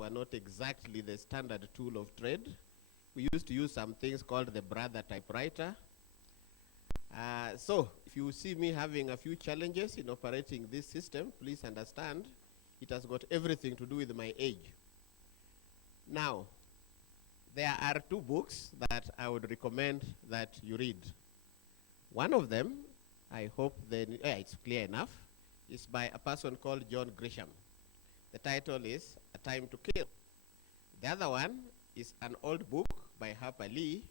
were not exactly the standard tool of trade. We used to use some things called the brother typewriter. So if you see me having a few challenges in operating this system, please understand it has got everything to do with my age. Now, there are two books that I would recommend that you read. One of them, I hope it's clear enough, is by a person called John Grisham. The title is A Time to Kill. The other one is an old book by Harper Lee,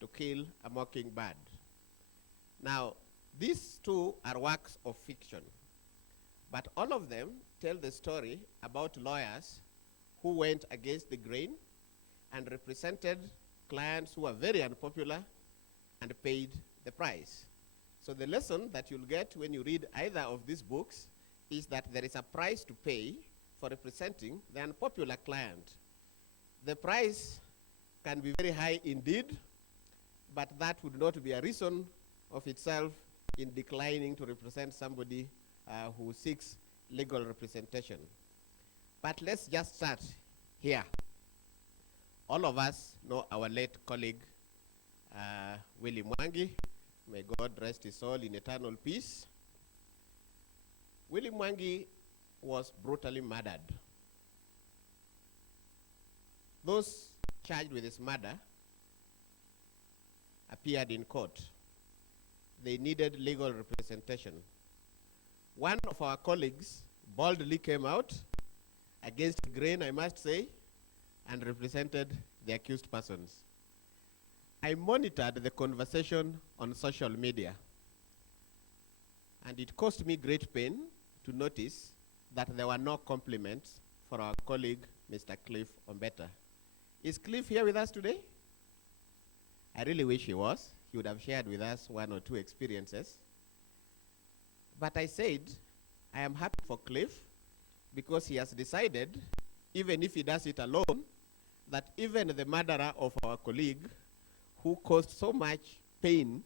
To Kill a Mockingbird. Now, these two are works of fiction, but all of them tell the story about lawyers who went against the grain and represented clients who were very unpopular and paid the price. So the lesson that you'll get when you read either of these books is that there is a price to pay for representing the unpopular client. The price can be very high indeed, but that would not be a reason of itself in declining to represent somebody who seeks legal representation. But let's just start here. All of us know our late colleague, Willie Mwangi. May God rest his soul in eternal peace. Willie Mwangi was brutally murdered. Those charged with his murder appeared in court. They needed legal representation. One of our colleagues boldly came out against the grain, I must say, and represented the accused persons. I monitored the conversation on social media, and it caused me great pain to notice that there were no compliments for our colleague, Mr. Cliff Ombeta. Is Cliff here with us today? I really wish he was. He would have shared with us one or two experiences. But I said, I am happy for Cliff because he has decided, even if he does it alone, that even the murderer of our colleague, who caused so much pain,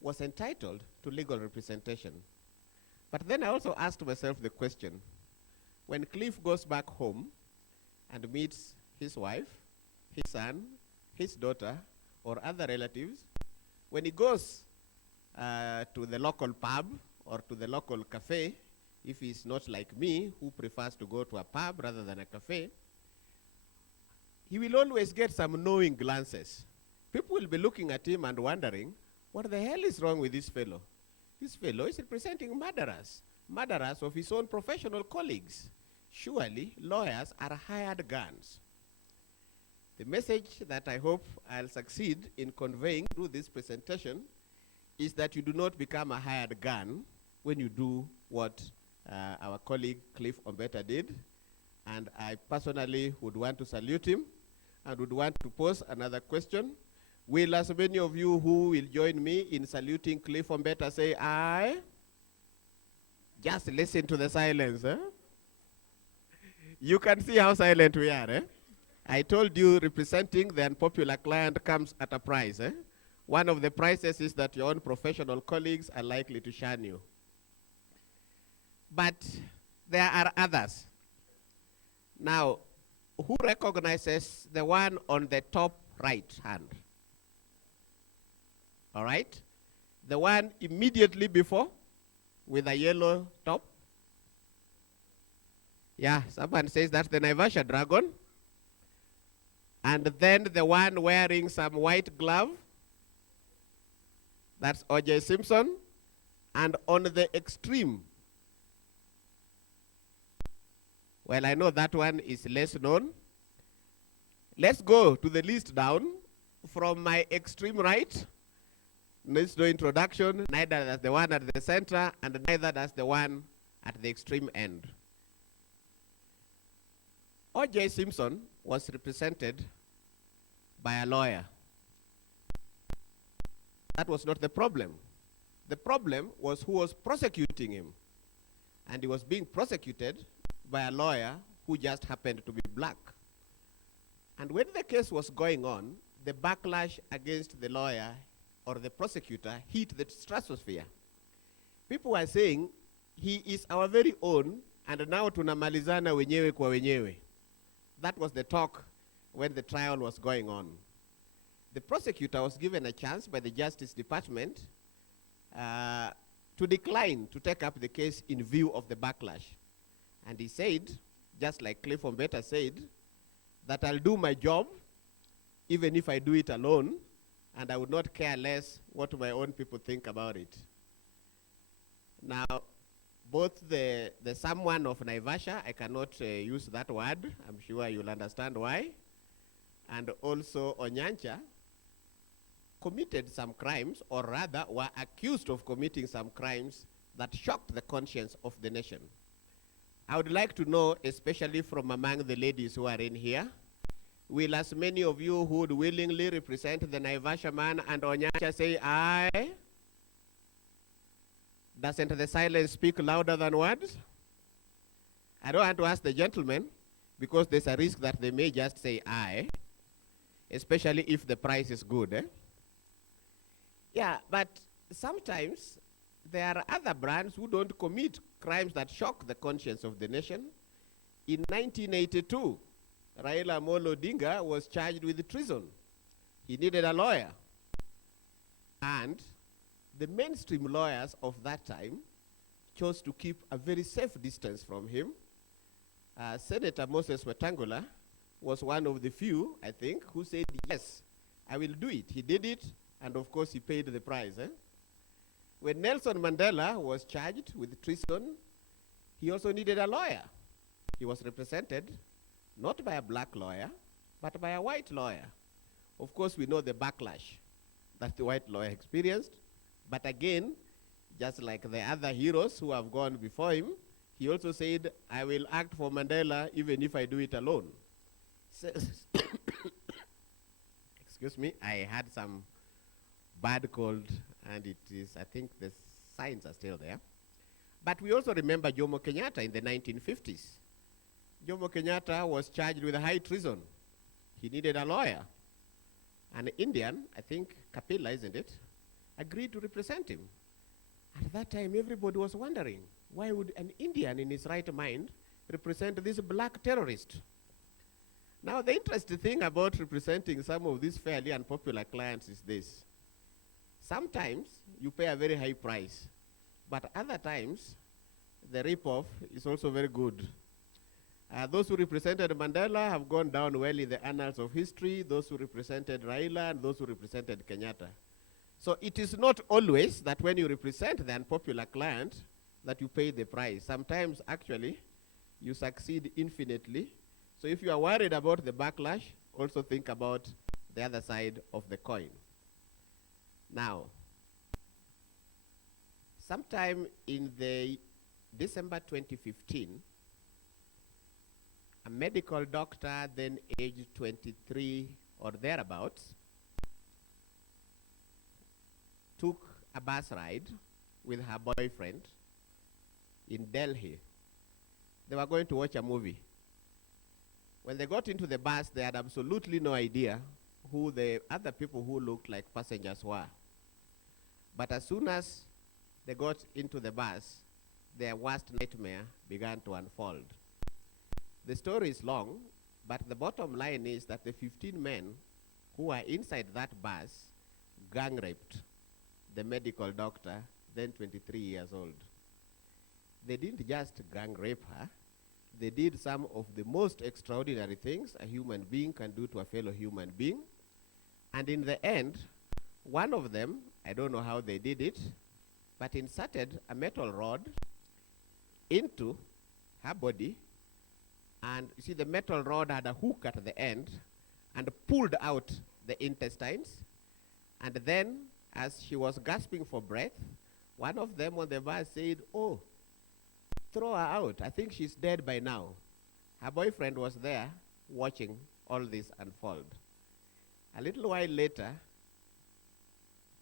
was entitled to legal representation. But then I also asked myself the question, when Cliff goes back home and meets his wife, his son, his daughter, or other relatives, when he goes to the local pub or to the local cafe, if he's not like me, who prefers to go to a pub rather than a cafe, he will always get some knowing glances. People will be looking at him and wondering, what the hell is wrong with this fellow? This fellow is representing murderers of his own professional colleagues. Surely, lawyers are hired guns. The message that I hope I'll succeed in conveying through this presentation is that you do not become a hired gun when you do what our colleague Cliff Ombeta did. And I personally would want to salute him and would want to pose another question. Will as many of you who will join me in saluting Cliff Ombeta say aye? Just listen to the silence. You can see how silent we are. I told you representing the unpopular client comes at a price. One of the prices is that your own professional colleagues are likely to shun you. But there are others. Now, who recognizes the one on the top right hand? All right? The one immediately before with a yellow top? Yeah, someone says that's the Naivasha dragon. And then the one wearing some white glove, that's O.J. Simpson. And on the extreme, well, I know that one is less known. Let's go to the list down from my extreme right. Needs no introduction, neither does the one at the center, and neither does the one at the extreme end. O.J. Simpson was represented by a lawyer. That was not the problem. The problem was who was prosecuting him. And he was being prosecuted by a lawyer who just happened to be black. And when the case was going on, the backlash against the lawyer or the prosecutor hit the stratosphere. People were saying, he is our very own, and now tunamalizana wenyewe kwa wenyewe. that was the talk when the trial was going on. The prosecutor was given a chance by the Justice Department to decline to take up the case in view of the backlash. And he said, just like Cliff Ombeta said, that I'll do my job even if I do it alone, and I would not care less what my own people think about it. Now, both the someone of Naivasha, I cannot use that word, I'm sure you'll understand why, and also Onyancha committed some crimes, or rather were accused of committing some crimes that shocked the conscience of the nation. I would like to know, especially from among the ladies who are in here, will as many of you who would willingly represent the Naivasha man and Onyancha say aye? Doesn't the silence speak louder than words? I don't want to ask the gentlemen, because there's a risk that they may just say aye, especially if the price is good. Eh? Yeah, but sometimes there are other brands who don't commit crimes that shock the conscience of the nation. In 1982, Raila Amolo Odinga was charged with treason. He needed a lawyer. And the mainstream lawyers of that time chose to keep a very safe distance from him. Senator Moses Wetangula was one of the few, I think, who said, yes, I will do it. He did it, and of course he paid the price. Eh? When Nelson Mandela was charged with treason, he also needed a lawyer. He was represented not by a black lawyer, but by a white lawyer. Of course, we know the backlash that the white lawyer experienced, but again, just like the other heroes who have gone before him, he also said, I will act for Mandela even if I do it alone. So excuse me, I had some bad cold, and it is, I think the signs are still there. But we also remember Jomo Kenyatta in the 1950s. Jomo Kenyatta was charged with high treason. He needed a lawyer. An Indian, I think Kapila, isn't it, agreed to represent him. At that time, everybody was wondering, why would an Indian in his right mind represent this black terrorist? Now, the interesting thing about representing some of these fairly unpopular clients is this. Sometimes you pay a very high price, but other times the rip-off is also very good. Those who represented Mandela have gone down well in the annals of history, those who represented Raila and those who represented Kenyatta. So it is not always that when you represent the unpopular client that you pay the price. Sometimes, actually, you succeed infinitely. So if you are worried about the backlash, also think about the other side of the coin. Now, sometime in the December 2015, a medical doctor, then aged 23 or thereabouts, took a bus ride with her boyfriend in Delhi. They were going to watch a movie. When they got into the bus, they had absolutely no idea who the other people who looked like passengers were. But as soon as they got into the bus, their worst nightmare began to unfold. The story is long, but the bottom line is that the 15 men who were inside that bus gang raped the medical doctor, then 23 years old. They didn't just gang rape her, they did some of the most extraordinary things a human being can do to a fellow human being. And in the end, one of them, I don't know how they did it, but inserted a metal rod into her body. And you see, the metal rod had a hook at the end and pulled out the intestines. And then, as she was gasping for breath, one of them on the bus said, oh, throw her out. I think she's dead by now. Her boyfriend was there watching all this unfold. A little while later,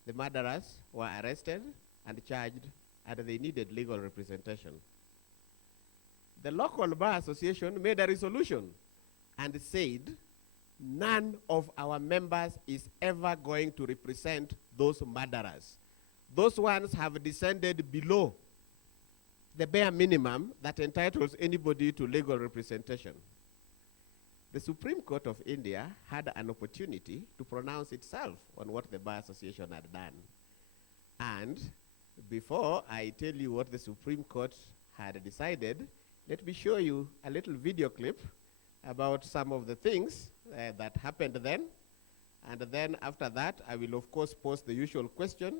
the murderers were arrested and charged, and they needed legal representation. The local bar association made a resolution and said, none of our members is ever going to represent those murderers. Those ones have descended below the bare minimum that entitles anybody to legal representation. the Supreme Court of India had an opportunity to pronounce itself on what the Bar Association had done. And before I tell you what the Supreme Court had decided, let me show you a little video clip about some of the things that happened then. And then after that, I will of course pose the usual question,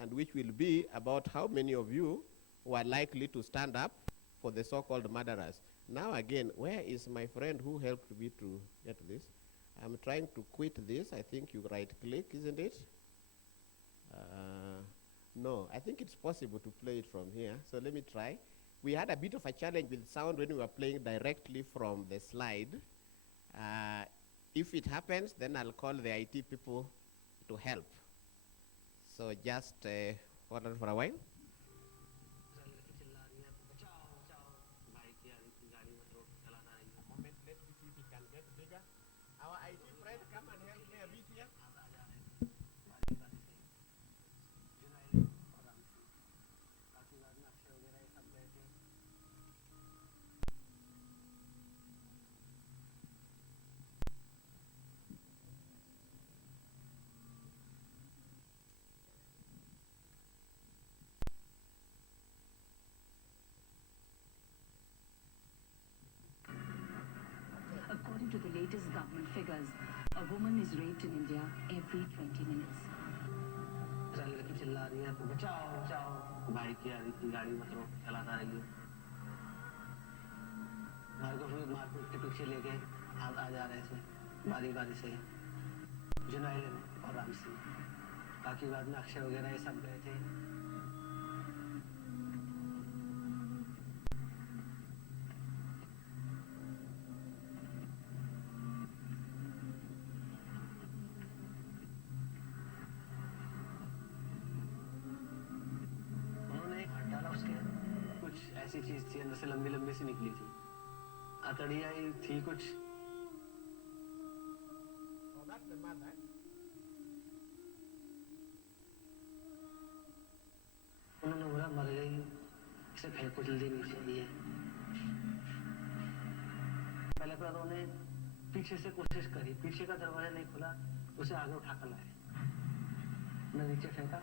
and which will be about how many of you were likely to stand up for the so-called murderers. Now again, where is my friend who helped me to get this? I'm trying to quit this. I think you right-click, isn't it? No, I think it's possible to play it from here. So let me try. We had a bit of a challenge with sound when we were playing directly from the slide. If it happens, then I'll call the IT people to help. So just hold on for a while. Our IT friend, come and help me a bit here. According to the latest government figures, a woman is raped in India every 20 minutes. चिल्ला रही है बचाओ बचाओ भाई की आ रही थी गाड़ी मत रोक चलाता रहिए भाई को फिर मारपीट के पीछे लेके आ जा रहे थे बारी बारी से जुनैल और राम सिंह बाकी बाद में अक्षय वगैरह ये सब गए थे ऐसी चीज थी अंदर से लंबी लंबी सी निकली थी अतड़िया ही थी कुछ उन्होंने बोला मर गई इसे फेंको जल्दी नीचे दिए पहले तो उन्होंने पीछे से कोशिश करी पीछे का दरवाजा नहीं खुला उसे आगे उठा कर लाए उन्हें नीचे फेंका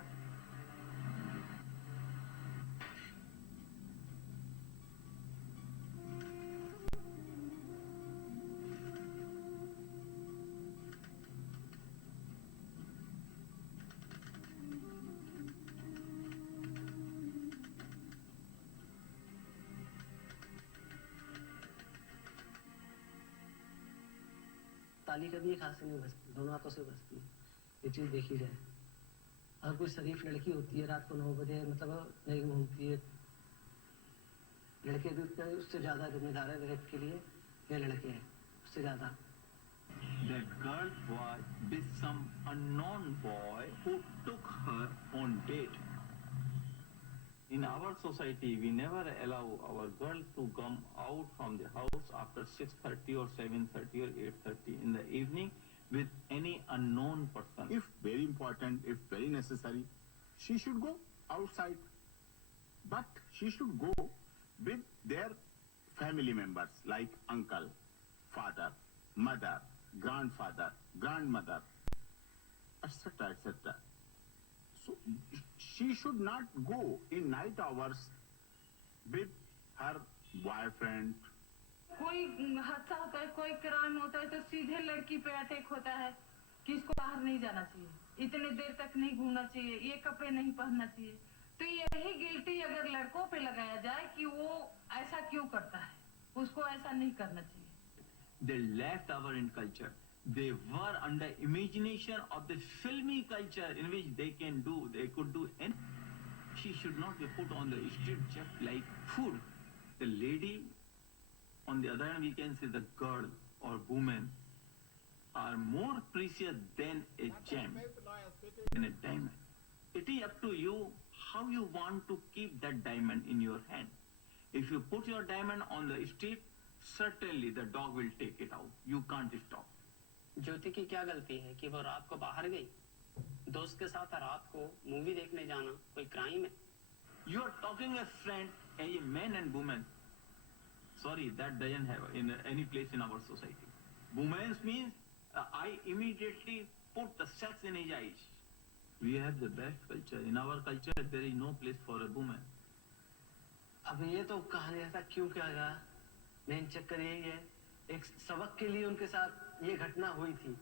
ताली कभी एक हाथ से नहीं बजती दोनों हाथों से बजती है ये चीज देखी जाए अगर कोई शरीफ लड़की होती है रात को 9 बजे मतलब नहीं घूमती है लड़के भी उससे ज्यादा जिम्मेदार है रेप के लिए ये लड़के हैं उससे ज्यादा That girl was with some unknown boy who took her on date. In our society, we never allow our girls to come out from the house after 6:30 or 7:30 or 8:30 in the evening with any unknown person. If very important, if very necessary, she should go outside. But she should go with their family members like uncle, father, mother, grandfather, grandmother, etc., etc. So she should not go in night hours with her boyfriend. कोई हादसा होता है कोई crime होता है तो सीधे लड़की पे अटैक होता है कि इसको बाहर नहीं जाना चाहिए इतने देर तक नहीं घूमना चाहिए ये कपड़े नहीं पहनना चाहिए तो यही गिल्टी अगर लड़कों पे लगाया जाए कि वो ऐसा क्यों करता है उसको ऐसा नहीं करना चाहिए They left our in culture. They were under imagination of the filmy culture in which they could do, and she should not be put on the street just like food. The lady, on the other hand, we can say the girl or woman are more precious than a gem and a diamond. It is up to you how you want to keep that diamond in your hand. If you put your diamond on the street, certainly the dog will take it out. You can't stop. ज्योति की क्या गलती है कि वो रात को बाहर गई दोस्त के साथ रात को मूवी देखने जाना कोई क्राइम है You are talking a friend, a man and woman. Sorry, that doesn't have any place in our society. Women's means I immediately put the sex in his eyes. We have the best culture. In our culture, there is no place for a woman. अब ये तो कहानी ऐसा क्यों किया गया? Main चक्कर यही है, एक सबक के लिए उनके साथ ये घटना हुई थी,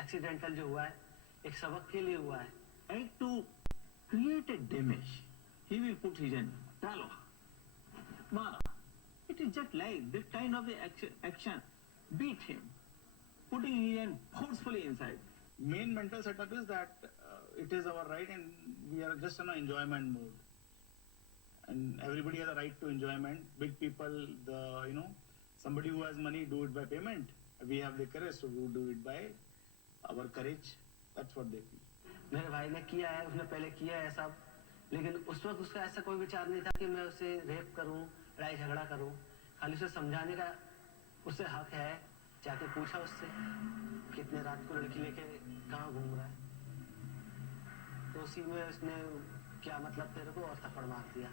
एक्सीडेंटल जो हुआ है, एक सबक के लिए हुआ है. And to create a damage, he will put his hand, Talo, Mara. It is just like this kind of action. Beat him, putting his hand forcefully inside. Main mental setup is that it is our right and we are just in an enjoyment mode. And everybody has a right to enjoyment. Big people, somebody who has money do it by payment. We have the courage, so we do it by our courage. That's what they feel. मेरे भाई ने किया है, उसने पहले किया है सब, लेकिन उस वक्त उसका ऐसा कोई विचार नहीं था कि मैं उसे रेप करूं, लड़ाई झगड़ा करूं. खाली उसे समझाने का उससे हक है. जाके पूछा उससे कितने रात को लड़की लेके कहाँ घूम रहा है, तो उसी में उसने क्या मतलब तेरे को, और थप्पड़ मार दिया.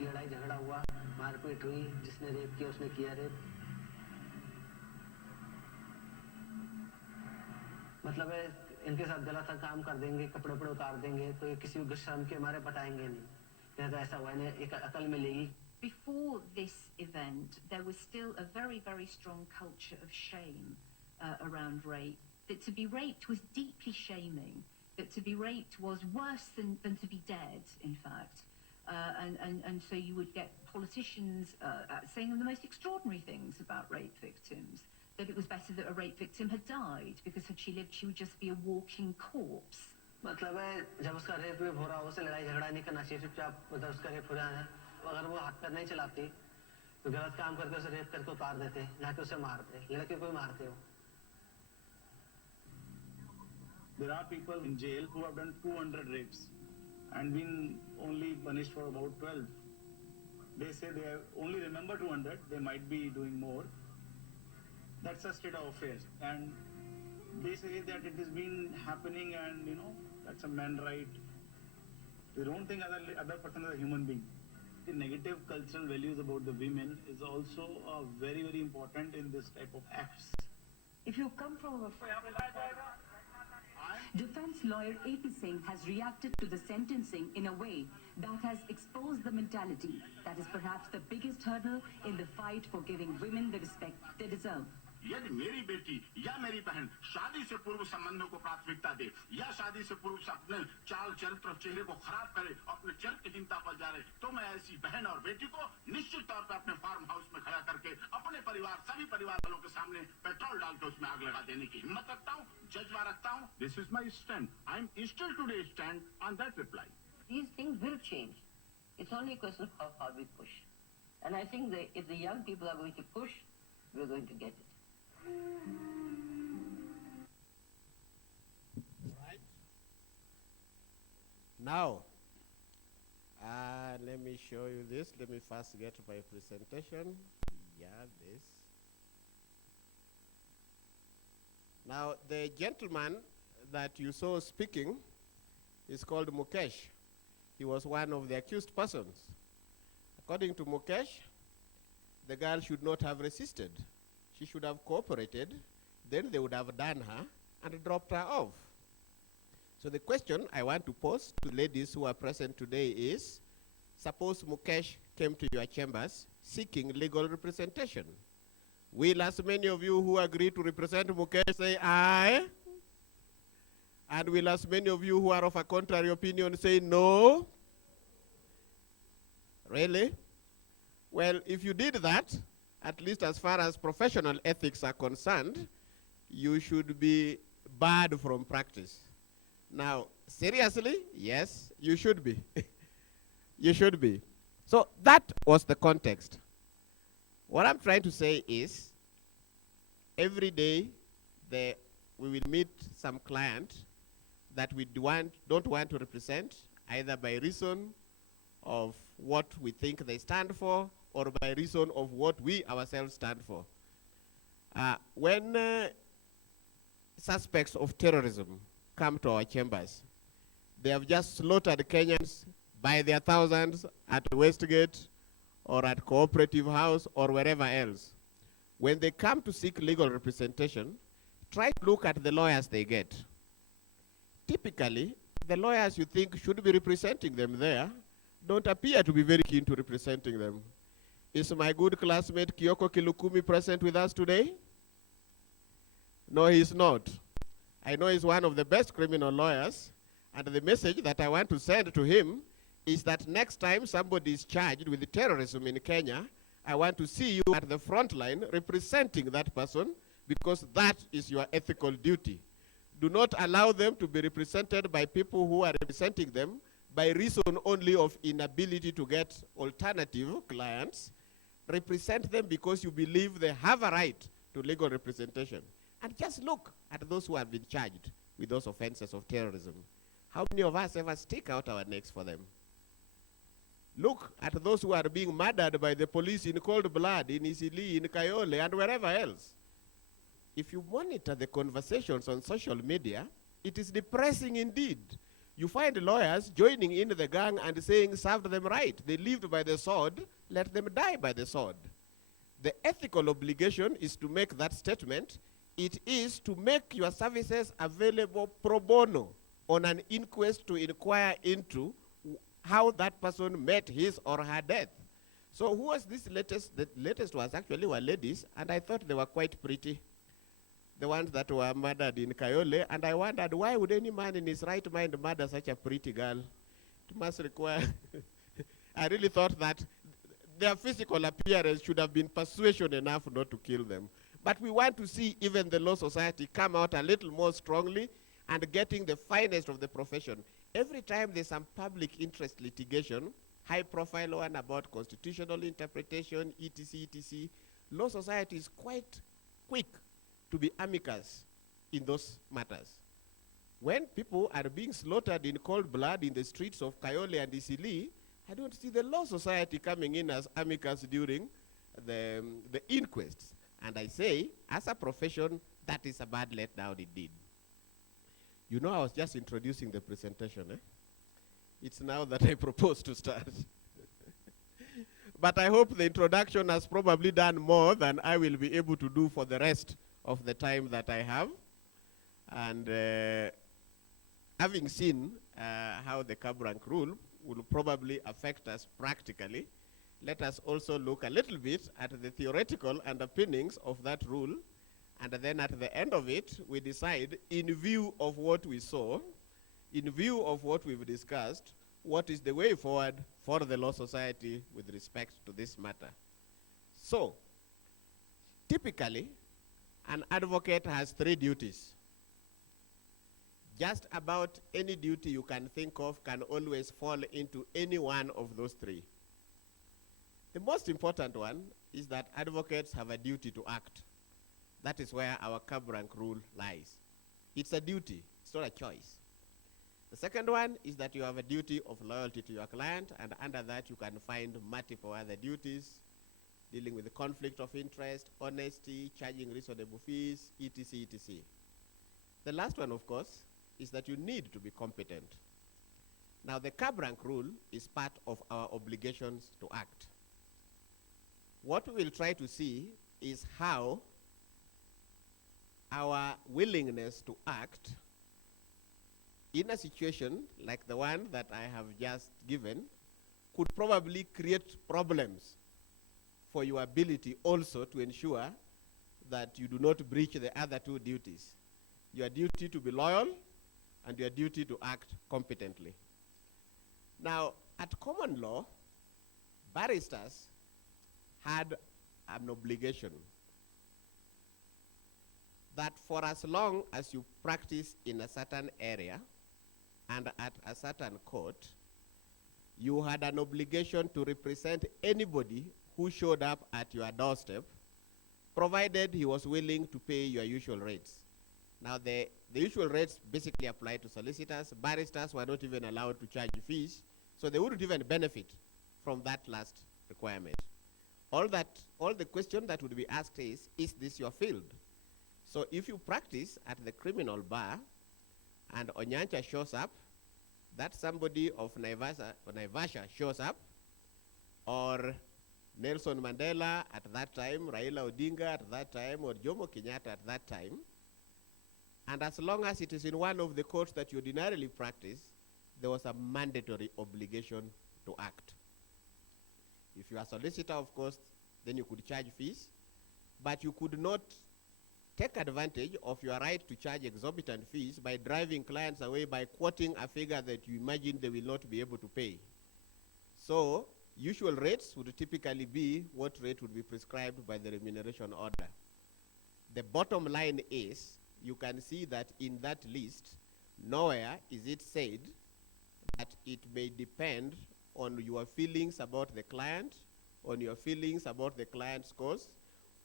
लड़ाई झगड़ा हुआ, मारपीट हुई, जिसने रेप किया उसने किया रेप. मतलब है इनके साथ गलत काम कर देंगे, कपड़े उपड़े उतार देंगे, तो ये किसी को शर्म के मारे पटाएंगे नहीं. कहता ऐसा हुआ, इन्हें एक अकल मिलेगी. Before this event, there was still a very, very strong culture of shame around rape. That to be raped was deeply shaming. That to be raped was worse than to be dead, in fact. And so you would get politicians saying the most extraordinary things about rape victims. That it was better that a rape victim had died, because had she lived, she would just be a walking corpse. मतलब है जब उसका rape हो रहा हो, उसे लड़ाई झगड़ा नहीं करना चाहिए, चुपचाप मतलब उसका रेप हो रहा है, अगर वो हाथ पैर नहीं चलाती तो गलत काम करके उसे रेप करके उतार देते, जाके उसे मारते, लड़के को ही मारते हो. There are people in jail who have done 200 rapes and been only punished for about 12. They say they have only remember 200, they might be doing more. That's a state of affairs, and they say that it has been happening, and that's a man right. They don't think other person is a human being. The negative cultural values about the women is also very, very important in this type of acts. If you come from a... Defense lawyer A.P. Singh has reacted to the sentencing in a way that has exposed the mentality that is perhaps the biggest hurdle in the fight for giving women the respect they deserve. यदि मेरी बेटी या मेरी बहन शादी से पूर्व संबंधों को प्राथमिकता दे या शादी से पूर्व से अपने चाल चरित्र चेहरे को खराब करे, अपने चरित्रहीनता पर जा रहे, तो मैं ऐसी बहन और बेटी को निश्चित तौर पर अपने फार्म हाउस में खड़ा करके अपने परिवार, सभी परिवार वालों के सामने पेट्रोल डाल के उसमें आग लगा देने की हिम्मत रखता हूँ, जज्बा रखता हूँ. This is my stand. I am still today stand on that reply. These things will change. It's only a question of how we push. And I think that if the young people are going to push, we're going to get it. Right. Now, let me show you this. Let me first get my presentation. Yeah, this. Now, the gentleman that you saw speaking is called Mukesh. He was one of the accused persons. According to Mukesh, the girl should not have resisted. She should have cooperated, then they would have done her and dropped her off. So the question I want to pose to ladies who are present today is, suppose Mukesh came to your chambers seeking legal representation. Will as many of you who agree to represent Mukesh say aye? And will as many of you who are of a contrary opinion say no? Really? Well, if you did that, at least as far as professional ethics are concerned, you should be barred from practice. Now, seriously, yes, you should be. You should be. So that was the context. What I'm trying to say is, every day we will meet some client that we don't want to represent, either by reason of what we think they stand for, or by reason of what we ourselves stand for. When suspects of terrorism come to our chambers, they have just slaughtered Kenyans by their thousands at Westgate or at Cooperative House or wherever else. when they come to seek legal representation, try to look at the lawyers they get. Typically, the lawyers you think should be representing them there don't appear to be very keen to representing them. Is my good classmate Kyoko Kilukumi present with us today? No, he's not. I know he's one of the best criminal lawyers, and the message that I want to send to him is that next time somebody is charged with terrorism in Kenya, I want to see you at the front line representing that person, because that is your ethical duty. Do not allow them to be represented by people who are representing them by reason only of inability to get alternative clients. Represent them because you believe they have a right to legal representation. And just look at those who have been charged with those offenses of terrorism. How many of us ever stick out our necks for them? Look at those who are being murdered by the police in cold blood, in Isili, in Kayole, and wherever else. If you monitor the conversations on social media, it is depressing indeed. You find lawyers joining in the gang and saying, serve them right. They lived by the sword, let them die by the sword. The ethical obligation is to make that statement. It is to make your services available pro bono on an inquest to inquire into how that person met his or her death. So who was this latest? The latest was actually were ladies, and I thought they were quite pretty. The ones that were murdered in Kayole, and I wondered, why would any man in his right mind murder such a pretty girl? It must require, I really thought that their physical appearance should have been persuasion enough not to kill them. But we want to see even the law society come out a little more strongly and getting the finest of the profession. Every time there's some public interest litigation, high profile one about constitutional interpretation, etc., law society is quite quick to be amicus in those matters. When people are being slaughtered in cold blood in the streets of Kayole and Isili, I don't see the law society coming in as amicus during the inquests. And I say, as a profession, that is a bad letdown indeed. You know, I was just introducing the presentation. It's now that I propose to start. But I hope the introduction has probably done more than I will be able to do for the rest of the time that I have. And having seen how the cab rank rule will probably affect us practically, let us also look a little bit at the theoretical underpinnings of that rule. And then at the end of it, we decide, in view of what we saw, in view of what we've discussed, what is the way forward for the law society with respect to this matter. So, typically, an advocate has 3 duties. Just about any duty you can think of can always fall into any one of those 3. The most important one is that advocates have a duty to act. That is where our cab rank rule lies. It's a duty, it's not a choice. The second one is that you have a duty of loyalty to your client, and under that you can find multiple other duties, dealing with the conflict of interest, honesty, charging reasonable fees, etc., etc. The last one, of course, is that you need to be competent. Now, the cab rank rule is part of our obligations to act. What we will try to see is how our willingness to act in a situation like the one that I have just given could probably create problems for your ability also to ensure that you do not breach the other 2 duties. Your duty to be loyal and your duty to act competently. Now, at common law, barristers had an obligation that for as long as you practice in a certain area and at a certain court, you had an obligation to represent anybody who showed up at your doorstep, provided he was willing to pay your usual rates. Now, the usual rates basically apply to solicitors. Barristers were not even allowed to charge fees, so they wouldn't even benefit from that last requirement. All the question that would be asked is this your field? So if you practice at the criminal bar and Onyancha shows up, that somebody of Naivasha shows up, or Nelson Mandela at that time, Raila Odinga at that time, or Jomo Kenyatta at that time. And as long as it is in one of the courts that you ordinarily practice, there was a mandatory obligation to act. If you are a solicitor, of course, then you could charge fees, but you could not take advantage of your right to charge exorbitant fees by driving clients away by quoting a figure that you imagine they will not be able to pay. So usual rates would typically be what rate would be prescribed by the remuneration order. The bottom line is, you can see that in that list, nowhere is it said that it may depend on your feelings about the client, on your feelings about the client's cause,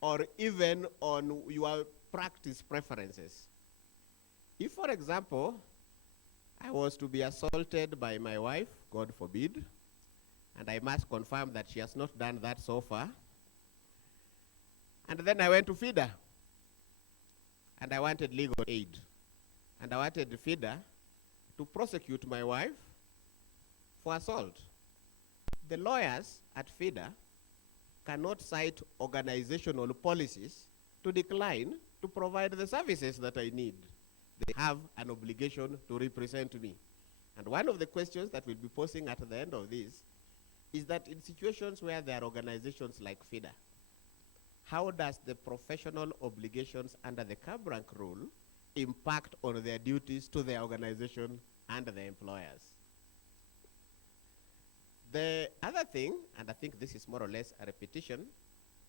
or even on your practice preferences. If, for example, I was to be assaulted by my wife, God forbid, and I must confirm that she has not done that so far, and then I went to FIDA, and I wanted legal aid, and I wanted FIDA to prosecute my wife for assault. The lawyers at FIDA cannot cite organizational policies to decline to provide the services that I need. They have an obligation to represent me. And one of the questions that we'll be posing at the end of this is that in situations where there are organizations like FIDA, how does the professional obligations under the cab rank rule impact on their duties to their organization and the employers? The other thing, and I think this is more or less a repetition,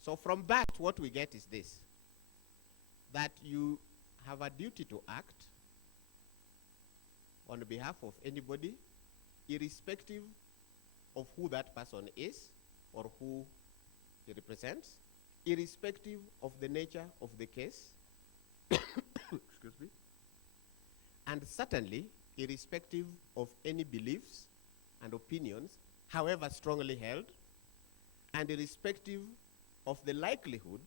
so from that what we get is this, that you have a duty to act on behalf of anybody, irrespective of who that person is or who he represents, irrespective of the nature of the case, excuse me, and certainly irrespective of any beliefs and opinions, however strongly held, and irrespective of the likelihood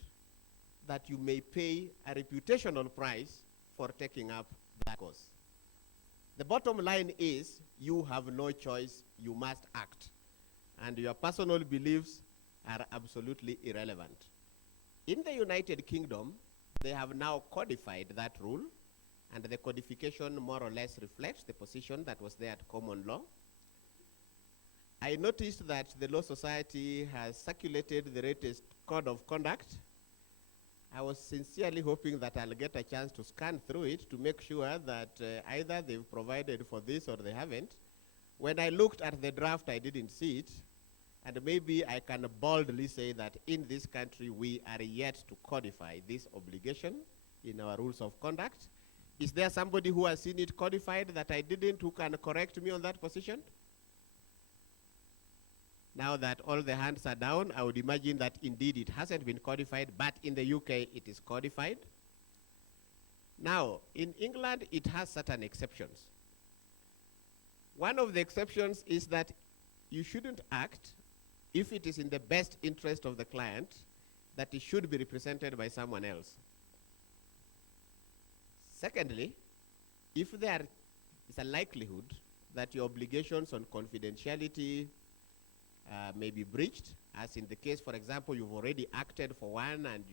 that you may pay a reputational price for taking up that cause. The bottom line is you have no choice, you must act, and your personal beliefs are absolutely irrelevant. In the United Kingdom, they have now codified that rule, and the codification more or less reflects the position that was there at common law. I noticed that the Law Society has circulated the latest code of conduct. I was sincerely hoping that I'll get a chance to scan through it to make sure that either they've provided for this or they haven't. When I looked at the draft, I didn't see it. And maybe I can boldly say that in this country, we are yet to codify this obligation in our rules of conduct. Is there somebody who has seen it codified that I didn't, who can correct me on that position? Now that all the hands are down, I would imagine that indeed it hasn't been codified, but in the UK it is codified. Now, in England, it has certain exceptions. One of the exceptions is that you shouldn't act if it is in the best interest of the client that it should be represented by someone else. Secondly, if there is a likelihood that your obligations on confidentiality may be breached, as in the case, for example, you've already acted for one and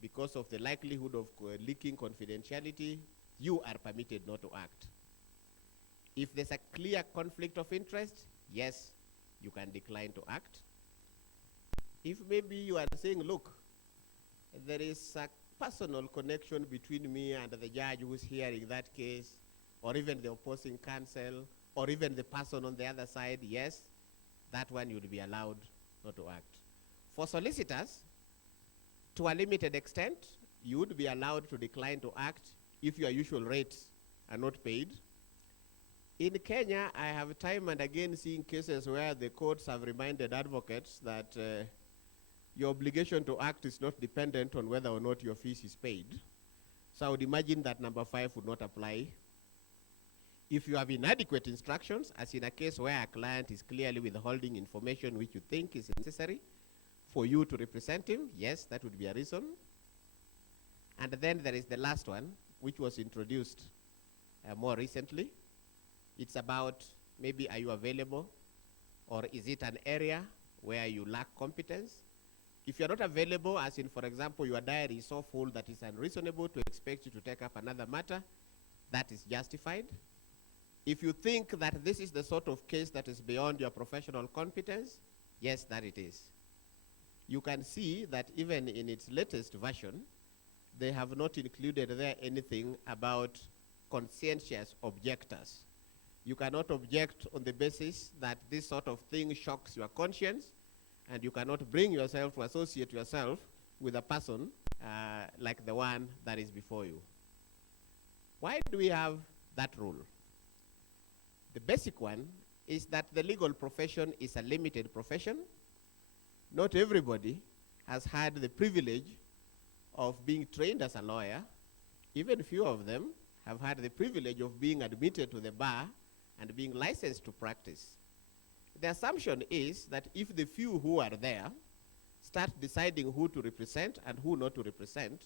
because of the likelihood of leaking confidentiality, you are permitted not to act. If there's a clear conflict of interest, yes, you can decline to act. If maybe you are saying, look, there is a personal connection between me and the judge who's hearing that case, or even the opposing counsel, or even the person on the other side, yes, that one you would be allowed not to act. For solicitors, to a limited extent, you would be allowed to decline to act if your usual rates are not paid. In Kenya, I have time and again seen cases where the courts have reminded advocates that your obligation to act is not dependent on whether or not your fees is paid. So I would imagine that number 5 would not apply. If you have inadequate instructions, as in a case where a client is clearly withholding information which you think is necessary for you to represent him, yes, that would be a reason. And then there is the last one, which was introduced more recently. It's about maybe are you available, or is it an area where you lack competence. If you're not available, as in, for example, your diary is so full that it's unreasonable to expect you to take up another matter, that is justified. If you think that this is the sort of case that is beyond your professional competence, yes, that it is. You can see that even in its latest version, they have not included there anything about conscientious objectors. You cannot object on the basis that this sort of thing shocks your conscience, and you cannot bring yourself to associate yourself with a person like the one that is before you. Why do we have that rule? The basic one is that the legal profession is a limited profession. Not everybody has had the privilege of being trained as a lawyer. Even few of them have had the privilege of being admitted to the bar and being licensed to practice. The assumption is that if the few who are there start deciding who to represent and who not to represent,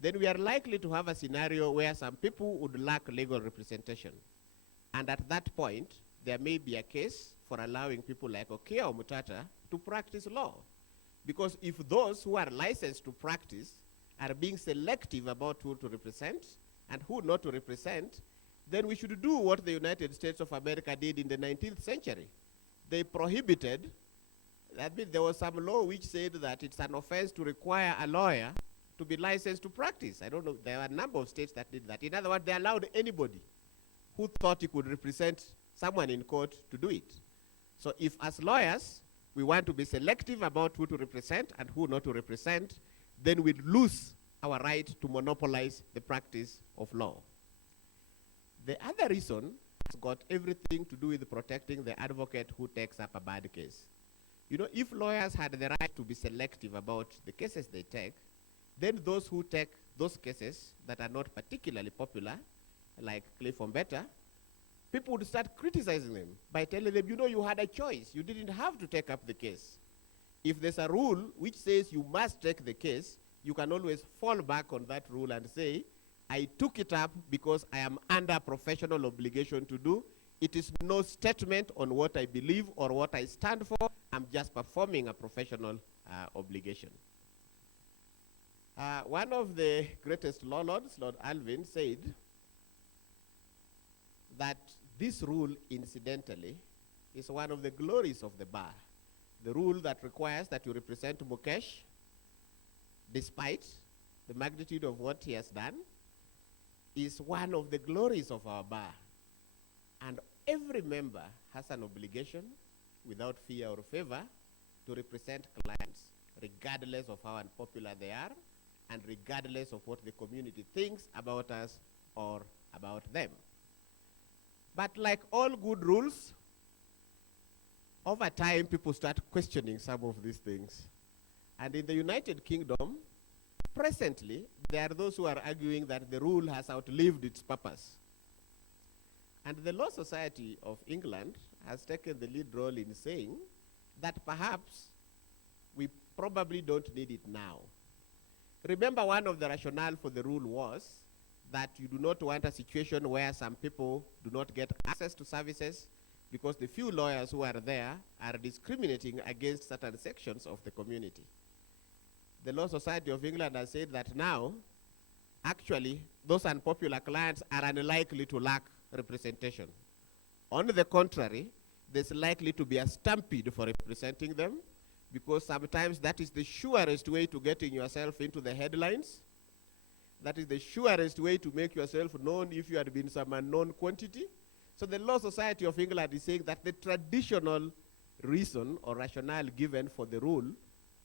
then we are likely to have a scenario where some people would lack legal representation. And at that point, there may be a case for allowing people like Okia or Mutata to practice law. Because if those who are licensed to practice are being selective about who to represent and who not to represent, then we should do what the United States of America did in the 19th century. They prohibited, that means there was some law which said that it's an offense to require a lawyer to be licensed to practice. I don't know, there are a number of states that did that. In other words, they allowed anybody who thought he could represent someone in court to do it. So if as lawyers, we want to be selective about who to represent and who not to represent, then we'd lose our right to monopolize the practice of law. The other reason has got everything to do with protecting the advocate who takes up a bad case. You know, if lawyers had the right to be selective about the cases they take, then those who take those cases that are not particularly popular, like Cliff Ombeta, people would start criticizing them by telling them, you know, you had a choice. You didn't have to take up the case. If there's a rule which says you must take the case, you can always fall back on that rule and say, I took it up because I am under professional obligation to do. It is no statement on what I believe or what I stand for. I'm just performing a professional obligation. One of the greatest law lords, Lord Alvin, said that this rule, incidentally, is one of the glories of the bar. The rule that requires that you represent Mukesh, despite the magnitude of what he has done, is one of the glories of our bar. And every member has an obligation, without fear or favor, to represent clients, regardless of how unpopular they are, and regardless of what the community thinks about us or about them. But like all good rules, over time people start questioning some of these things. And in the United Kingdom, presently, there are those who are arguing that the rule has outlived its purpose. And the Law Society of England has taken the lead role in saying that perhaps we probably don't need it now. Remember, one of the rationale for the rule was that you do not want a situation where some people do not get access to services because the few lawyers who are there are discriminating against certain sections of the community. The Law Society of England has said that now, actually, those unpopular clients are unlikely to lack representation. On the contrary, there's likely to be a stampede for representing them, because sometimes that is the surest way to getting yourself into the headlines. That is the surest way to make yourself known if you had been some unknown quantity. So the Law Society of England is saying that the traditional reason or rationale given for the rule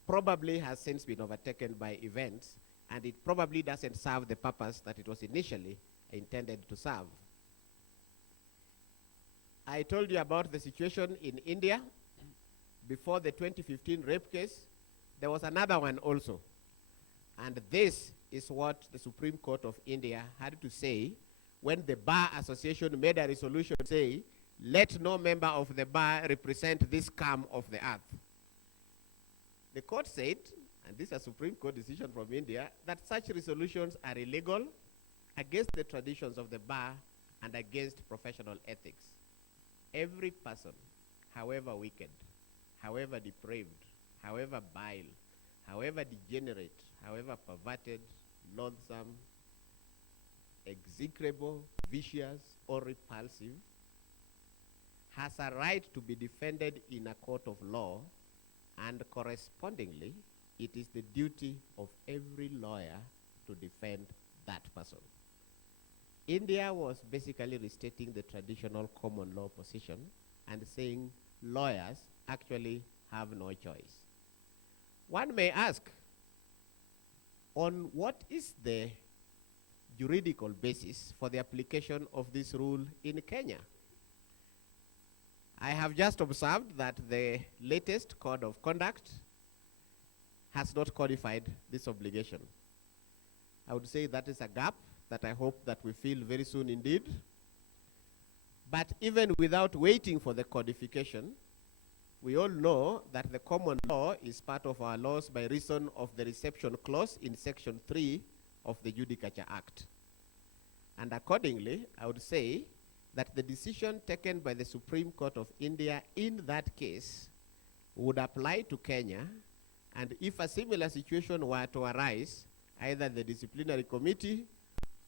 probably has since been overtaken by events, and it probably doesn't serve the purpose that it was initially intended to serve. I told you about the situation in India. Before the 2015 rape case, there was another one also. And this is what the Supreme Court of India had to say when the Bar Association made a resolution saying, let no member of the bar represent this scum of the earth. The court said, and this is a Supreme Court decision from India, that such resolutions are illegal, against the traditions of the bar, and against professional ethics. Every person, however wicked, however depraved, however vile, however degenerate, however perverted, loathsome, execrable, vicious, or repulsive, has a right to be defended in a court of law, and correspondingly, it is the duty of every lawyer to defend that person. India was basically restating the traditional common law position and saying lawyers actually have no choice. One may ask, on what is the juridical basis for the application of this rule in Kenya? I have just observed that the latest code of conduct has not codified this obligation. I would say that is a gap that I hope that we fill very soon indeed. But even without waiting for the codification, we all know that the common law is part of our laws by reason of the reception clause in Section 3 of the Judicature Act. And accordingly, I would say that the decision taken by the Supreme Court of India in that case would apply to Kenya, and if a similar situation were to arise, either the disciplinary committee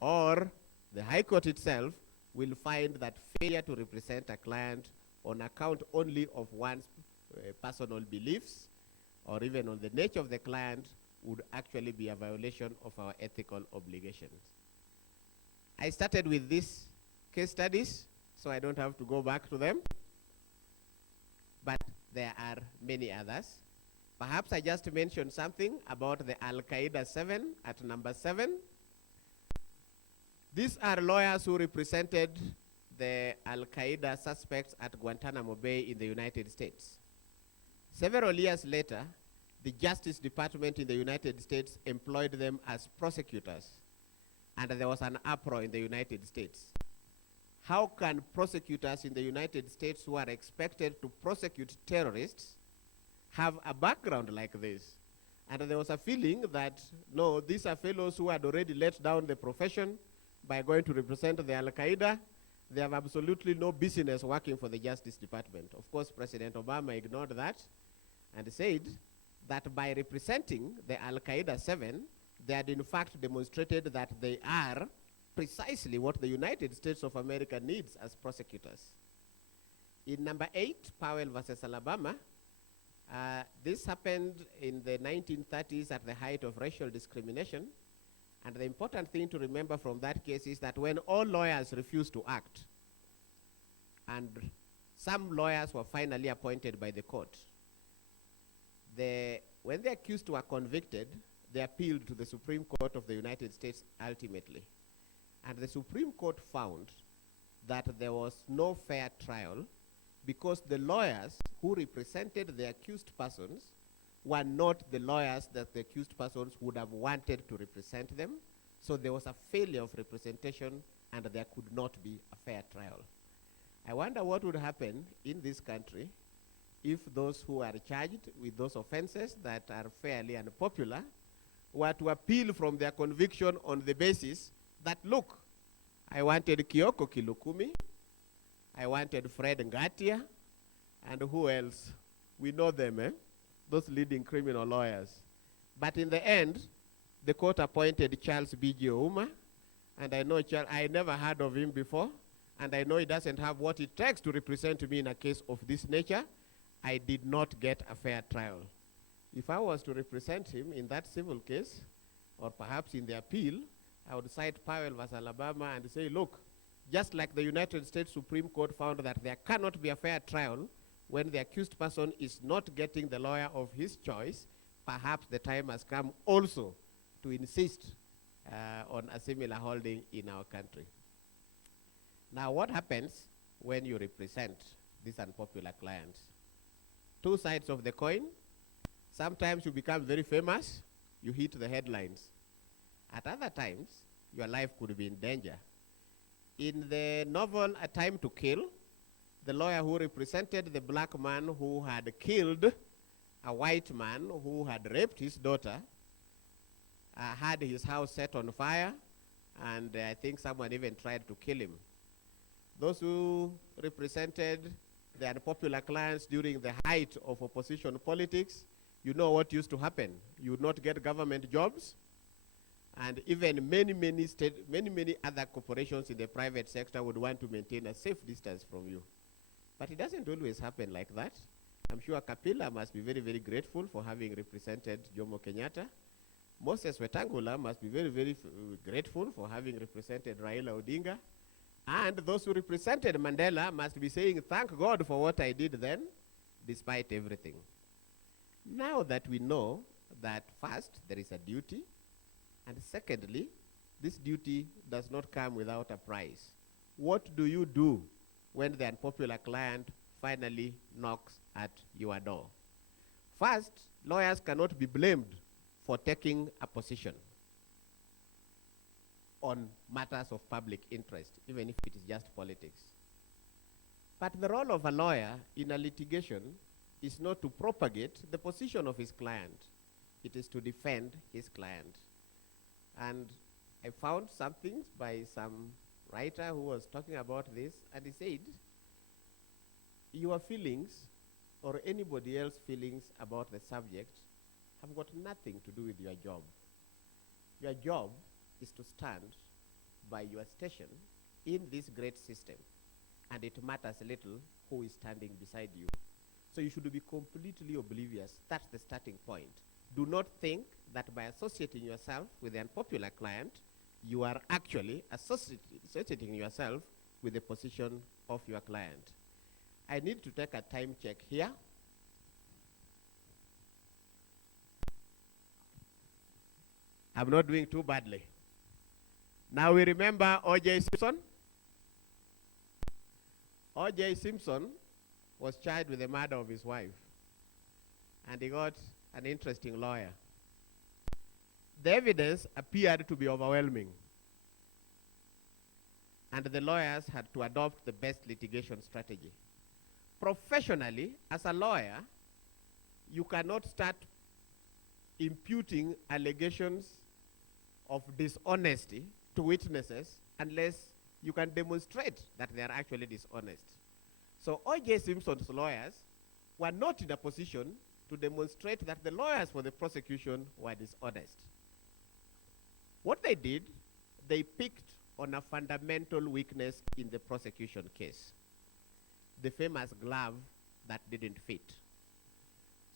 or the High Court itself will find that failure to represent a client on account only of one's personal beliefs or even on the nature of the client would actually be a violation of our ethical obligations. I started with these case studies, so I don't have to go back to them, but there are many others. Perhaps I just mentioned something about the Al-Qaeda 7 at number 7. These are lawyers who represented the Al-Qaeda suspects at Guantanamo Bay in the United States. Several years later, the Justice Department in the United States employed them as prosecutors, and there was an uproar in the United States. How can prosecutors in the United States who are expected to prosecute terrorists have a background like this? And there was a feeling that, no, these are fellows who had already let down the profession by going to represent the Al-Qaeda. They have absolutely no business working for the Justice Department. Of course, President Obama ignored that and said that by representing the Al-Qaeda 7, they had in fact demonstrated that they are precisely what the United States of America needs as prosecutors. In number 8, Powell versus Alabama, this happened in the 1930s at the height of racial discrimination. And the important thing to remember from that case is that when all lawyers refused to act, and some lawyers were finally appointed by the court, when the accused were convicted, they appealed to the Supreme Court of the United States ultimately. And the Supreme Court found that there was no fair trial because the lawyers who represented the accused persons were not the lawyers that the accused persons would have wanted to represent them. So there was a failure of representation and there could not be a fair trial. I wonder what would happen in this country if those who are charged with those offenses that are fairly unpopular were to appeal from their conviction on the basis that, look, I wanted Kioko Kilukumi, I wanted Fred Ngatia, and who else? We know them, those leading criminal lawyers. But in the end, the court appointed Charles B.G. Ouma, and I know I never heard of him before, and I know he doesn't have what it takes to represent me in a case of this nature. I did not get a fair trial. If I was to represent him in that civil case, or perhaps in the appeal, I would cite Powell versus Alabama and say, look, just like the United States Supreme Court found that there cannot be a fair trial when the accused person is not getting the lawyer of his choice, perhaps the time has come also to insist on a similar holding in our country. Now, what happens when you represent these unpopular clients? Two sides of the coin. Sometimes you become very famous, you hit the headlines. At other times, your life could be in danger. In the novel A Time to Kill, the lawyer who represented the black man who had killed a white man who had raped his daughter had his house set on fire, and I think someone even tried to kill him. Those who represented the unpopular clients during the height of opposition politics, you know what used to happen. You would not get government jobs, and even many other corporations in the private sector would want to maintain a safe distance from you. But it doesn't always happen like that. I'm sure Kapila must be very, very grateful for having represented Jomo Kenyatta. Moses Wetangula must be very, very grateful for having represented Raila Odinga. And those who represented Mandela must be saying, thank God for what I did then, despite everything. Now that we know that first, there is a duty, and secondly, this duty does not come without a price. What do you do when the unpopular client finally knocks at your door? First, lawyers cannot be blamed for taking a position on matters of public interest, even if it is just politics. But the role of a lawyer in a litigation is not to propagate the position of his client. It is to defend his client. And I found something by some writer who was talking about this, and he said, your feelings or anybody else's feelings about the subject have got nothing to do with your job. Your job is to stand by your station in this great system, and it matters little who is standing beside you. So you should be completely oblivious. That's the starting point. Do not think that by associating yourself with an unpopular client, you are actually associating yourself with the position of your client. I need to take a time check here. I'm not doing too badly. Now we remember O.J. Simpson. O.J. Simpson was charged with the murder of his wife, and he got an interesting lawyer. The evidence appeared to be overwhelming, and the lawyers had to adopt the best litigation strategy. Professionally, as a lawyer, you cannot start imputing allegations of dishonesty to witnesses unless you can demonstrate that they are actually dishonest. So O.J. Simpson's lawyers were not in a position to demonstrate that the lawyers for the prosecution were dishonest. What they did, they picked on a fundamental weakness in the prosecution case, the famous glove that didn't fit.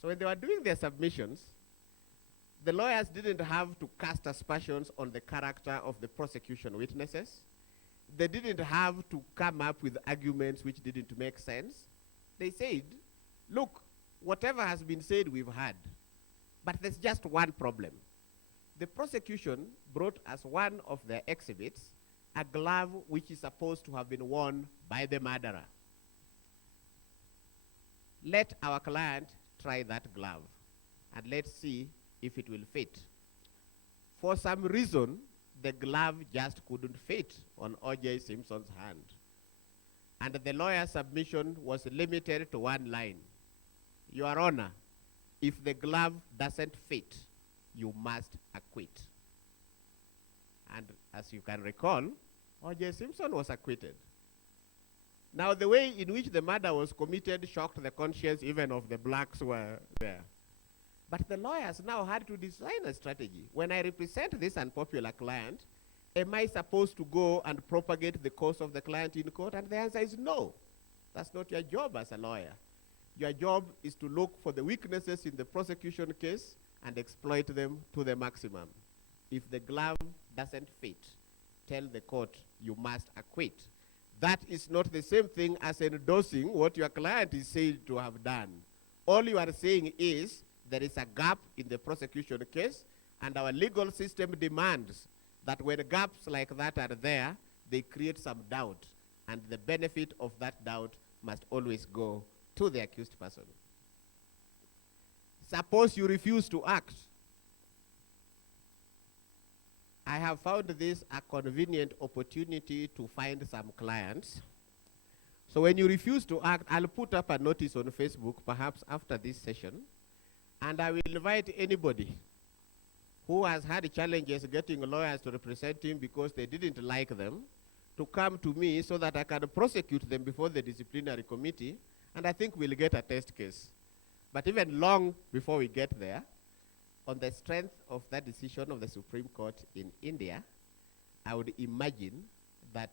So when they were doing their submissions, the lawyers didn't have to cast aspersions on the character of the prosecution witnesses. They didn't have to come up with arguments which didn't make sense. They said, look, whatever has been said we've had, but there's just one problem. The prosecution brought as one of their exhibits a glove which is supposed to have been worn by the murderer. Let our client try that glove, and let's see if it will fit. For some reason, the glove just couldn't fit on O.J. Simpson's hand. And the lawyer's submission was limited to one line. Your Honor, if the glove doesn't fit, you must acquit. And as you can recall, O.J. Simpson was acquitted. Now, the way in which the murder was committed shocked the conscience even of the blacks who were there. But the lawyers now had to design a strategy. When I represent this unpopular client, am I supposed to go and propagate the cause of the client in court? And the answer is no. That's not your job as a lawyer. Your job is to look for the weaknesses in the prosecution case and exploit them to the maximum. If the glove doesn't fit, tell the court you must acquit. That is not the same thing as endorsing what your client is said to have done. All you are saying is there is a gap in the prosecution case, and our legal system demands that when gaps like that are there, they create some doubt, and the benefit of that doubt must always go to the accused person. Suppose you refuse to act. I have found this a convenient opportunity to find some clients. So when you refuse to act, I'll put up a notice on Facebook, perhaps after this session, and I will invite anybody who has had challenges getting lawyers to represent him because they didn't like them to come to me so that I can prosecute them before the disciplinary committee, And I think we'll get a test case. But even long before we get there, on the strength of that decision of the Supreme Court in India, I would imagine that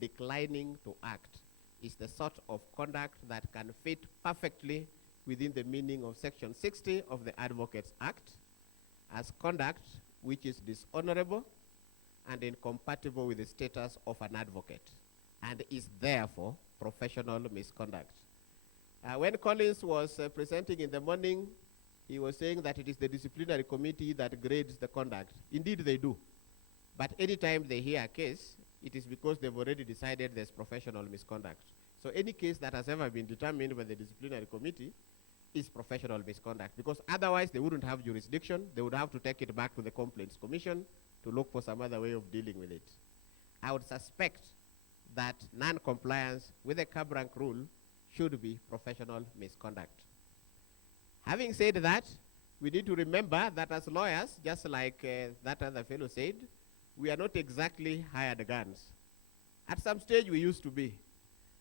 declining to act is the sort of conduct that can fit perfectly within the meaning of Section 60 of the Advocates Act as conduct which is dishonorable and incompatible with the status of an advocate and is therefore professional misconduct. When Collins was presenting in the morning, he was saying that it is the disciplinary committee that grades the conduct. Indeed, they do. But anytime they hear a case, it is because they've already decided there's professional misconduct. So any case that has ever been determined by the disciplinary committee is professional misconduct, because otherwise they wouldn't have jurisdiction. They would have to take it back to the Complaints Commission to look for some other way of dealing with it. I would suspect that non-compliance with the cab rank rule should be professional misconduct. Having said that, we need to remember that as lawyers, just like that other fellow said, we are not exactly hired guns. At some stage we used to be.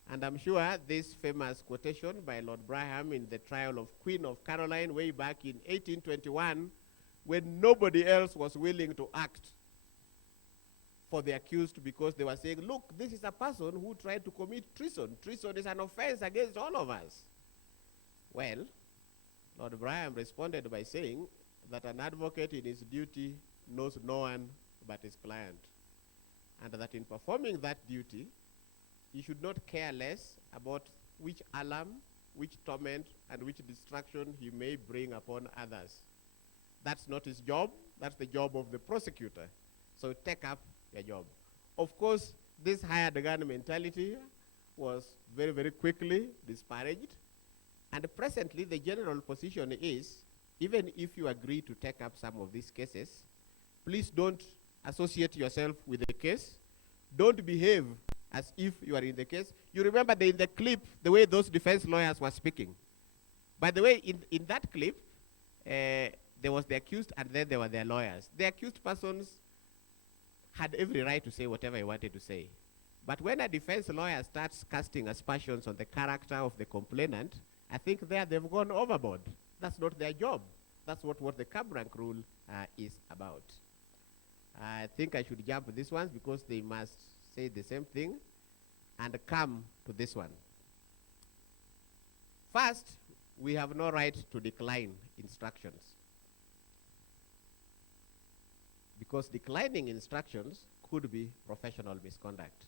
And I'm sure this famous quotation by Lord Braham in the trial of Queen of Caroline way back in 1821, when nobody else was willing to act for the accused because they were saying, look, this is a person who tried to commit treason. Treason is an offense against all of us. Well, Lord Braham responded by saying that an advocate in his duty knows no one but his client, and that in performing that duty, he should not care less about which alarm, which torment, and which distraction he may bring upon others. That's not his job. That's the job of the prosecutor. So take up your job. Of course, this hired gun mentality was very, very quickly disparaged. And presently, the general position is, even if you agree to take up some of these cases, please don't associate yourself with the case. Don't behave as if you are in the case. You remember in the clip, the way those defense lawyers were speaking. By the way, in that clip, there was the accused and then there were their lawyers. The accused persons had every right to say whatever he wanted to say. But when a defense lawyer starts casting aspersions on the character of the complainant, I think there they've gone overboard. That's not their job. That's what the cab rank rule is about. I think I should jump this one because they must say the same thing and come to this one. First, we have no right to decline instructions, because declining instructions could be professional misconduct.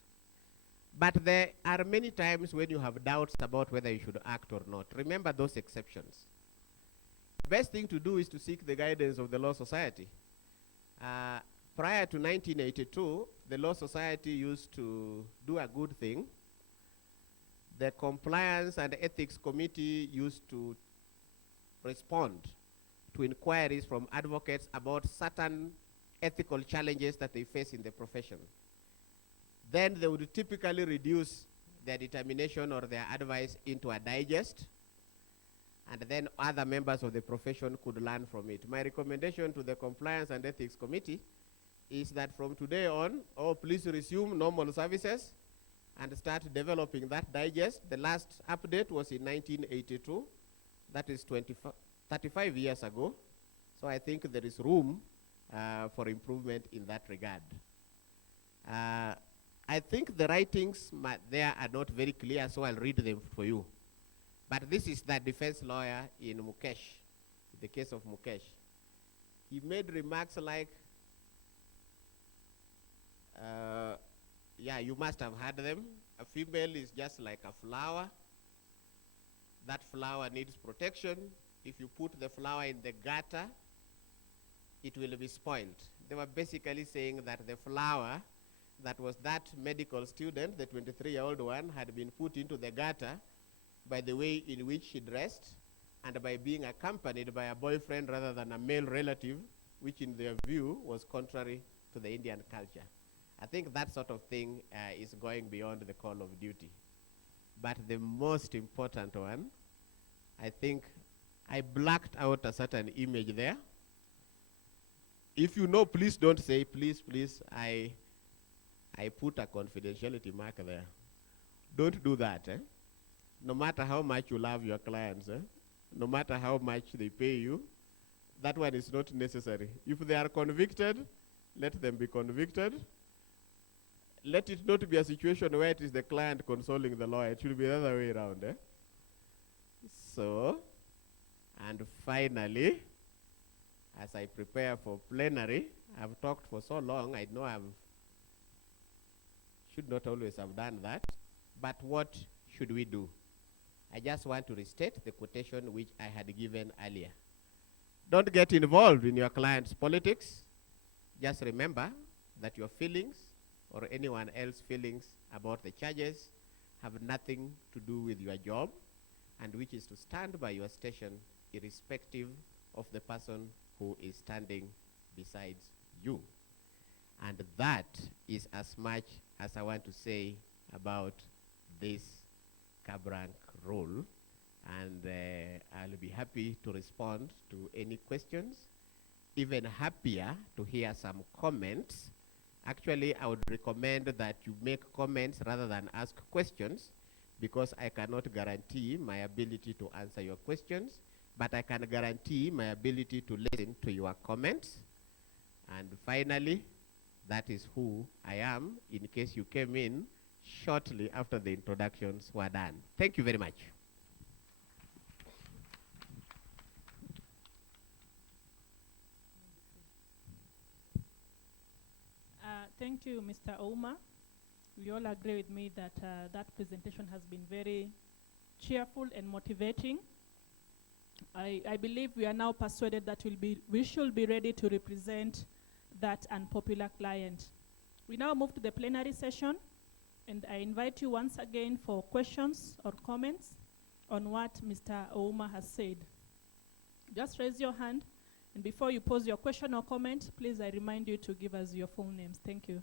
But there are many times when you have doubts about whether you should act or not. Remember those exceptions. The best thing to do is to seek the guidance of the Law Society. Prior to 1982, the Law Society used to do a good thing. The Compliance and Ethics Committee used to respond to inquiries from advocates about certain ethical challenges that they face in the profession. Then they would typically reduce their determination or their advice into a digest, and then other members of the profession could learn from it. My recommendation to the Compliance and Ethics Committee is that from today on, please resume normal services and start developing that digest. The last update was in 1982. That is 35 years ago. So I think there is room for improvement in that regard. I think the writings there are not very clear, so I'll read them for you. But this is the defense lawyer in Mukesh, the case of Mukesh. He made remarks like, yeah, you must have heard them. A female is just like a flower. That flower needs protection. If you put the flower in the gutter, it will be spoiled. They were basically saying that the flower that was that medical student, the 23-year-old one, had been put into the gutter by the way in which she dressed and by being accompanied by a boyfriend rather than a male relative, which in their view was contrary to the Indian culture. I think that sort of thing is going beyond the call of duty. But the most important one, I think I blacked out a certain image there. If you know, please don't say, please, I put a confidentiality mark there. Don't do that. no matter how much you love your clients, no matter how much they pay you, that one is not necessary. If they are convicted, let them be convicted. Let it not be a situation where it is the client consoling the lawyer. It should be the other way around. So, and finally, as I prepare for plenary, I've talked for so long, I know should not always have done that, but what should we do? I just want to restate the quotation which I had given earlier. Don't get involved in your client's politics. Just remember that your feelings or anyone else's feelings about the charges have nothing to do with your job, and which is to stand by your station irrespective of the person who is standing besides you. And that is as much as I want to say about this cab-rank rule. And I'll be happy to respond to any questions, even happier to hear some comments. Actually, I would recommend that you make comments rather than ask questions, because I cannot guarantee my ability to answer your questions, but I can guarantee my ability to listen to your comments. And finally, that is who I am, in case you came in shortly after the introductions were done. Thank you very much. Thank you, Mr. Ouma. We all agree with me that that presentation has been very cheerful and motivating. I believe we are now persuaded that we should be ready to represent that unpopular client. We now move to the plenary session, and I invite you once again for questions or comments on what Mr. Ouma has said. Just raise your hand, and before you pose your question or comment, please I remind you to give us your full names. Thank you.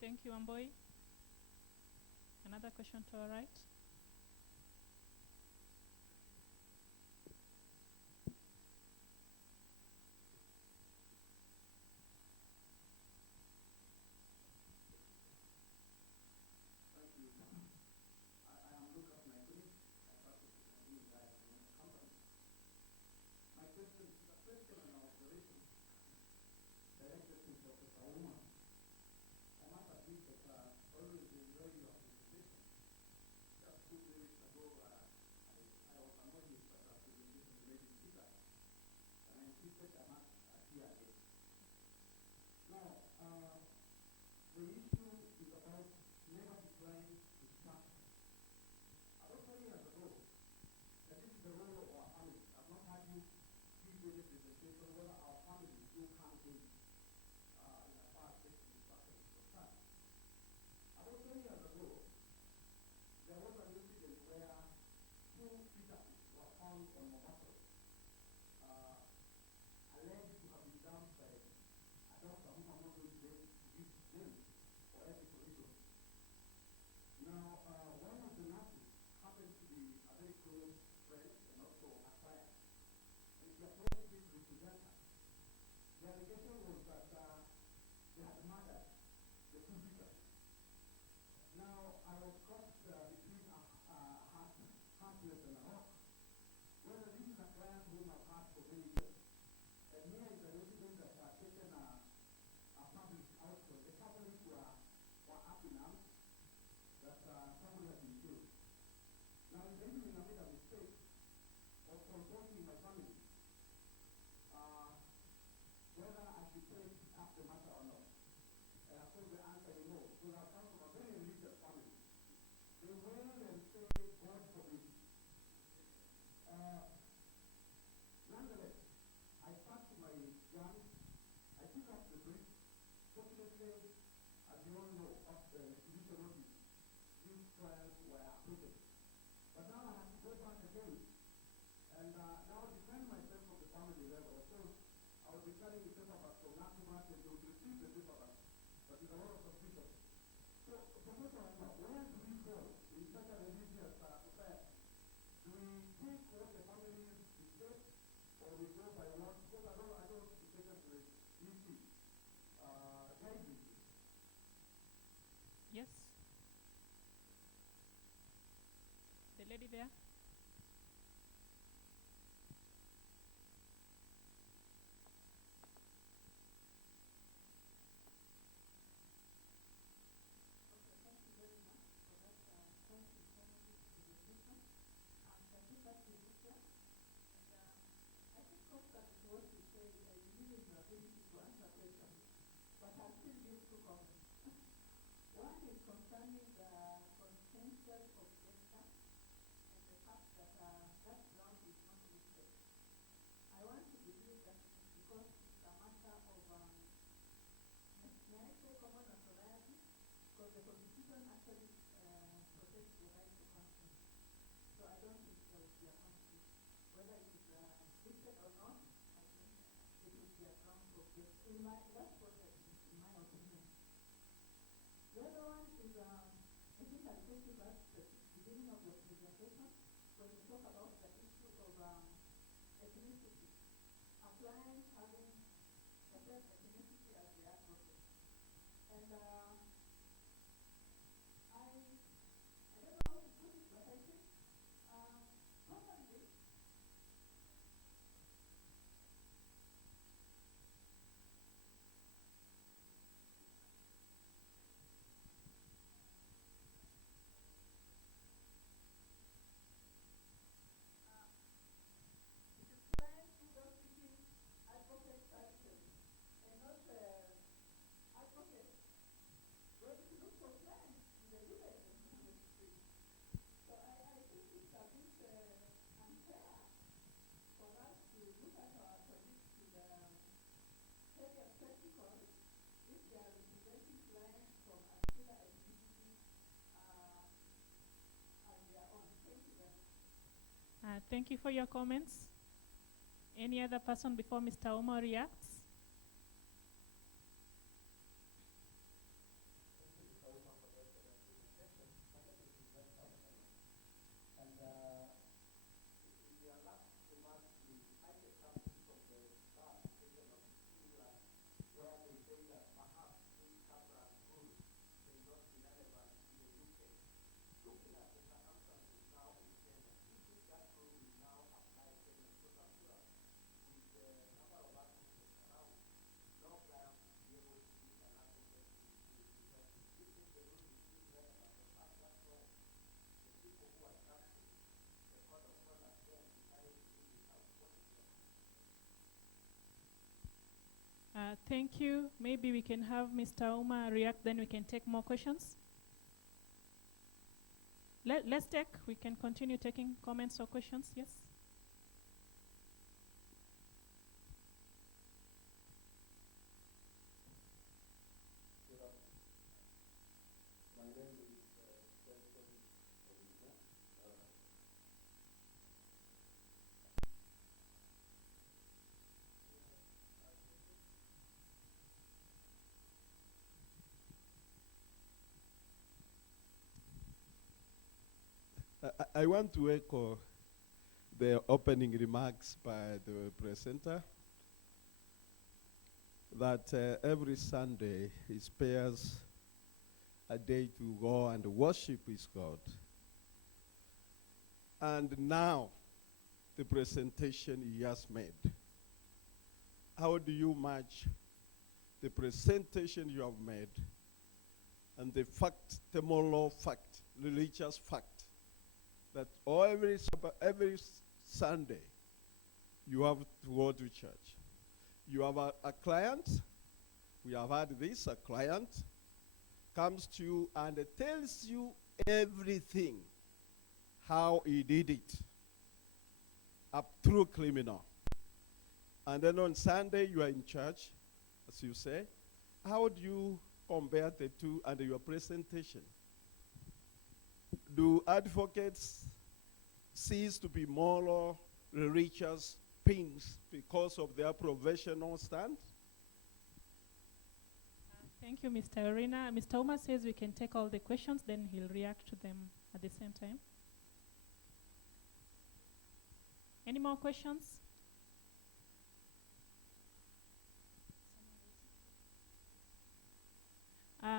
Thank you, Amboy. Another question to our right. Whether I should take up the matter or not. Of course, the answer because I come from a very religious family. They wail and say, God forbid. Nonetheless, I packed my gun, I took up the brief. Fortunately, as you all know, after the exhibition notice, these trials were acquitted. But now I have to go back again and now defend myself from the family level. Of course, I will be carrying the paperback from Nakumat and they will receive the paperback. But with a lot of suspicion. So, Professor Omar, where do we go in such a religious affair? Do we take what the families dictate or we go by what? Because I don't take us to the EC. Guidance. Yes. The lady there. But I'll still give two comments. One is concerning the consensual objection and the fact that that ground is not listed. I want to believe that it is because it's a matter of, may I say common notoriety? Because the Constitution actually protects the right to consent. So I don't think there would be a conflict. Whether it is listed or not, I think it would be a ground for objection. That's what I think, in my opinion. The other one is, I think I told you that at the beginning of your presentation, when you talk about the issue of ethnicity, applying having a certain ethnicity as the advocate. And I don't know how to put it, but I think probably clients who go seeking advocate services and not advocates ready to look for clients in the village and in the street. So I think it's a bit unfair for us to look at our colleagues with heavy spectacles if they are representing clients from a particular ethnicity on their own. Thank you very much. Thank you for your comments. Any other person before Mr. Omar reacts? And in your last remarks, you cited something from the start section of England where they say that perhaps this Cameron rule may not be relevant in the UK. Looking at the circumstances now in Kenya, do you think that rule will now apply in Kenya? Because I'm sure with the number of advocates around, no client will be able to use an advocate to represent. Do you think the rule is still relevant? And perhaps that's why the people who are drafting the code of conduct there decided to leave it out. What is your Thank you. Maybe we can have Mr. Omar react, then we can take more questions. We can continue taking comments or questions. Yes? My name is Benson Olina. I want to echo the opening remarks by the presenter that every Sunday he spares a day to go and worship his God. And now, the presentation he has made. How do you match the presentation you have made and the fact, the moral fact, religious fact, that every Sunday you have to go to church? You have a client, we have had this, a client, comes to you and tells you everything, how he did it, up through criminal. And then on Sunday you are in church, as you say. How do you compare the two and your presentation? Do advocates cease to be moral religious beings because of their professional stand? Thank you, Mr. Arena. Mr. Uma says we can take all the questions, then he'll react to them at the same time. Any more questions?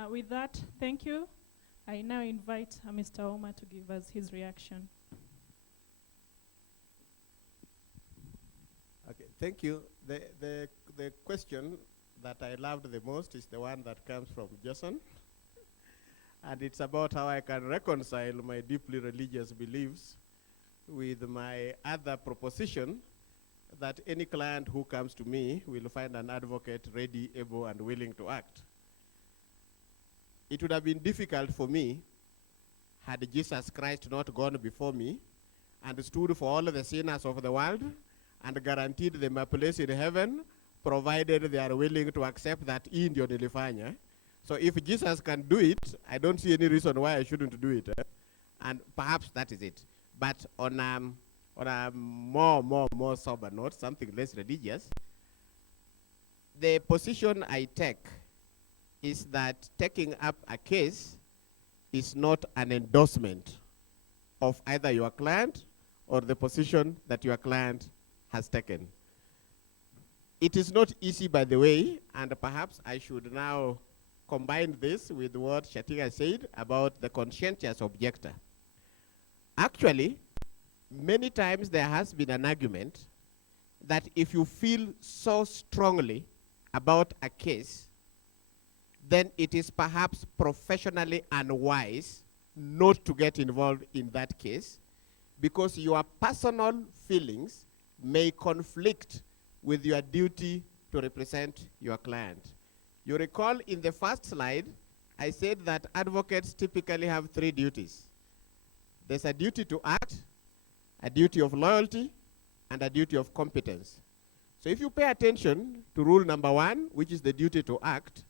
With that, thank you. I now invite Mr. Oma to give us his reaction. Okay, thank you. The question that I loved the most is the one that comes from Jason. And it's about how I can reconcile my deeply religious beliefs with my other proposition that any client who comes to me will find an advocate ready, able, and willing to act. It would have been difficult for me had Jesus Christ not gone before me and stood for all the sinners of the world and guaranteed them a place in heaven, provided they are willing to accept that hii ndio nilifanya. So if Jesus can do it, I don't see any reason why I shouldn't do it. And perhaps that is it. But on a more sober note, something less religious, the position I take is that taking up a case is not an endorsement of either your client or the position that your client has taken. It is not easy, by the way, and perhaps I should now combine this with what Shatika said about the conscientious objector. Actually, many times there has been an argument that if you feel so strongly about a case, then it is perhaps professionally unwise not to get involved in that case because your personal feelings may conflict with your duty to represent your client. You recall in the first slide, I said that advocates typically have 3 duties. There's a duty to act, a duty of loyalty, and a duty of competence. So if you pay attention to rule number 1, which is the duty to act,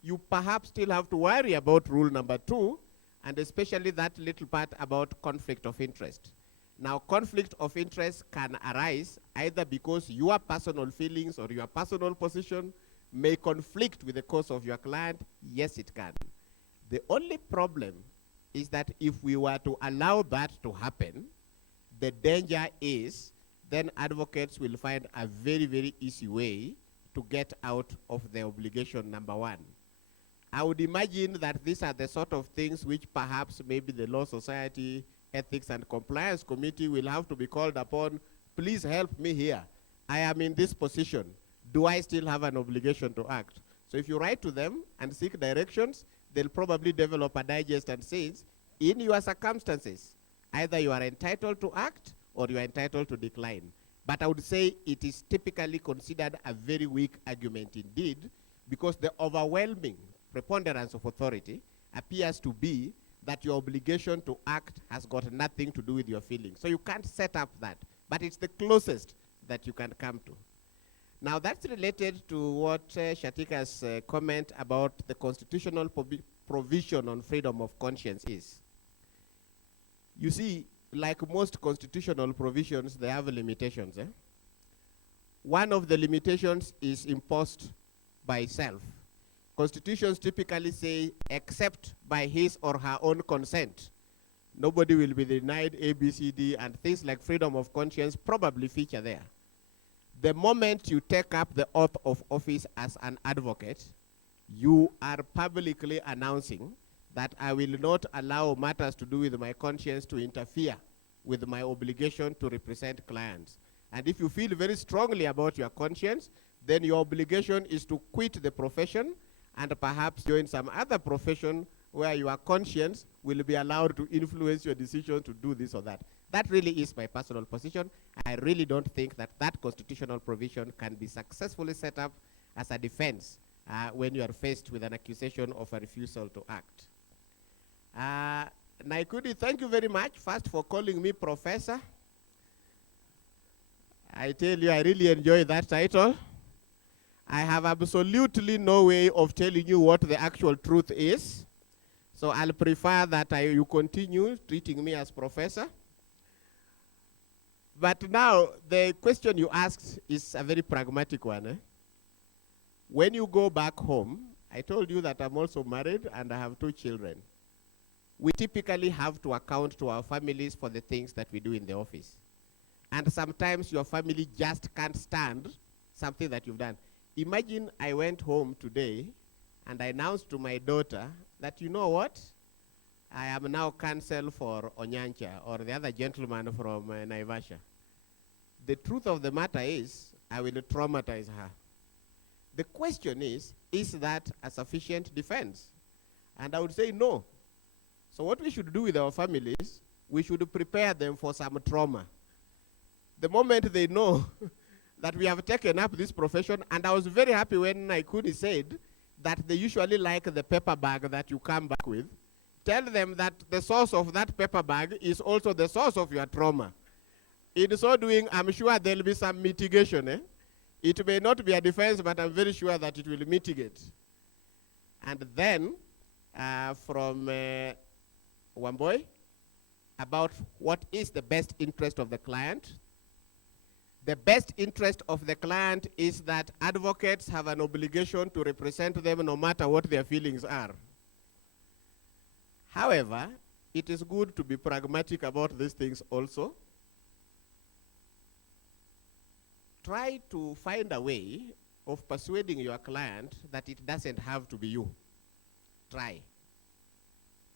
you perhaps still have to worry about rule number 2, and especially that little part about conflict of interest. Now, conflict of interest can arise either because your personal feelings or your personal position may conflict with the cause of your client. Yes, it can. The only problem is that if we were to allow that to happen, the danger is then advocates will find a very, very easy way to get out of the obligation number 1. I would imagine that these are the sort of things which perhaps maybe the Law Society Ethics and Compliance Committee will have to be called upon. Please help me here. I am in this position. Do I still have an obligation to act? So if you write to them and seek directions, they'll probably develop a digest and says, in your circumstances, either you are entitled to act or you are entitled to decline. But I would say it is typically considered a very weak argument indeed, because the overwhelming preponderance of authority appears to be that your obligation to act has got nothing to do with your feelings. So you can't set up that, but it's the closest that you can come to. Now that's related to what Shatika's comment about the constitutional provision on freedom of conscience is. You see, like most constitutional provisions, they have limitations. One of the limitations is imposed by self. Constitutions typically say, except by his or her own consent, nobody will be denied A, B, C, D, and things like freedom of conscience probably feature there. The moment you take up the oath of office as an advocate, you are publicly announcing that I will not allow matters to do with my conscience to interfere with my obligation to represent clients. And if you feel very strongly about your conscience, then your obligation is to quit the profession and perhaps join some other profession where your conscience will be allowed to influence your decision to do this or that. That really is my personal position. I really don't think that that constitutional provision can be successfully set up as a defense when you are faced with an accusation of a refusal to act. Naikudi, thank you very much, first for calling me professor. I tell you, I really enjoy that title. I have absolutely no way of telling you what the actual truth is. So I'll prefer that you continue treating me as professor. But now, the question you asked is a very pragmatic one. When you go back home, I told you that I'm also married and I have 2 children. We typically have to account to our families for the things that we do in the office. And sometimes your family just can't stand something that you've done. Imagine I went home today and I announced to my daughter that, you know what? I am now counsel for Onyancha, or the other gentleman from Naivasha. The truth of the matter is, I will traumatize her. The question is that a sufficient defense? And I would say no. So what we should do with our families, we should prepare them for some trauma. The moment they know that we have taken up this profession, and I was very happy when Naikuni said that they usually like the paper bag that you come back with. Tell them that the source of that paper bag is also the source of your trauma. In so doing, I'm sure there'll be some mitigation. It may not be a defense, but I'm very sure that it will mitigate. And then, from Wamboy, about what is the best interest of the client. The best interest of the client is that advocates have an obligation to represent them no matter what their feelings are. However, it is good to be pragmatic about these things also. Try to find a way of persuading your client that it doesn't have to be you. Try.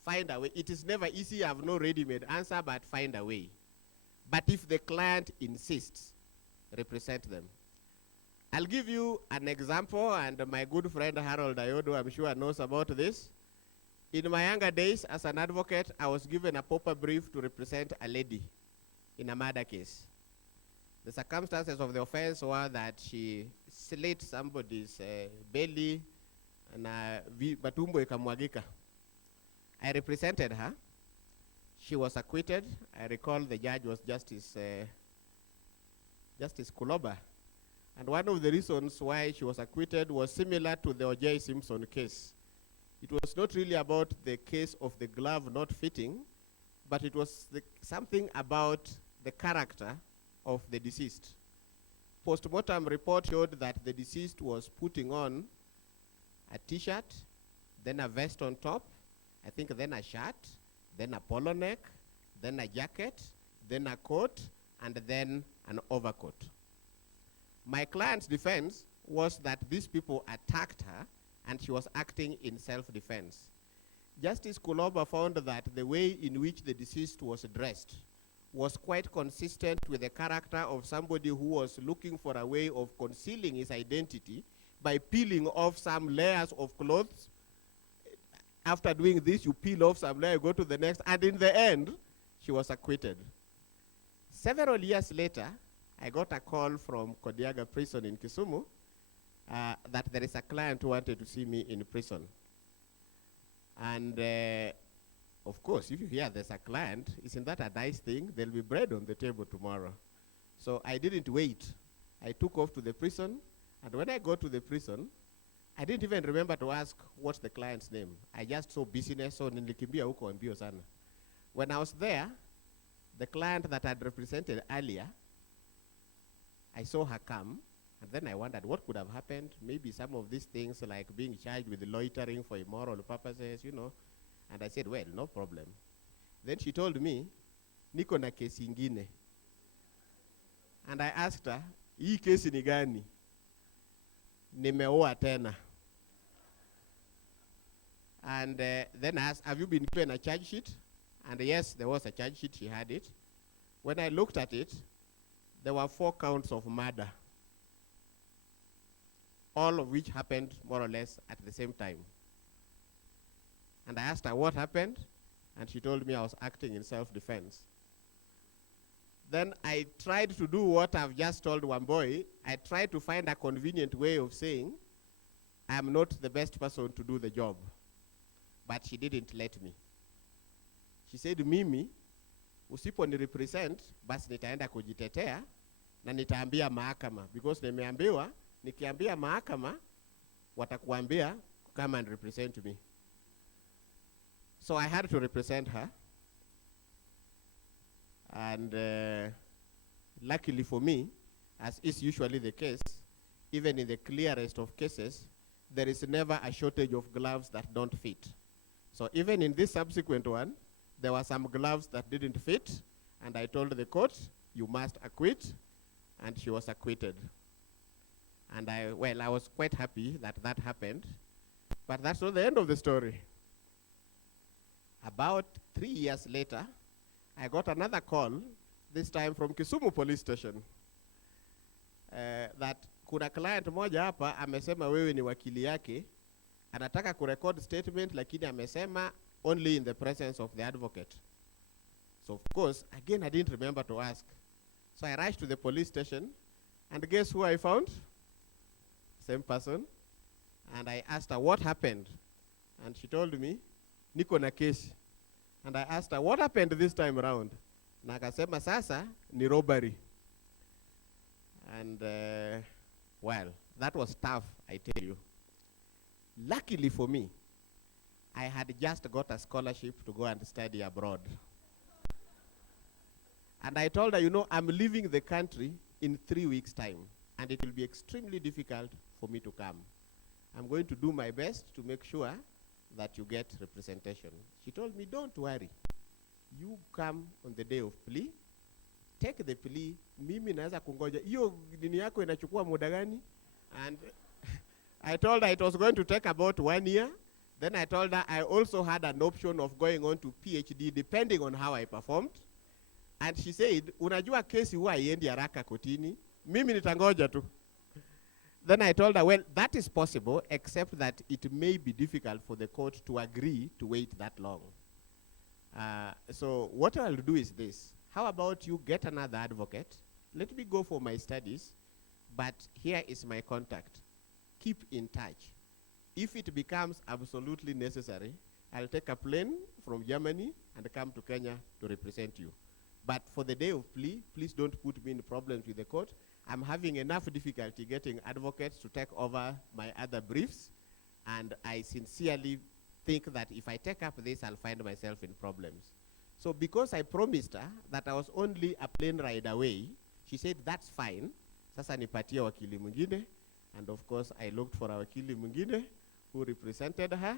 Find a way. It is never easy, I have no ready-made answer, but find a way. But if the client insists, represent them. I'll give you an example, and my good friend Harold Ayodo, I'm sure, knows about this. In my younger days as an advocate, I was given a pauper brief to represent a lady in a murder case. The circumstances of the offense were that she slit somebody's belly and batumbo ikamwagika. I represented her. She was acquitted. I recall the judge was Justice Kuloba. And one of the reasons why she was acquitted was similar to the O.J. Simpson case. It was not really about the case of the glove not fitting, but it was something about the character of the deceased. Post-mortem report showed that the deceased was putting on a t-shirt, then a vest on top, I think then a shirt, then a polo neck, then a jacket, then a coat, and then an overcoat. My client's defense was that these people attacked her and she was acting in self-defense. Justice Kuloba found that the way in which the deceased was dressed was quite consistent with the character of somebody who was looking for a way of concealing his identity by peeling off some layers of clothes. After doing this, you peel off some layer, you go to the next, and in the end, she was acquitted. Several years later, I got a call from Kodiaga prison in Kisumu that there is a client who wanted to see me in prison. And of course, if you hear there's a client, isn't that a nice thing? There'll be bread on the table tomorrow. So I didn't wait. I took off to the prison, and when I got to the prison, I didn't even remember to ask what's the client's name. I just saw business, so nilikimbia huko mbio sana. When I was there, the client that I'd represented earlier, I saw her come, and then I wondered what could have happened. Maybe some of these things like being charged with loitering for immoral purposes, you know. And I said, well, no problem. Then she told me, niko na kesi ingine. And I asked her, hii kesi ni gani? Nimeoa tena. And then I asked, have you been given a charge sheet? And yes, there was a charge sheet, she had it. When I looked at it, there were 4 counts of murder, all of which happened more or less at the same time. And I asked her what happened, and she told me I was acting in self-defense. Then I tried to do what I've just told Wamboy. I tried to find a convenient way of saying, I am not the best person to do the job. But she didn't let me. She said, Mimi, usiponi represent, basi nitaenda kujitetea na nitaambia mahakama. Because nimeambiwa, nikiambia mahakama, watakuambia, come and represent me. So I had to represent her. And luckily for me, as is usually the case, even in the clearest of cases, there is never a shortage of gloves that don't fit. So even in this subsequent one, there were some gloves that didn't fit, and I told the court, you must acquit, and she was acquitted. And I was quite happy that that happened, but that's not the end of the story. About 3 years later, I got another call, this time from Kisumu police station, that kuna client moja hapa amesema wewe ni wakili yake, anataka kurecord statement lakini amesema only in the presence of the advocate. So of course, again I didn't remember to ask. So I rushed to the police station, and guess who I found? Same person. And I asked her what happened, and she told me, niko na kesi. And I asked her what happened this time around. Na akasema sasa ni robbery. And well, that was tough, I tell you. Luckily for me, I had just got a scholarship to go and study abroad. And I told her, you know, I'm leaving the country in 3 weeks' time, and it will be extremely difficult for me to come. I'm going to do my best to make sure that you get representation. She told me, don't worry. You come on the day of plea, take the plea, mimi naweza kungoja. Iyo nini yako inachukua muda gani? And I told her it was going to take about 1 year. Then I told her I also had an option of going on to PhD depending on how I performed. And she said, unajua kesi huwa haiendi haraka kotini, mimi nitangoja tu. Then I told her, well, that is possible, except that it may be difficult for the court to agree to wait that long. So what I'll do is this. How about you get another advocate? Let me go for my studies, but here is my contact. Keep in touch. If it becomes absolutely necessary, I'll take a plane from Germany and come to Kenya to represent you. But for the day of plea, please don't put me in problems with the court. I'm having enough difficulty getting advocates to take over my other briefs, and I sincerely think that if I take up this, I'll find myself in problems. So because I promised her that I was only a plane ride away, she said, that's fine. Sasa nipatie wakili mwingine. And of course, I looked for a wakili mwingine who represented her.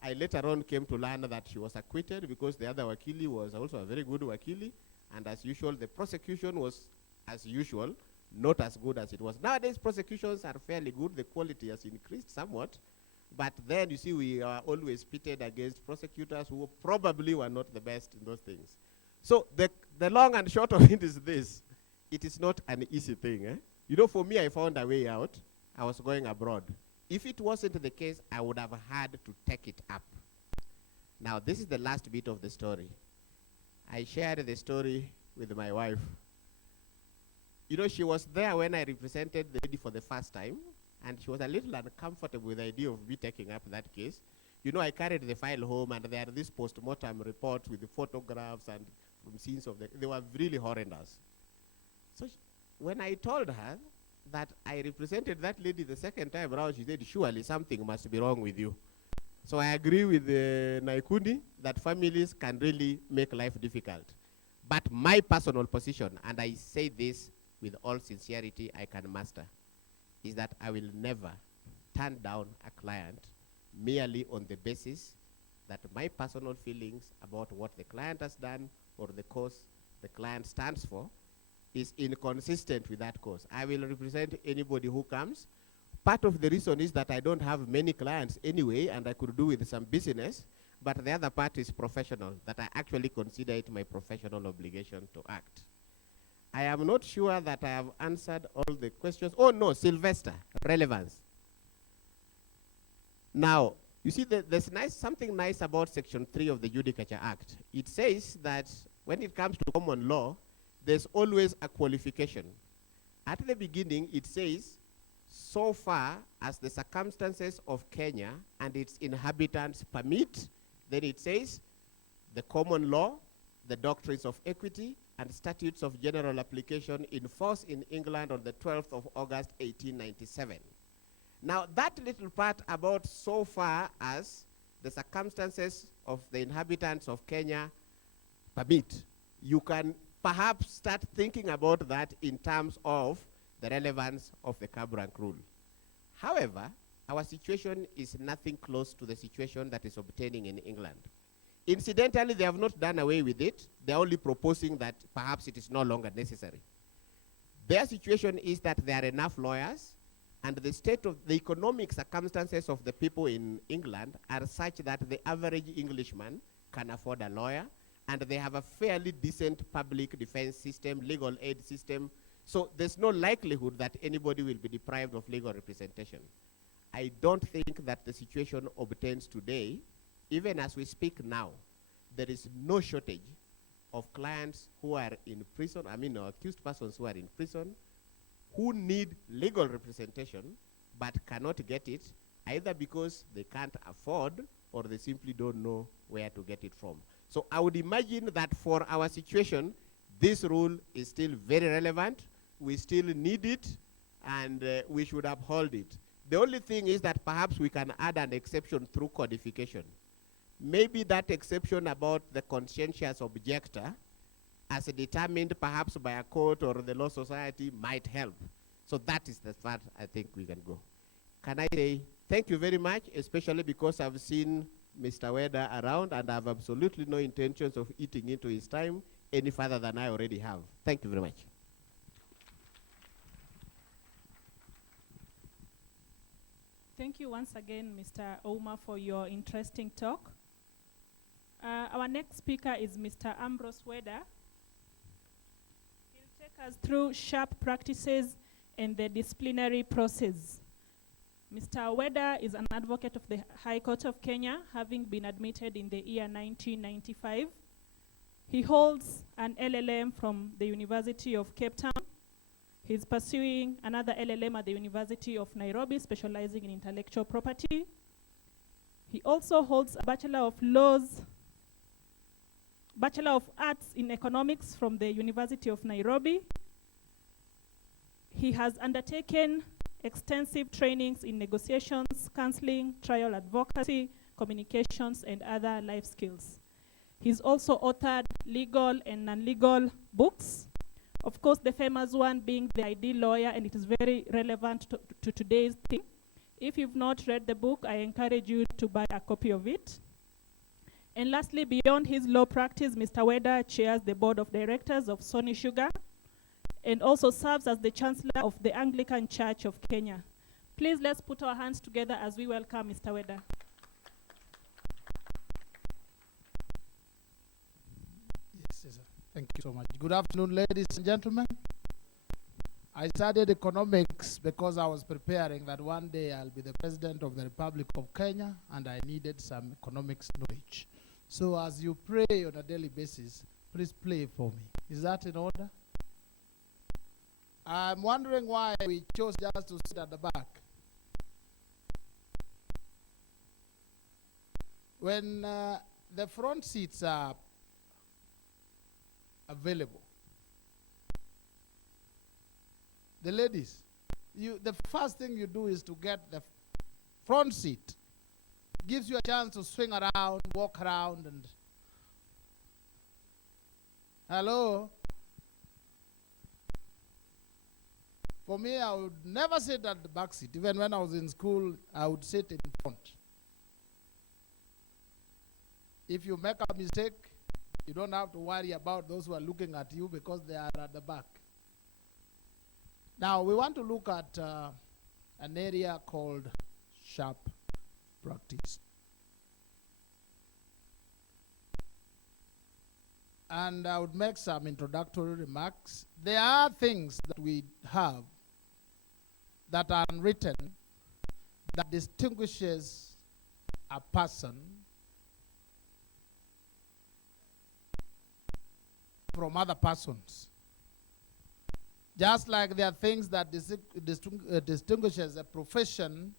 I later on came to learn that she was acquitted because the other wakili was also a very good wakili. And as usual, the prosecution was, as usual, not as good as it was. Nowadays, prosecutions are fairly good. The quality has increased somewhat. But then, you see, we are always pitted against prosecutors who probably were not the best in those things. So the long and short of it is this. It is not an easy thing. Eh? You know, for me, I found a way out. I was going abroad. If it wasn't the case, I would have had to take it up. Now, this is the last bit of the story. I shared the story with my wife. You know, she was there when I represented the lady for the first time, and she was a little uncomfortable with the idea of me taking up that case. You know, I carried the file home, and there are these post-mortem reports with the photographs and from scenes of they were really horrendous. So when I told her that I represented that lady the second time around, she said, surely something must be wrong with you. So I agree with Naikundi that families can really make life difficult. But my personal position, and I say this with all sincerity I can master, is that I will never turn down a client merely on the basis that my personal feelings about what the client has done or the cause the client stands for is inconsistent with that cause. I will represent anybody who comes. Part of the reason is that I don't have many clients anyway, and I could do with some business, but the other part is professional, that I actually consider it my professional obligation to act. I am not sure that I have answered all the questions. Oh no, Sylvester, relevance. Now, you see, there's something nice about Section 3 of the Judicature Act. It says that when it comes to common law, there's always a qualification. At the beginning, it says, so far as the circumstances of Kenya and its inhabitants permit, then it says the common law, the doctrines of equity, and statutes of general application in force in England on the 12th of August 1897. Now that little part about so far as the circumstances of the inhabitants of Kenya permit, you can perhaps start thinking about that in terms of the relevance of the cab rank rule. However, our situation is nothing close to the situation that is obtaining in England. Incidentally, they have not done away with it. They're only proposing that perhaps it is no longer necessary. Their situation is that there are enough lawyers, and the state of the economic circumstances of the people in England are such that the average Englishman can afford a lawyer, and they have a fairly decent public defense system, legal aid system. So there's no likelihood that anybody will be deprived of legal representation. I don't think that the situation obtains today. Even as we speak now, there is no shortage of clients who are in prison, or accused persons who are in prison, who need legal representation but cannot get it, either because they can't afford or they simply don't know where to get it from. So I would imagine that for our situation, this rule is still very relevant. We still need it, and we should uphold it. The only thing is that perhaps we can add an exception through codification. Maybe that exception about the conscientious objector, as determined perhaps by a court or the law society, might help. So that is the part I think we can go. Can I say thank you very much, especially because I've seen Mr. Weda around, and I have absolutely no intentions of eating into his time any further than I already have. Thank you very much. Thank you once again, Mr. Ouma, for your interesting talk. Our next speaker is Mr. Ambrose Weda. He'll take us through sharp practices and the disciplinary process. Mr. Weda is an advocate of the High Court of Kenya, having been admitted in the year 1995. He holds an LLM from the University of Cape Town. He's pursuing another LLM at the University of Nairobi, specializing in intellectual property. He also holds a Bachelor of Arts in Economics from the University of Nairobi. He has undertaken extensive trainings in negotiations, counseling, trial advocacy, communications, and other life skills. He's also authored legal and non-legal books. Of course, the famous one being The Ideal Lawyer, and it is very relevant to today's theme. If you've not read the book, I encourage you to buy a copy of it. And lastly, beyond his law practice, Mr. Weda chairs the board of directors of Sony Sugar and also serves as the Chancellor of the Anglican Church of Kenya. Please let's put our hands together as we welcome Mr. Weda. Yes, thank you so much. Good afternoon, ladies and gentlemen. I studied economics because I was preparing that one day I'll be the President of the Republic of Kenya, and I needed some economics knowledge. So as you pray on a daily basis, please play for me. Is that in order? I'm wondering why we chose just to sit at the back. When the front seats are available, the ladies, the first thing you do is to get the front seat. Gives you a chance to swing around, walk around, and hello. For me, I would never sit at the back seat. Even when I was in school, I would sit in front. If you make a mistake, you don't have to worry about those who are looking at you because they are at the back. Now, we want to look at an area called sharp practice. And I would make some introductory remarks. There are things that we have that are unwritten that distinguishes a person from other persons. Just like there are things that distinguishes a profession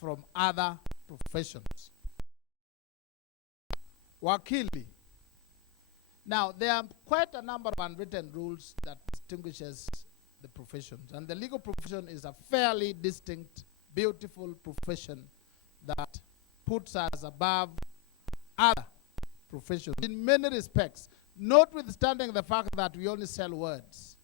from other professions. Wakili. Now, there are quite a number of unwritten rules that distinguishes the professions. And the legal profession is a fairly distinct, beautiful profession that puts us above other professions in many respects, notwithstanding the fact that we only sell words.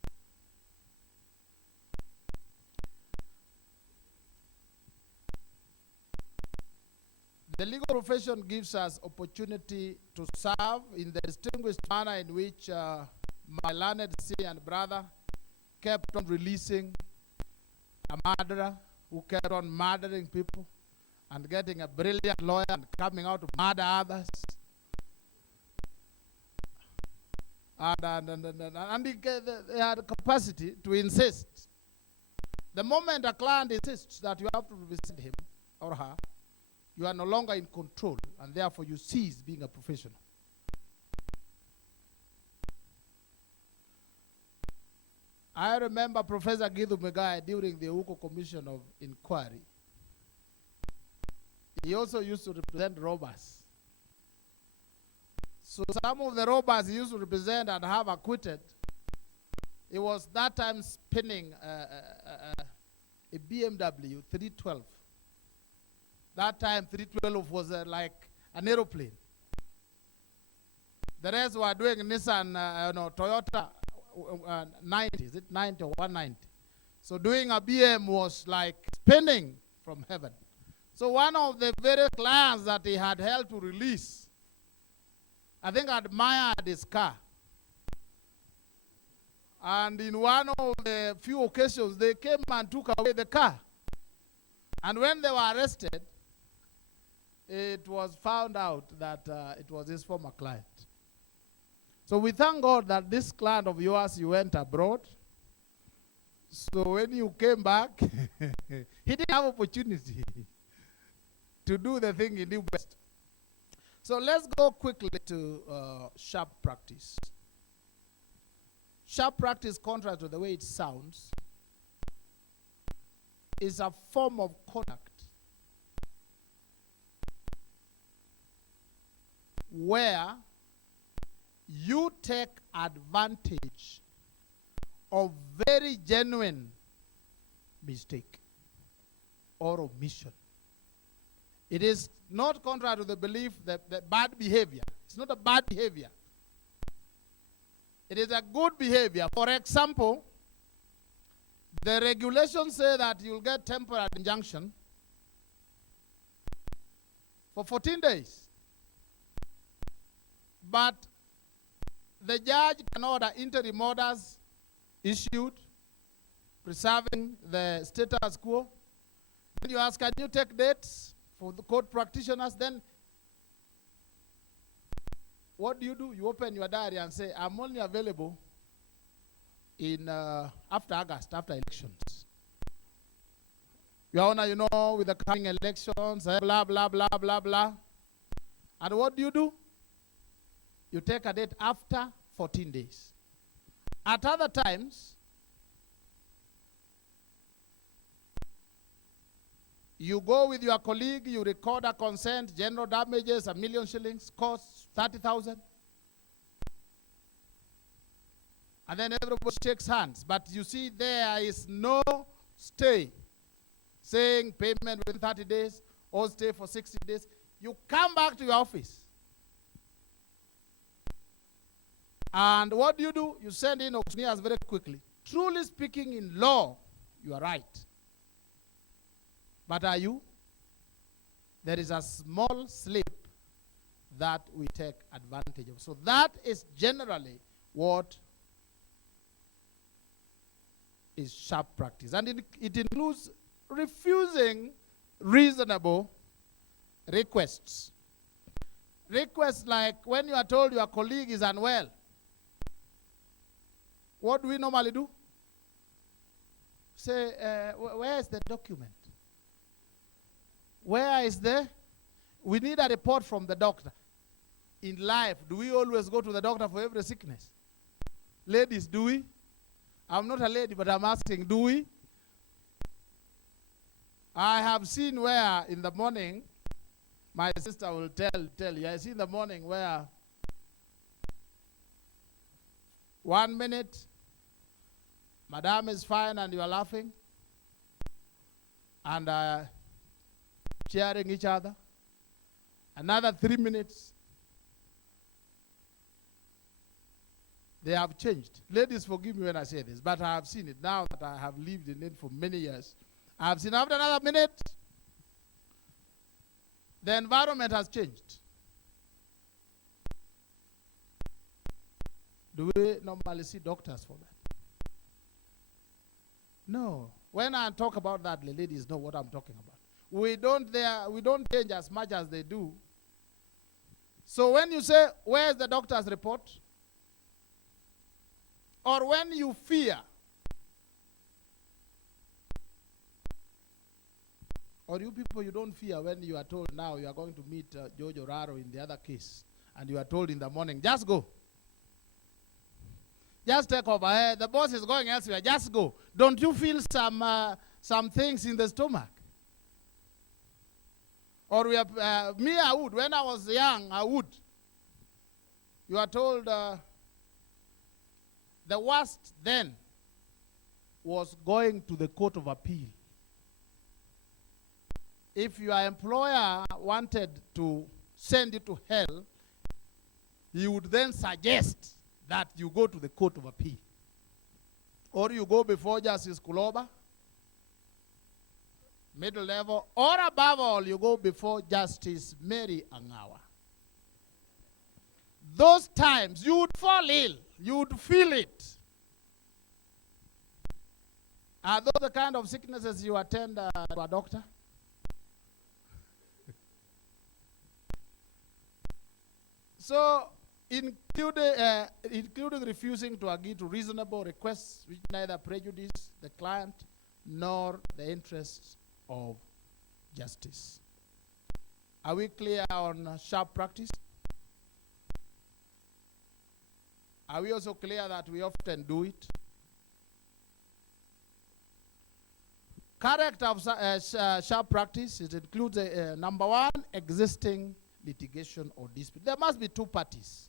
The legal profession gives us opportunity to serve in the distinguished manner in which my learned senior and brother kept on releasing a murderer who kept on murdering people and getting a brilliant lawyer and coming out to murder others. And they had the capacity to insist. The moment a client insists that you have to represent him or her, you are no longer in control, and therefore you cease being a professional. I remember Professor Githu Muigai during the Uko Commission of Inquiry. He also used to represent robbers. So some of the robbers he used to represent and have acquitted, he was that time spinning a BMW 312. That time 312 was like an aeroplane. The rest were doing Nissan, Toyota 90, is it 90 or 190? So doing a BM was like spinning from heaven. So one of the very clients that he had helped to release, I think admired his car. And in one of the few occasions, they came and took away the car. And when they were arrested, it was found out that it was his former client. So we thank God that this client of yours, you went abroad. So when you came back, he didn't have opportunity to do the thing he knew best. So let's go quickly to sharp practice. Sharp practice, contrary to the way it sounds, is a form of conduct where you take advantage of very genuine mistake or omission. It is not contrary to the belief that bad behavior. It's not a bad behavior. It is a good behavior. For example, the regulations say that you'll get temporary injunction for 14 days. But the judge can order interim orders issued, preserving the status quo. Then you ask, can you take dates for the court practitioners? Then what do? You open your diary and say, I'm only available in after August, after elections. Your Honor, you know, with the coming elections, blah, blah, blah, blah, blah. And what do? You take a date after 14 days. At other times, you go with your colleague, you record a consent, general damages, 1 million shillings, costs 30,000. And then everybody shakes hands. But you see, there is no stay saying payment within 30 days or stay for 60 days. You come back to your office. And what do? You send in auctioneers very quickly. Truly speaking, in law, you are right. But are you? There is a small slip that we take advantage of. So that is generally what is sharp practice. And it includes refusing reasonable requests. Requests like when you are told your colleague is unwell. What do we normally do? Say, where is the document? Where is we need a report from the doctor. In life, do we always go to the doctor for every sickness? Ladies, do we? I'm not a lady, but I'm asking, do we? I have seen where in the morning, my sister will tell you, I see in the morning where 1 minute, Madam is fine and you are laughing and cheering each other. Another 3 minutes, they have changed. Ladies, forgive me when I say this, but I have seen it now that I have lived in it for many years. I have seen after another minute, the environment has changed. Do we normally see doctors for that? No. When I talk about that, the ladies know what I'm talking about. We don't change as much as they do. So when you say, where's the doctor's report? Or when you fear, or you people, you don't fear when you are told now you are going to meet George Oraro in the other case, and you are told in the morning, just go. Just take over. Hey, the boss is going elsewhere. Just go. Don't you feel some things in the stomach? Or we have, me, I would. When I was young, I would. You are told the worst then was going to the court of appeal. If your employer wanted to send you to hell, he would then suggest that you go to the court of appeal. Or you go before Justice Kuloba, middle level, or above all, you go before Justice Mary Angawa. Those times, you would fall ill. You would feel it. Are those the kind of sicknesses you attend to a doctor? So, including refusing to agree to reasonable requests which neither prejudice the client nor the interests of justice. Are we clear on sharp practice? Are we also clear that we often do it? Character of sharp practice, it includes, number one, existing litigation or dispute. There must be two parties.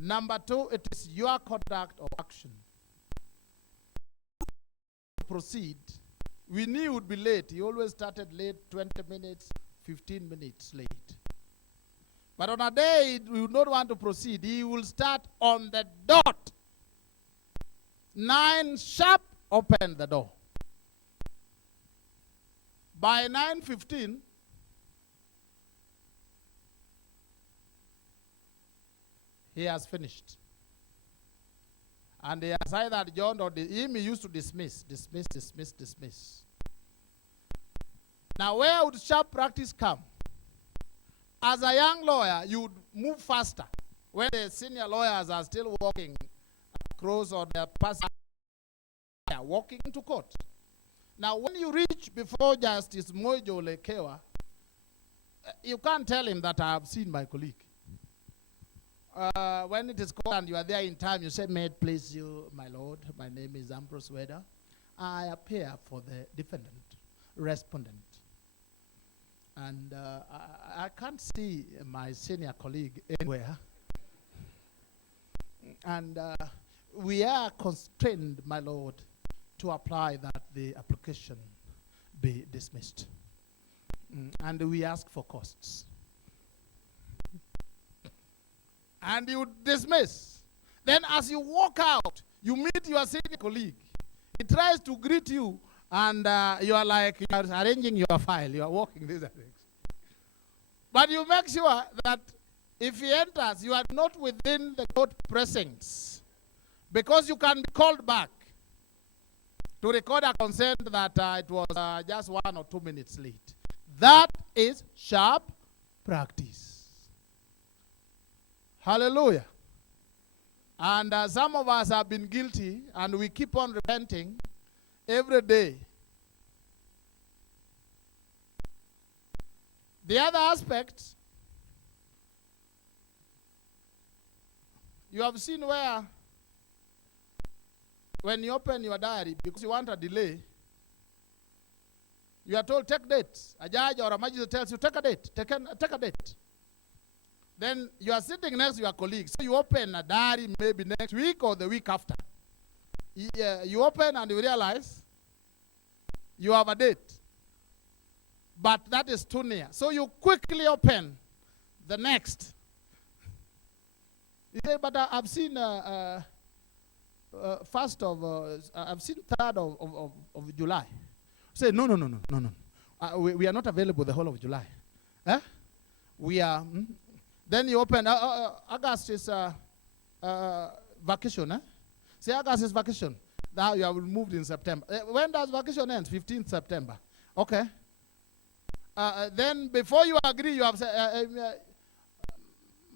Number two, it is your conduct or action. Proceed. We knew he would be late. He always started late, 20 minutes, 15 minutes late. But on a day we would not want to proceed, he will start on the dot. 9 sharp, open the door. By 9:15, he has finished. And he has either adjourned or him he used to dismiss. Now where would sharp practice come? As a young lawyer, you would move faster when the senior lawyers are still walking across or they're passing, walking to court. Now when you reach before Justice Mojo Lekewa, you can't tell him that I have seen my colleague. When it is called and you are there in time, you say, may it please you, my lord, my name is Ambrose Weda. I appear for the defendant, respondent. And I can't see my senior colleague anywhere. And we are constrained, my lord, to apply that the application be dismissed. And we ask for costs. And you dismiss. Then as you walk out, you meet your senior colleague. He tries to greet you, and you are like, you are arranging your file. You are walking these things. But you make sure that if he enters, you are not within the court precincts, because you can be called back to record a consent that it was just 1 or 2 minutes late. That is sharp practice. Hallelujah. And some of us have been guilty, and we keep on repenting every day. The other aspect, you have seen where when you open your diary, because you want a delay, you are told take dates. A judge or a magistrate tells you take a date, take a date. Then you are sitting next to your colleague. So you open a diary maybe next week or the week after. You open and you realize you have a date. But that is too near. So you quickly open the next. You say, but I've seen I've seen 3rd of July. Say, no. We are not available the whole of July. We are, then you open, August is vacation. Say August is vacation. Now you have moved in September. When does vacation end? 15th September. Okay. Then before you agree, you have said,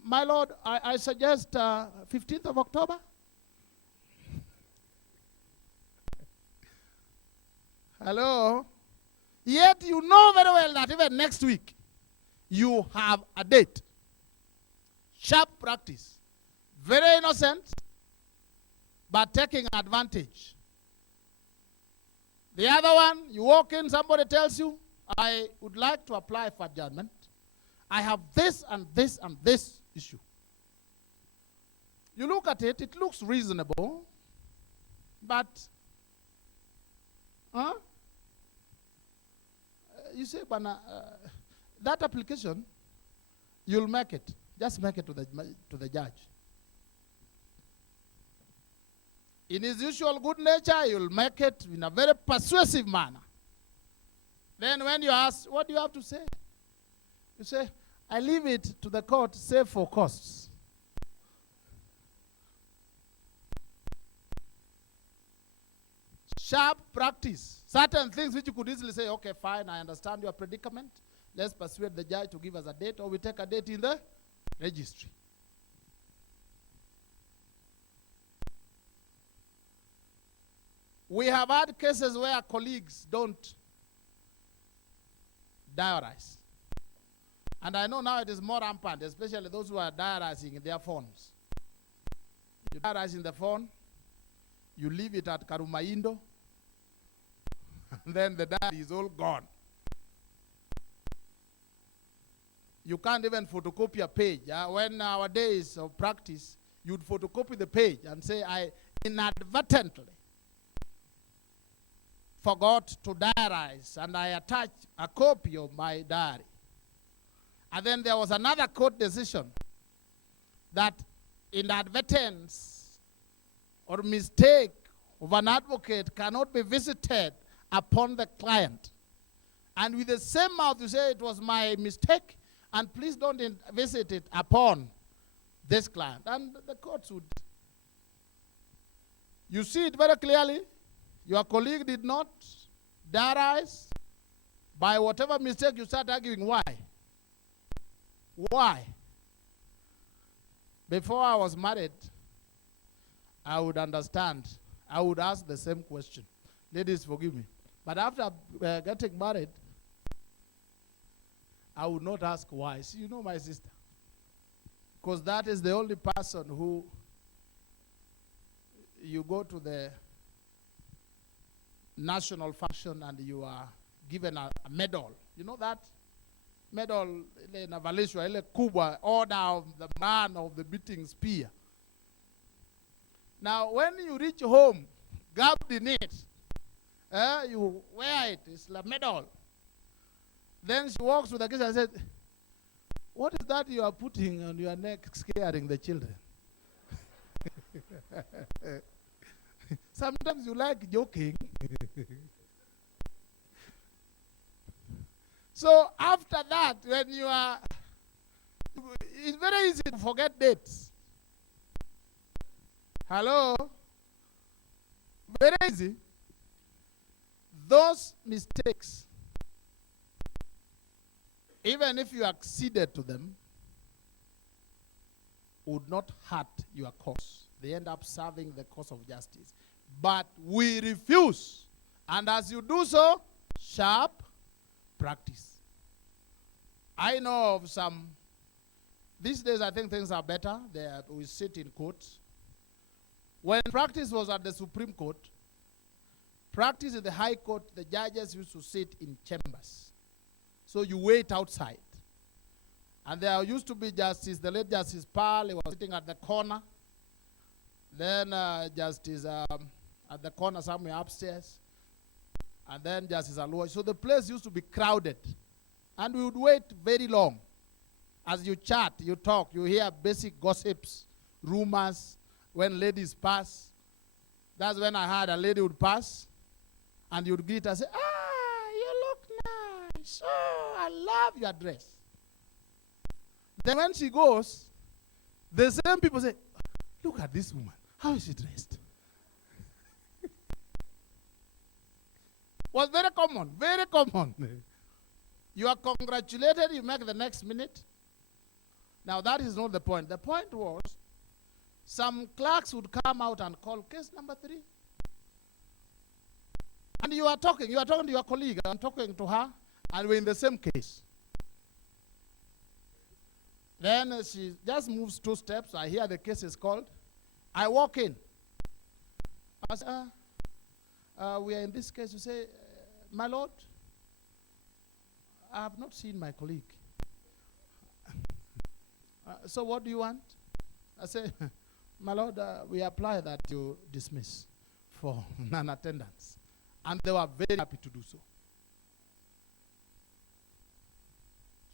my lord, I suggest 15th of October. Hello? Yet you know very well that even next week, you have a date. Sharp practice. Very innocent, but taking advantage. The other one, you walk in, somebody tells you, I would like to apply for adjournment. I have this and this and this issue. You look at it, it looks reasonable, but you say, that application, you'll make it. Just make it to the judge. In his usual good nature, you'll make it in a very persuasive manner. Then when you ask, what do you have to say? You say, I leave it to the court, save for costs. Sharp practice. Certain things which you could easily say, okay, fine, I understand your predicament. Let's persuade the judge to give us a date, or we take a date in the registry. We have had cases where colleagues don't diarize. And I know now it is more rampant, especially those who are diarizing in their phones. You diarize in the phone, you leave it at Karumaindo, and then the diary is all gone. You can't even photocopy a page. When nowadays of practice, you'd photocopy the page and say, I inadvertently forgot to diarize, and I attached a copy of my diary. And then there was another court decision that inadvertence or mistake of an advocate cannot be visited upon the client. And with the same mouth you say, it was my mistake, and please don't visit it upon this client. And the courts would. You see it very clearly. Your colleague did not diarize. By whatever mistake, you start arguing. Why? Why? Before I was married, I would understand. I would ask the same question. Ladies, forgive me. But after getting married, I would not ask why. See, you know my sister. Because that is the only person who you go to the national function and you are given a medal. You know that? Medal, ile inavalishwa, ile kubwa, order of the man of the beating spear. Now, when you reach home, garbed in it, you wear it, it's a medal. Then she walks to the kitchen and said, what is that you are putting on your neck scaring the children? Sometimes you like joking. So after that, when you are, it's very easy to forget dates. Hello? Very easy. Those mistakes, even if you acceded to them, would not hurt your cause. They end up serving the cause of justice. But we refuse. And as you do so, sharp practice. I know of some, these days I think things are better. We sit in courts. When practice was at the Supreme Court, practice in the High Court, the judges used to sit in chambers. So you wait outside. And there used to be Justice, the late Justice Paul, he was sitting at the corner. Then Justice at the corner somewhere upstairs. And then Justice Alua. So the place used to be crowded. And we would wait very long. As you chat, you talk, you hear basic gossips, rumors, when ladies pass. That's when I heard a lady would pass, and you would greet her and say, you look nice. Oh, I love your dress. Then when she goes, the same people say, look at this woman. How is she dressed? Was very common, very common. You are congratulated, you make the next minute. Now that is not the point. The point was, some clerks would come out and call case number 3. And you are talking to your colleague, I'm talking to her, and we're in the same case. Then she just moves 2 steps, I hear the case is called. I walk in. I say, we are in this case. You say, my lord, I have not seen my colleague. So what do you want? I say, my lord, we apply that you dismiss for non-attendance. And they were very happy to do so.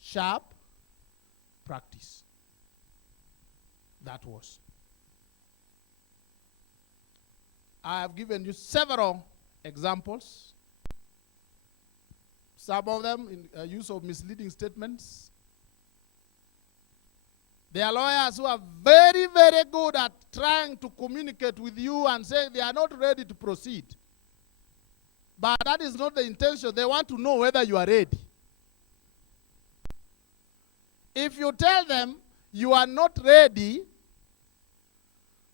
Sharp practice. That was. I have given you several examples. Some of them in use of misleading statements. There are lawyers who are very, very good at trying to communicate with you and say they are not ready to proceed. But that is not the intention. They want to know whether you are ready. If you tell them you are not ready,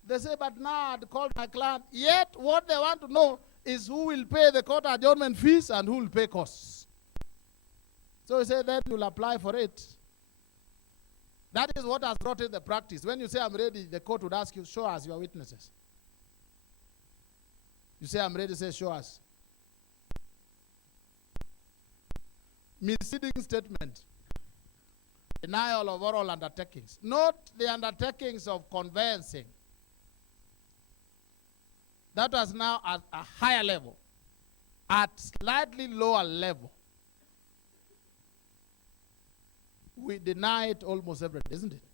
they say, but now I'd called my client. Yet what they want to know is who will pay the court adjournment fees and who will pay costs. So you say, then you'll apply for it. That is what has brought in the practice. When you say, I'm ready, the court would ask you, show us your witnesses. You say, I'm ready, say, show us. Misleading statement. Denial of oral undertakings. Not the undertakings of conveyancing. That was now at a higher level. At slightly lower level. We deny it almost every day, isn't it?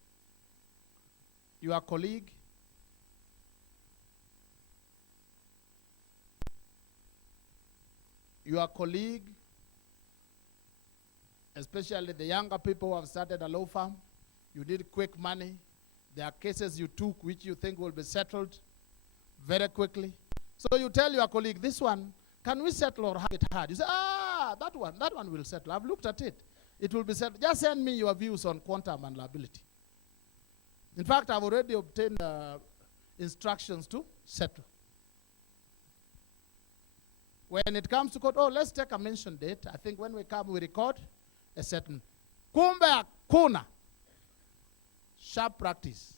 Your colleague, especially the younger people who have started a law firm, you need quick money. There are cases you took which you think will be settled very quickly. So you tell your colleague, this one, can we settle or have it hard? You say, that one will settle. I've looked at it. It will be settled. Just send me your views on quantum and liability. In fact, I've already obtained instructions to settle. When it comes to court, let's take a mention date. I think when we come, we record a certain. Kumbe kuna. Sharp practice.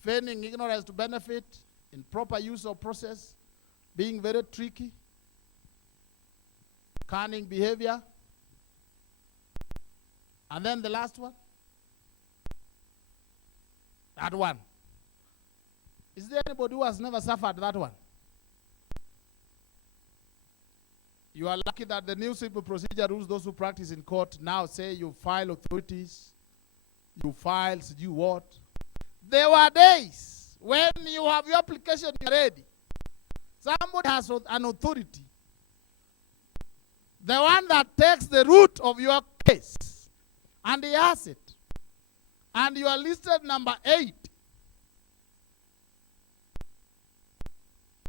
Feigning ignorance to benefit, improper use of process, being very tricky, cunning behavior. And then the last one. That one. Is there anybody who has never suffered that one? You are lucky that the new civil procedure rules, those who practice in court now say you file authorities, you file you what. There were days when you have your application ready. Somebody has an authority. The one that takes the root of your case. And he has it. And you are listed number 8.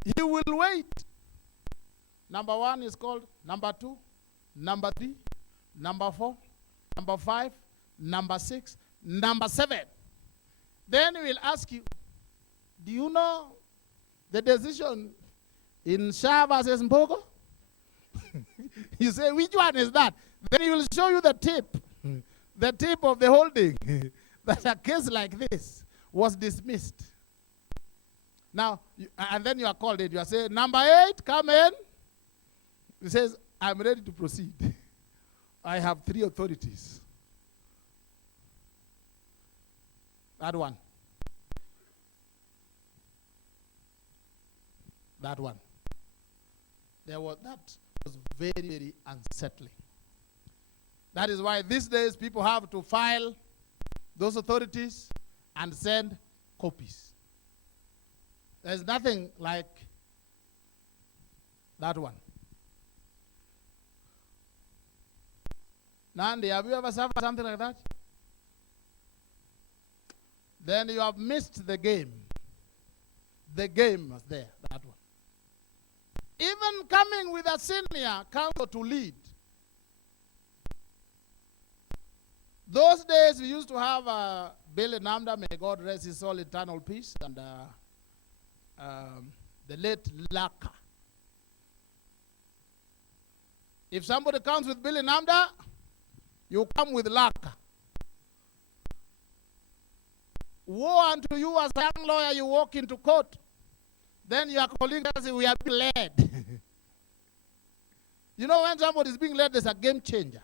He will wait. Number 1 is called, number 2, number 3, number 4, number 5, number 6, number 7. Then he will ask you, do you know the decision in Shah versus Mbogo? You say, which one is that? Then he will show you the tip. The tip of the holding that a case like this was dismissed. Now Now, and then you are called in. You are saying, number 8, come in. He says, I'm ready to proceed. I have 3 authorities. That one. That one. That was very, very unsettling. That is why these days people have to file those authorities and send copies. There's nothing like that one. Nandi, have you ever suffered something like that? Then you have missed the game. The game was there, that one. Even coming with a senior counsel to lead. Those days we used to have Billy Namda, may God rest his soul, eternal peace, and the late Laka. If somebody comes with Billy Namda, you come with Laka. Woe unto you as a young lawyer, you walk into court. Then your colleague says, we are being led. You know, when somebody is being led, there's a game changer.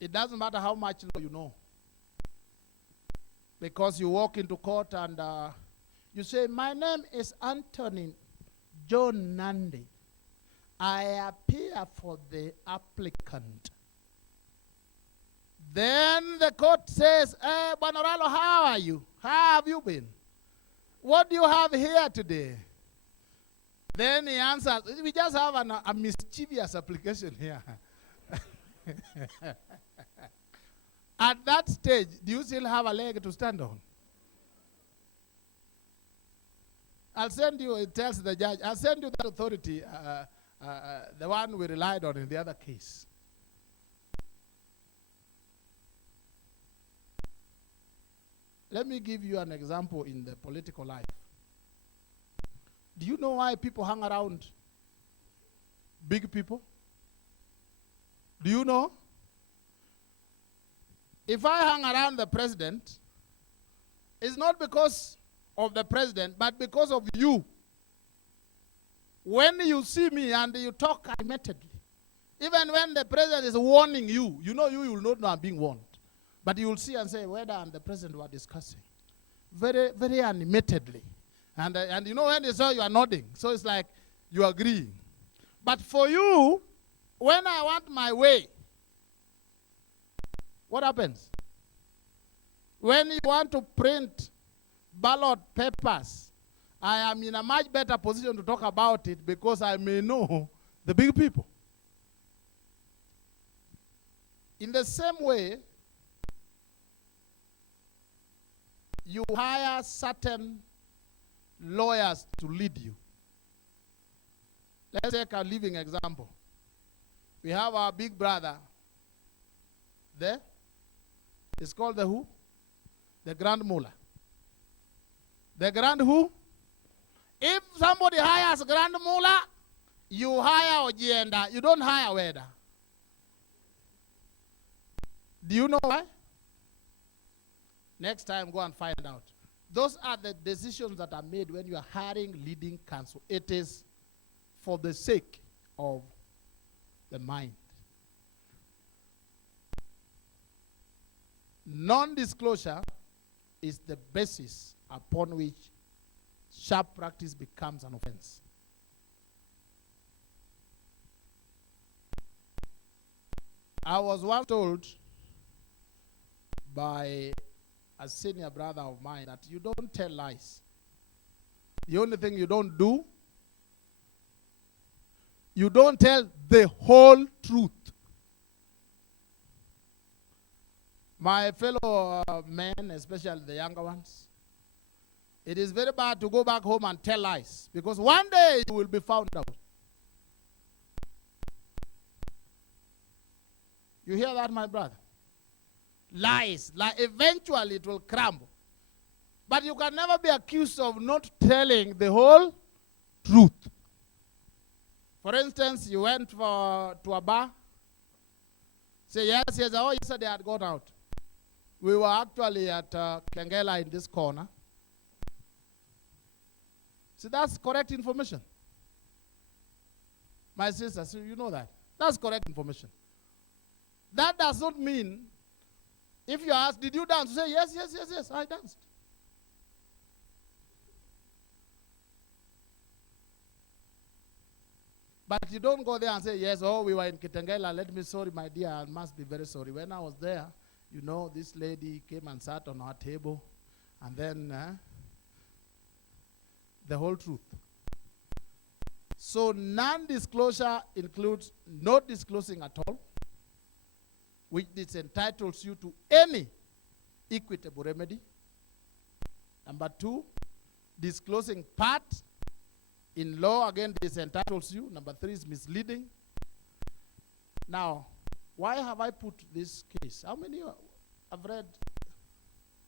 It doesn't matter how much law you know. Because you walk into court and you say, my name is Anthony John Nandi. I appear for the applicant. Then the court says, hey, Banoralo, how are you? How have you been? What do you have here today? Then he answers, we just have a mischievous application here. At that stage, do you still have a leg to stand on? I'll send you, it tells the judge, I'll send you that authority, the one we relied on in the other case. Let me give you an example in the political life. Do you know why people hang around big people? Do you know? If I hang around the president, it's not because of the president, but because of you. When you see me and you talk animatedly, even when the president is warning you, you know you will not know I'm being warned. But you will see and say, whether and the president were discussing. Very, very animatedly. And you know when they saw you are nodding, so it's like you agree. But for you, when I want my way, what happens? When you want to print ballot papers, I am in a much better position to talk about it because I may know the big people. In the same way, you hire certain lawyers to lead you. Let's take a living example. We have our big brother there. It's called the who? The Grand Mullah. The Grand who? If somebody hires Grand Mullah, you hire Ojienda. You don't hire Weda. Do you know why? Next time, go and find out. Those are the decisions that are made when you are hiring leading counsel. It is for the sake of the mind. Non-disclosure is the basis upon which sharp practice becomes an offense. I was once told by a senior brother of mine that you don't tell lies. The only thing you don't do, you don't tell the whole truth. My fellow men, especially the younger ones, it is very bad to go back home and tell lies because one day you will be found out. You hear that, my brother? Lies. Eventually it will crumble. But you can never be accused of not telling the whole truth. For instance, you went to a bar. Say, yes, oh, yesterday I had gone out. We were actually at Kengela in this corner. See, that's correct information. My sister, so you know that. That's correct information. That does not mean, if you ask, did you dance? You say, yes, yes, yes, yes, I danced. But you don't go there and say, yes, oh, we were in Kitengela, let me, sorry, my dear, I must be very sorry. When I was there, you know, this lady came and sat on our table, and then the whole truth. So non-disclosure includes not disclosing at all, which this entitles you to any equitable remedy. Number 2, disclosing part. In law, again, this entitles you. Number 3 is misleading. Now, why have I put this case? How many have read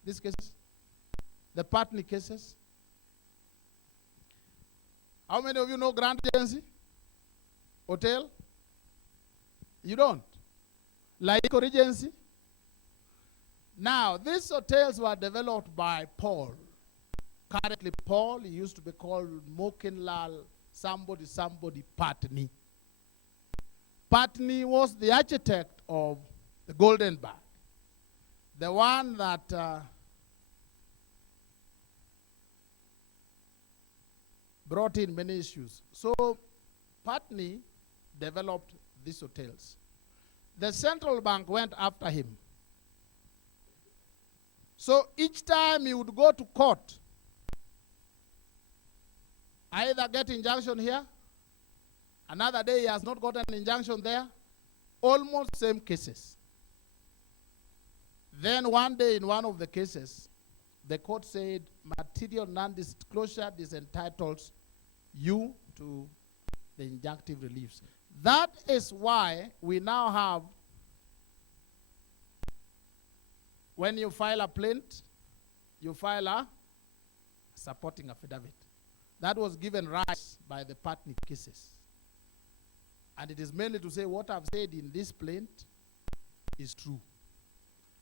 these cases? The Patney cases? How many of you know Grand Agency? Hotel? You don't? Laiko Regency? Now, these hotels were developed by Paul. Currently, Paul, he used to be called Mokinlal somebody Patney. Patney was the architect of the Golden Bag, the one that brought in many issues. So Patney developed these hotels. The central bank went after him. So each time he would go to court, either get injunction here, another day he has not got an injunction there, almost same cases. Then one day in one of the cases, the court said material non-disclosure disentitles you to the injunctive reliefs. That is why we now have, when you file a plaint, you file a supporting affidavit. That was given rise by the Patney cases. And it is mainly to say what I've said in this plaint is true.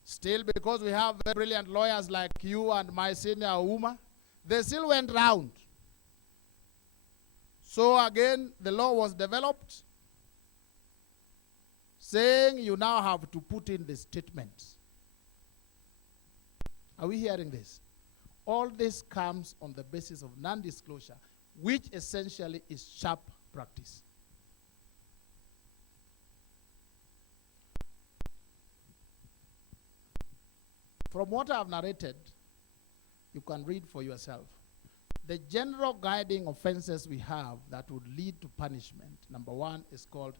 Still, because we have very brilliant lawyers like you and my senior Uma, they still went round. So again, the law was developed saying you now have to put in the statements. Are we hearing this? All this comes on the basis of non-disclosure, which essentially is sharp practice. From what I have narrated, you can read for yourself. The general guiding offenses we have that would lead to punishment, number 1 is called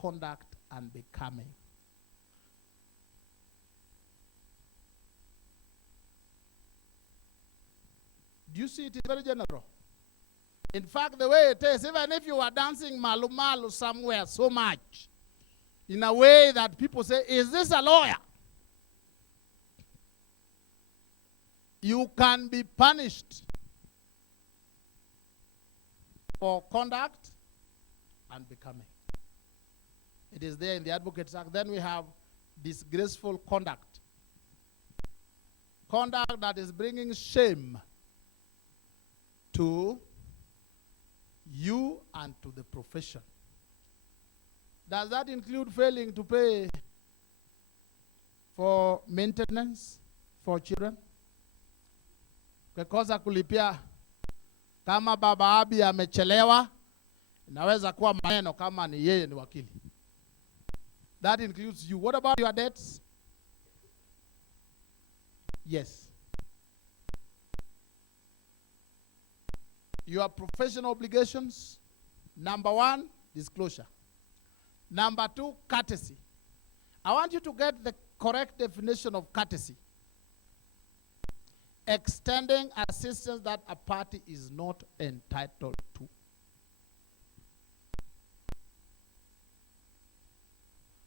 conduct unbecoming. Do you see it is very general? In fact, the way it is, even if you are dancing malu malu somewhere so much, in a way that people say, is this a lawyer? You can be punished for conduct unbecoming. It is there in the Advocates Act. Then we have disgraceful conduct. Conduct that is bringing shame to you and to the profession. Does that include failing to pay for maintenance for children? Kukosa kulipia kama baba abi amechelewa, inaweza kuwa maneno kama ni yeye ni wakili. That includes you. What about your debts? Yes. Your professional obligations. Number 1, disclosure. Number 2, courtesy. I want you to get the correct definition of courtesy. Extending assistance that a party is not entitled to.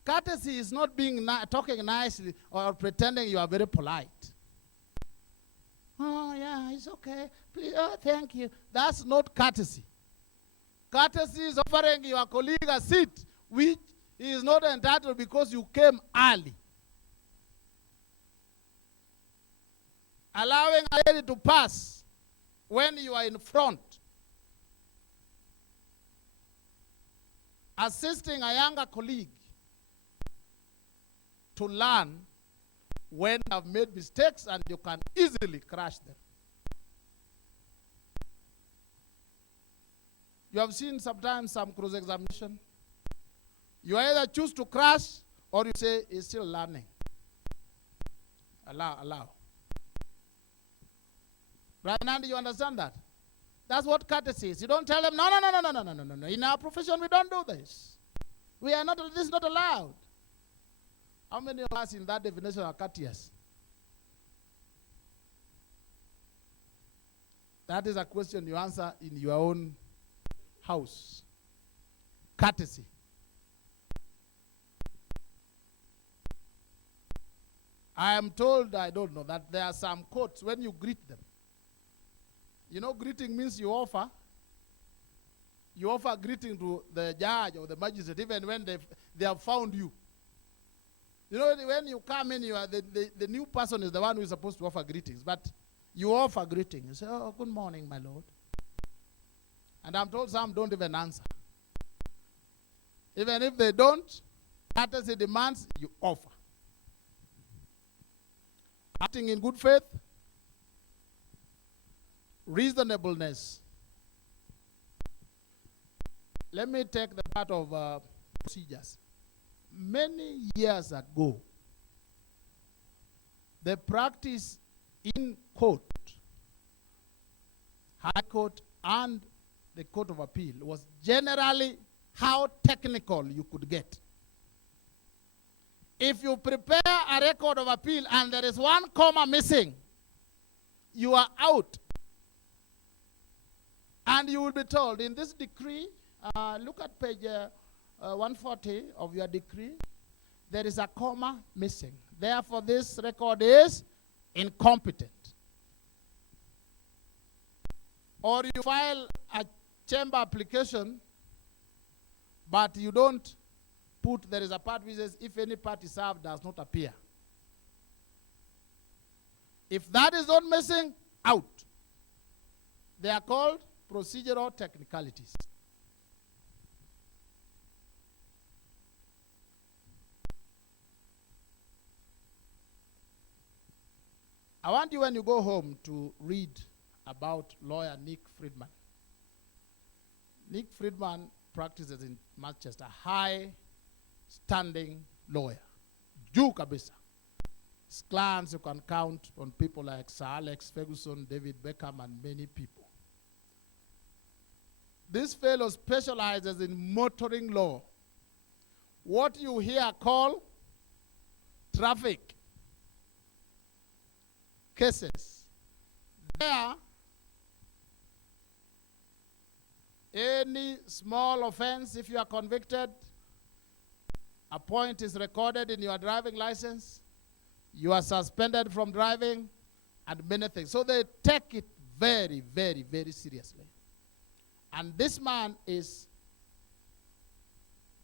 Courtesy is not being talking nicely or pretending you are very polite. Oh, yeah, it's okay. Please, oh, thank you. That's not courtesy. Courtesy is offering your colleague a seat which he is not entitled because you came early. Allowing a lady to pass when you are in front assisting a younger colleague to learn when they have made mistakes and you can easily crush them. You have seen sometimes some cross-examination. You either choose to crush or you say he's still learning. Allow. Right now, do you understand that? That's what courtesy is. You don't tell them, no. In our profession, we don't do this. This is not allowed. How many of us in that definition are courteous? That is a question you answer in your own house. Courtesy. I am told, I don't know, that there are some courts when you greet them. You know, greeting means you offer greeting to the judge or the magistrate, even when they have found you. You know, when you come in, you are the new person is the one who is supposed to offer greetings, but you offer greetings. You say, oh, good morning, my lord. And I'm told some don't even answer. Even if they don't, courtesy demands you offer. Acting in good faith, reasonableness. Let me take the part of procedures. Many years ago, the practice in court, High Court and the Court of Appeal, was generally how technical you could get. If you prepare a record of appeal and there is one comma missing, you are out. And you will be told, in this decree, look at page 140 of your decree, there is a comma missing. Therefore, this record is incompetent. Or you file a chamber application, but you don't put, there is a part which says, if any party served does not appear. If that is not missing, out. They are called procedural technicalities. I want you, when you go home, to read about lawyer Nick Friedman. Nick Friedman practices in Manchester, high-standing lawyer. Juu kabisa. His clients, you can count on people like Sir Alex Ferguson, David Beckham, and many people. This fellow specializes in motoring law. What you hear call traffic cases. There, any small offense, if you are convicted, a point is recorded in your driving license, you are suspended from driving, and many things. So they take it very, very, very seriously. And this man is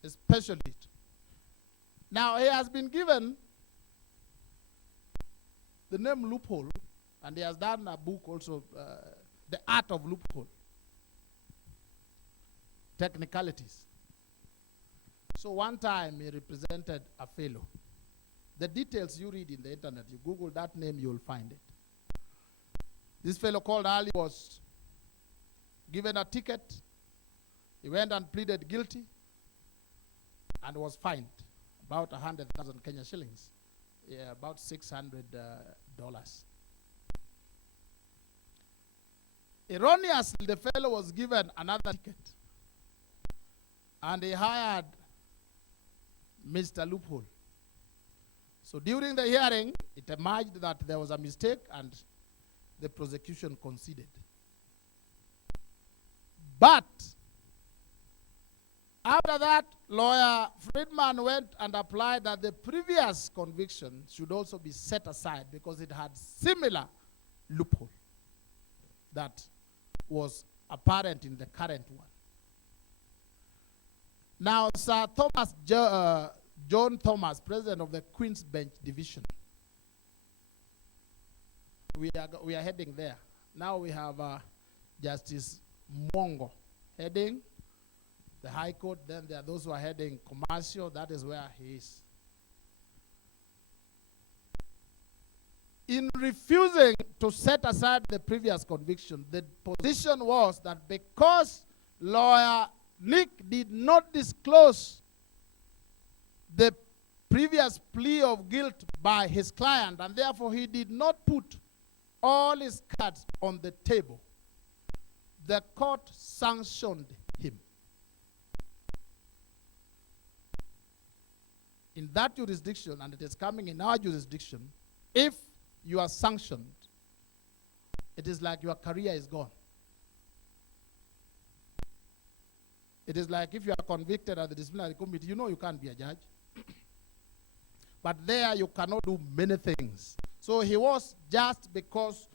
a specialist. Now, he has been given the name Loophole, and he has done a book also, The Art of Loophole. Technicalities. So one time he represented a fellow. The details you read in the internet, you Google that name, you will find it. This fellow called Ali was given a ticket. He went and pleaded guilty and was fined about 100,000 Kenya shillings, about $600. Erroneously, the fellow was given another ticket, and he hired Mr. Loophole. So during the hearing, it emerged that there was a mistake, and the prosecution conceded. But after that, lawyer Friedman went and applied that the previous conviction should also be set aside because it had similar loophole that was apparent in the current one. Now, Sir Thomas John Thomas, president of the Queen's Bench Division, we are heading there. Now we have Justice Mwongo heading the High Court. Then there are those who are heading commercial. That is where he is. In refusing to set aside the previous conviction, the position was that because lawyer Nick did not disclose the previous plea of guilt by his client, and therefore he did not put all his cards on the table, the court sanctioned him. In that jurisdiction, and it is coming in our jurisdiction, if you are sanctioned, it is like your career is gone. It is like if you are convicted at the disciplinary committee, you know you can't be a judge. But there you cannot do many things. So he was just because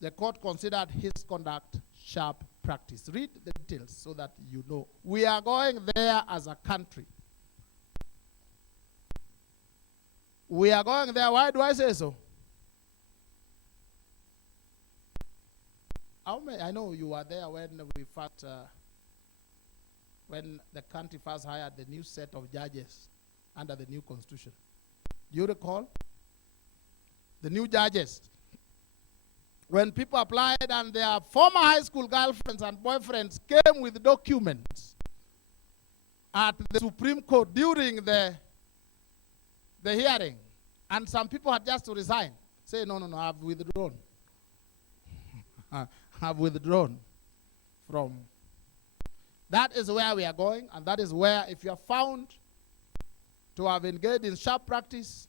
the court considered his conduct sharp practice. Read the details so that you know. We are going there as a country. We are going there. Why do I say so? I know you were there when we first, when the country first hired the new set of judges under the new constitution. Do you recall? The new judges. When people applied and their former high school girlfriends and boyfriends came with documents at the Supreme Court during the hearing, and some people had just to resign. Say, no, I've withdrawn. Have withdrawn from. That is where we are going, and that is where, if you are found to have engaged in sharp practice,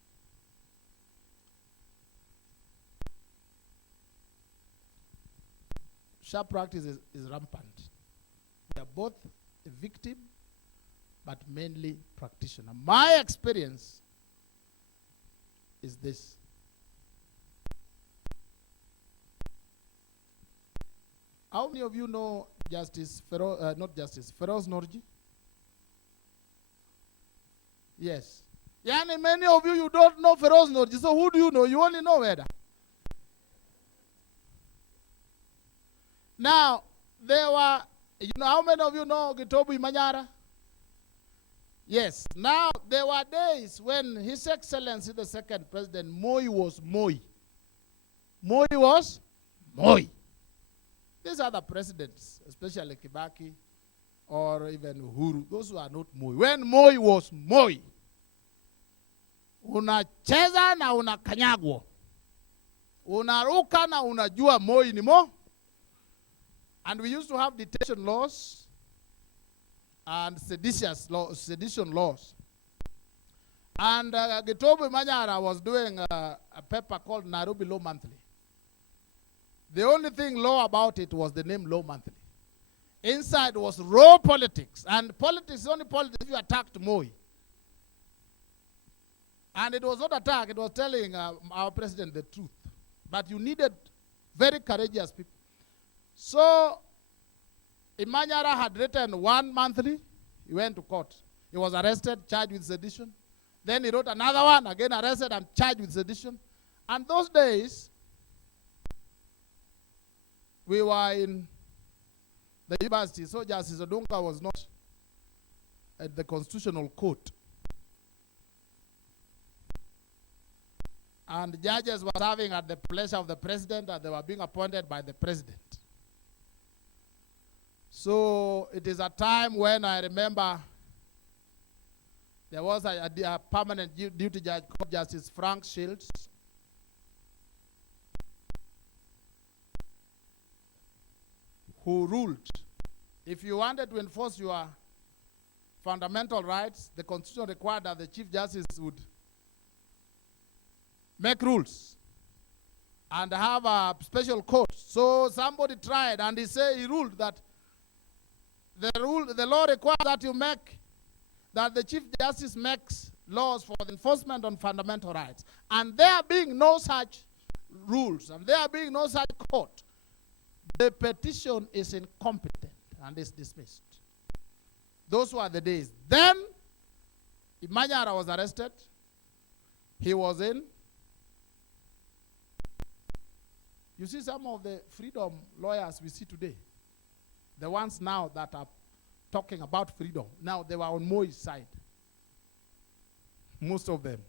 sharp practice is rampant. We are both a victim, but mainly practitioner. My experience is this. How many of you know Justice Feroz, Feroz Norji? Yes. Yani many of you don't know Feroz Norji, so who do you know? You only know Weda. Now, there were, how many of you know Gitobu Imanyara? Yes. Now, there were days when His Excellency the second President, Moi was Moi. Moi was Moi. These are the presidents, especially Kibaki or even Uhuru, those who are not Moi. When Moi was Moi, unacheza na unakanyagwa. Unaruka na unajua Moi ni Mo. And we used to have detention laws and sedition laws. And Gitobu Manyara was doing a paper called Nairobi Law Monthly. The only thing law about it was the name Law Monthly. Inside was raw politics. And politics is only politics if you attacked Moi. And it was not attack, it was telling our president the truth. But you needed very courageous people. So, Imanyara had written one monthly. He went to court. He was arrested, charged with sedition. Then he wrote another one, again arrested and charged with sedition. And those days, we were in the university, so Justice Odunga was not at the Constitutional Court. And the judges were serving at the pleasure of the president, and they were being appointed by the president. So it is a time when I remember there was a permanent duty judge called Justice Frank Shields. Who ruled, if you wanted to enforce your fundamental rights, the Constitution required that the Chief Justice would make rules and have a special court. So somebody tried, and he ruled that the law requires that that the Chief Justice makes laws for the enforcement on fundamental rights. And there being no such rules, and there being no such court, the petition is incompetent and is dismissed. Those were the days. Then, Imanyara was arrested. He was in. You see some of the freedom lawyers we see today, the ones now that are talking about freedom. Now, they were on Moi's side. Most of them.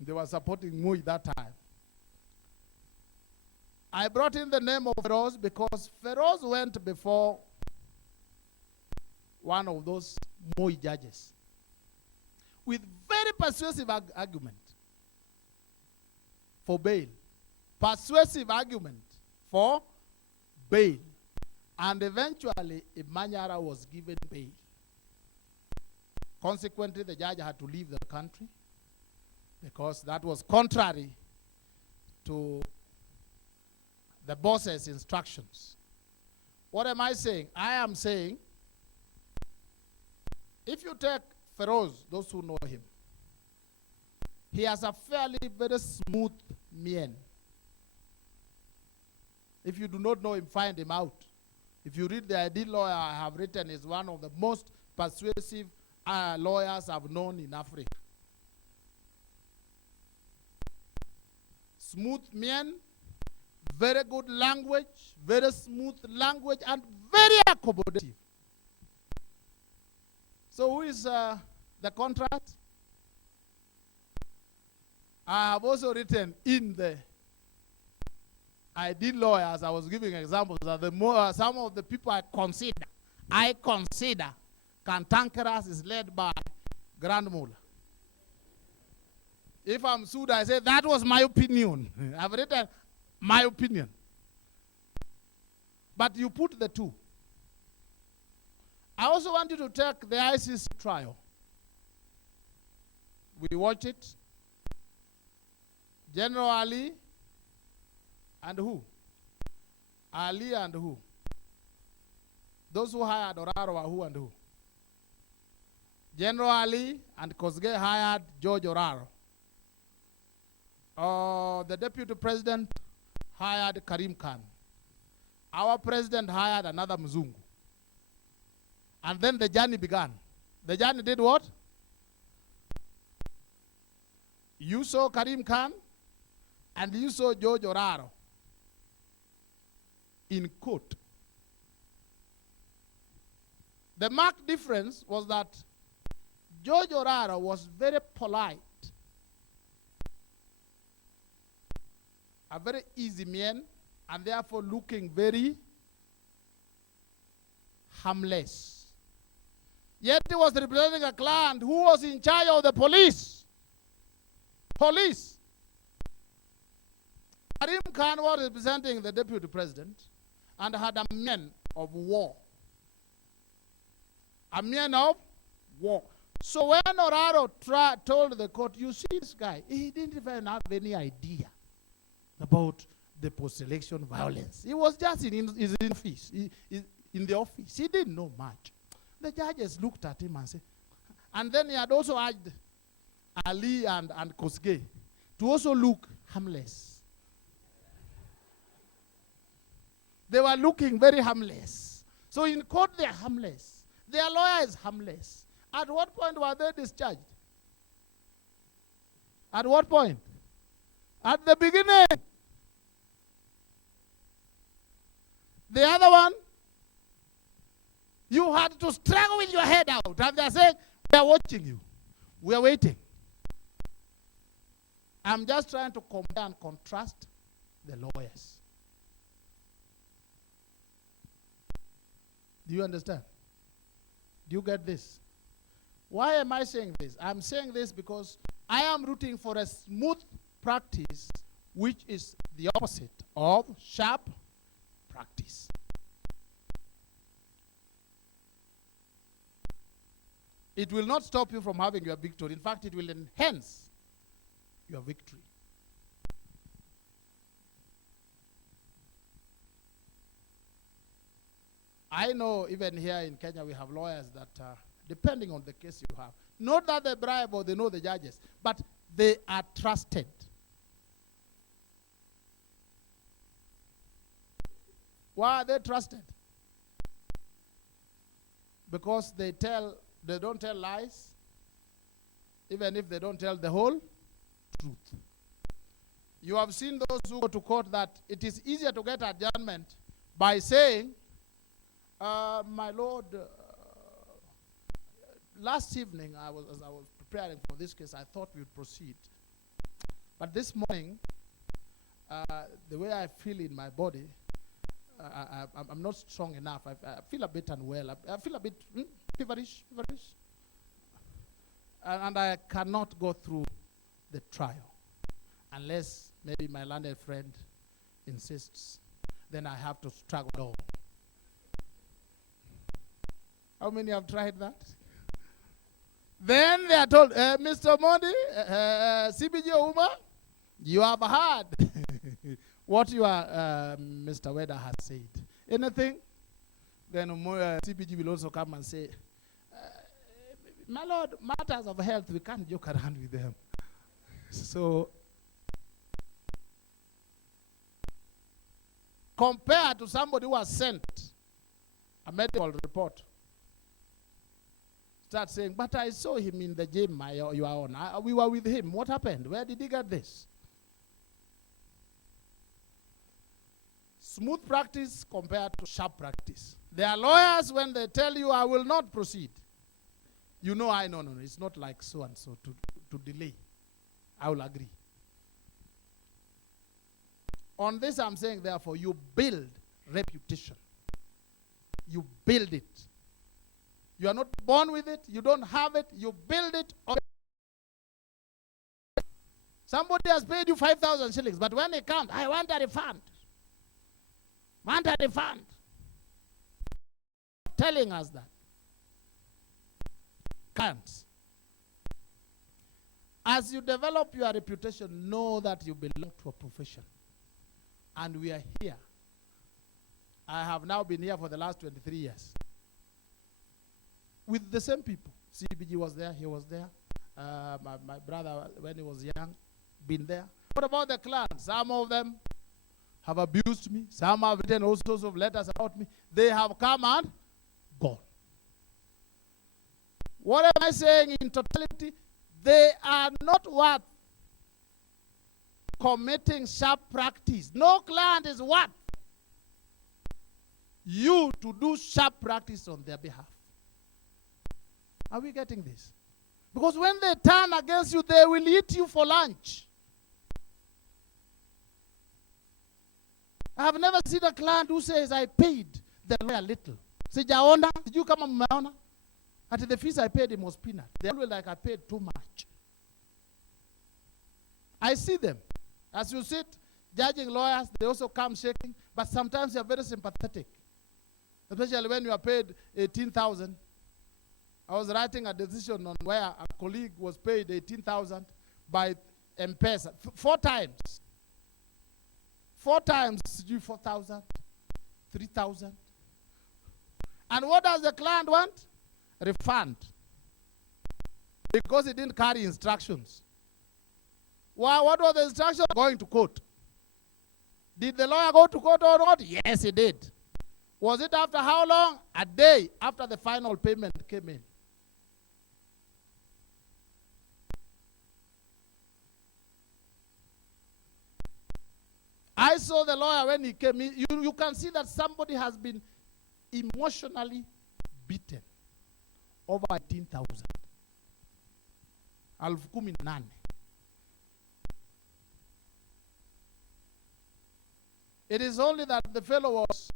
They were supporting Moi that time. I brought in the name of Feroz because Feroz went before one of those Moi judges with very persuasive argument for bail. Persuasive argument for bail. And eventually, Imanyara was given bail. Consequently, the judge had to leave the country because that was contrary to the boss's instructions. What am I saying? I am saying, if you take Feroz, those who know him, he has a fairly very smooth mien. If you do not know him, find him out. If you read the ideal lawyer I have written, is one of the most persuasive lawyers I've known in Africa. Smooth mien, very good language, very smooth language, and very accommodative. So who is the contract? I have also written in the ideal lawyers, I was giving examples, that some of the people I consider cantankerous is led by Grand Mullah. If I'm sued, I say, that was my opinion. I've written my opinion. But you put the two. I also want you to take the ICC trial. We watch it. General Ali and who? Ali and who? Those who hired Oraro are who and who? General Ali and Kosgei hired George Oraro. The deputy president hired Karim Khan. Our president hired another Mzungu. And then the journey began. The journey did what? You saw Karim Khan and you saw George Oraro in court. The marked difference was that George Oraro was very polite, a very easy man, and therefore looking very harmless. Yet he was representing a client who was in charge of the police. Police. Karim Khan was representing the deputy president and had a man of war. A man of war. So when Oraro told the court, you see this guy, he didn't even have any idea about the post-election violence. He was just in his office, in the office. He didn't know much. The judges looked at him and said, and then he had also urged Ali and Kosgei to also look harmless. They were looking very harmless. So in court, they are harmless. Their lawyer is harmless. At what point were they discharged? At what point? At the beginning. The other one, you had to struggle with your head out. And they are saying, we are watching you. We are waiting. I'm just trying to compare and contrast the lawyers. Do you understand? Do you get this? Why am I saying this? I'm saying this because I am rooting for a smooth practice, which is the opposite of sharp practice. It will not stop you from having your victory. In fact, it will enhance your victory. I know even here in Kenya we have lawyers that, depending on the case you have, not that they bribe or they know the judges, but they are trusted. Why are they trusted? Because they don't tell lies, even if they don't tell the whole truth. You have seen those who go to court that it is easier to get adjournment by saying, my Lord, last evening, as I was preparing for this case, I thought we'd proceed. But this morning, the way I feel in my body, I'm not strong enough. I feel a bit unwell. I feel a bit feverish. And I cannot go through the trial unless maybe my landed friend insists. Then I have to struggle on. How many have tried that? Then they are told, Mr. Mondi, CBG Uma, you have heard what your Mr. Weda has said. Anything? Then CBG will also come and say, my Lord, matters of health, we can't joke around with them. So, compared to somebody who has sent a medical report, start saying, but I saw him in the gym, you are on. We were with him. What happened? Where did he get this? Smooth practice compared to sharp practice. There are lawyers, when they tell you, I will not proceed. You know, no, it's not like so and so to delay. I will agree. On this, I'm saying, therefore, you build reputation. You build it. You are not born with it. You don't have it. You build it. Somebody has paid you 5,000 shillings, but when it comes, I want a refund. Want a refund. Telling us that. Can't. As you develop your reputation, know that you belong to a profession. And we are here. I have now been here for the last 23 years. With the same people. CBG was there, he was there. My brother, when he was young, been there. What about the clans? Some of them have abused me. Some have written all sorts of letters about me. They have come and gone. What am I saying in totality? They are not worth committing sharp practice. No client is worth you to do sharp practice on their behalf. Are we getting this? Because when they turn against you, they will eat you for lunch. I have never seen a client who says, I paid the lawyer little. Sijaona, did you come and meona? At the fees I paid him was peanut. They always like, I paid too much. I see them. As you sit, judging lawyers, they also come shaking, but sometimes you're very sympathetic. Especially when you are paid 18,000. I was writing a decision on where a colleague was paid 18,000 by M-Pesa. 4 times. 4 times, 4,000, 3,000. And what does the client want? Refund. Because he didn't carry instructions. Well, what was the instruction? Going to court. Did the lawyer go to court or not? Yes, he did. Was it after how long? A day after the final payment came in. I saw the lawyer when he came in. You can see that somebody has been emotionally beaten. Over 18,000. Alfu 18. It is only that the fellow was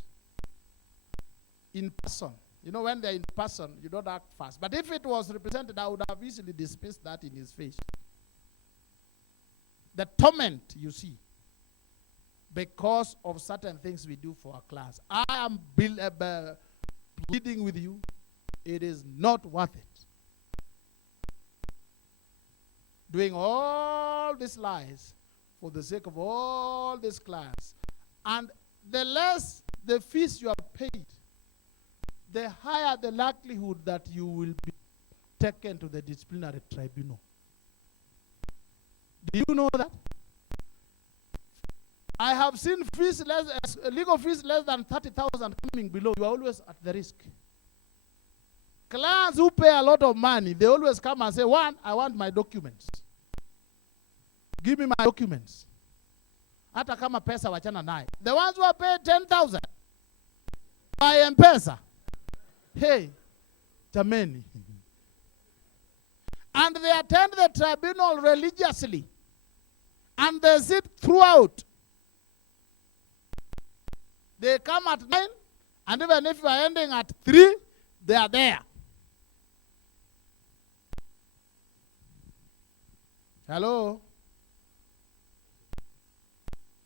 in person. You know, when they're in person, you don't act fast. But if it was represented, I would have easily dismissed that in his face. The torment you see because of certain things we do for our class. I am pleading with you. It is not worth it. Doing all these lies for the sake of all these clients. And the less the fees you are paid, the higher the likelihood that you will be taken to the disciplinary tribunal. Do you know that? I have seen fees legal fees less than 30,000 coming below. You are always at the risk. Clients who pay a lot of money, they always come and say, one, I want my documents. Give me my documents. Hata kama pesa wachana naye. The ones who are paid 10,000 by M-Pesa, Hey, jameni. And they attend the tribunal religiously. And they sit throughout. They come at 9, and even if you are ending at 3, they are there. Hello?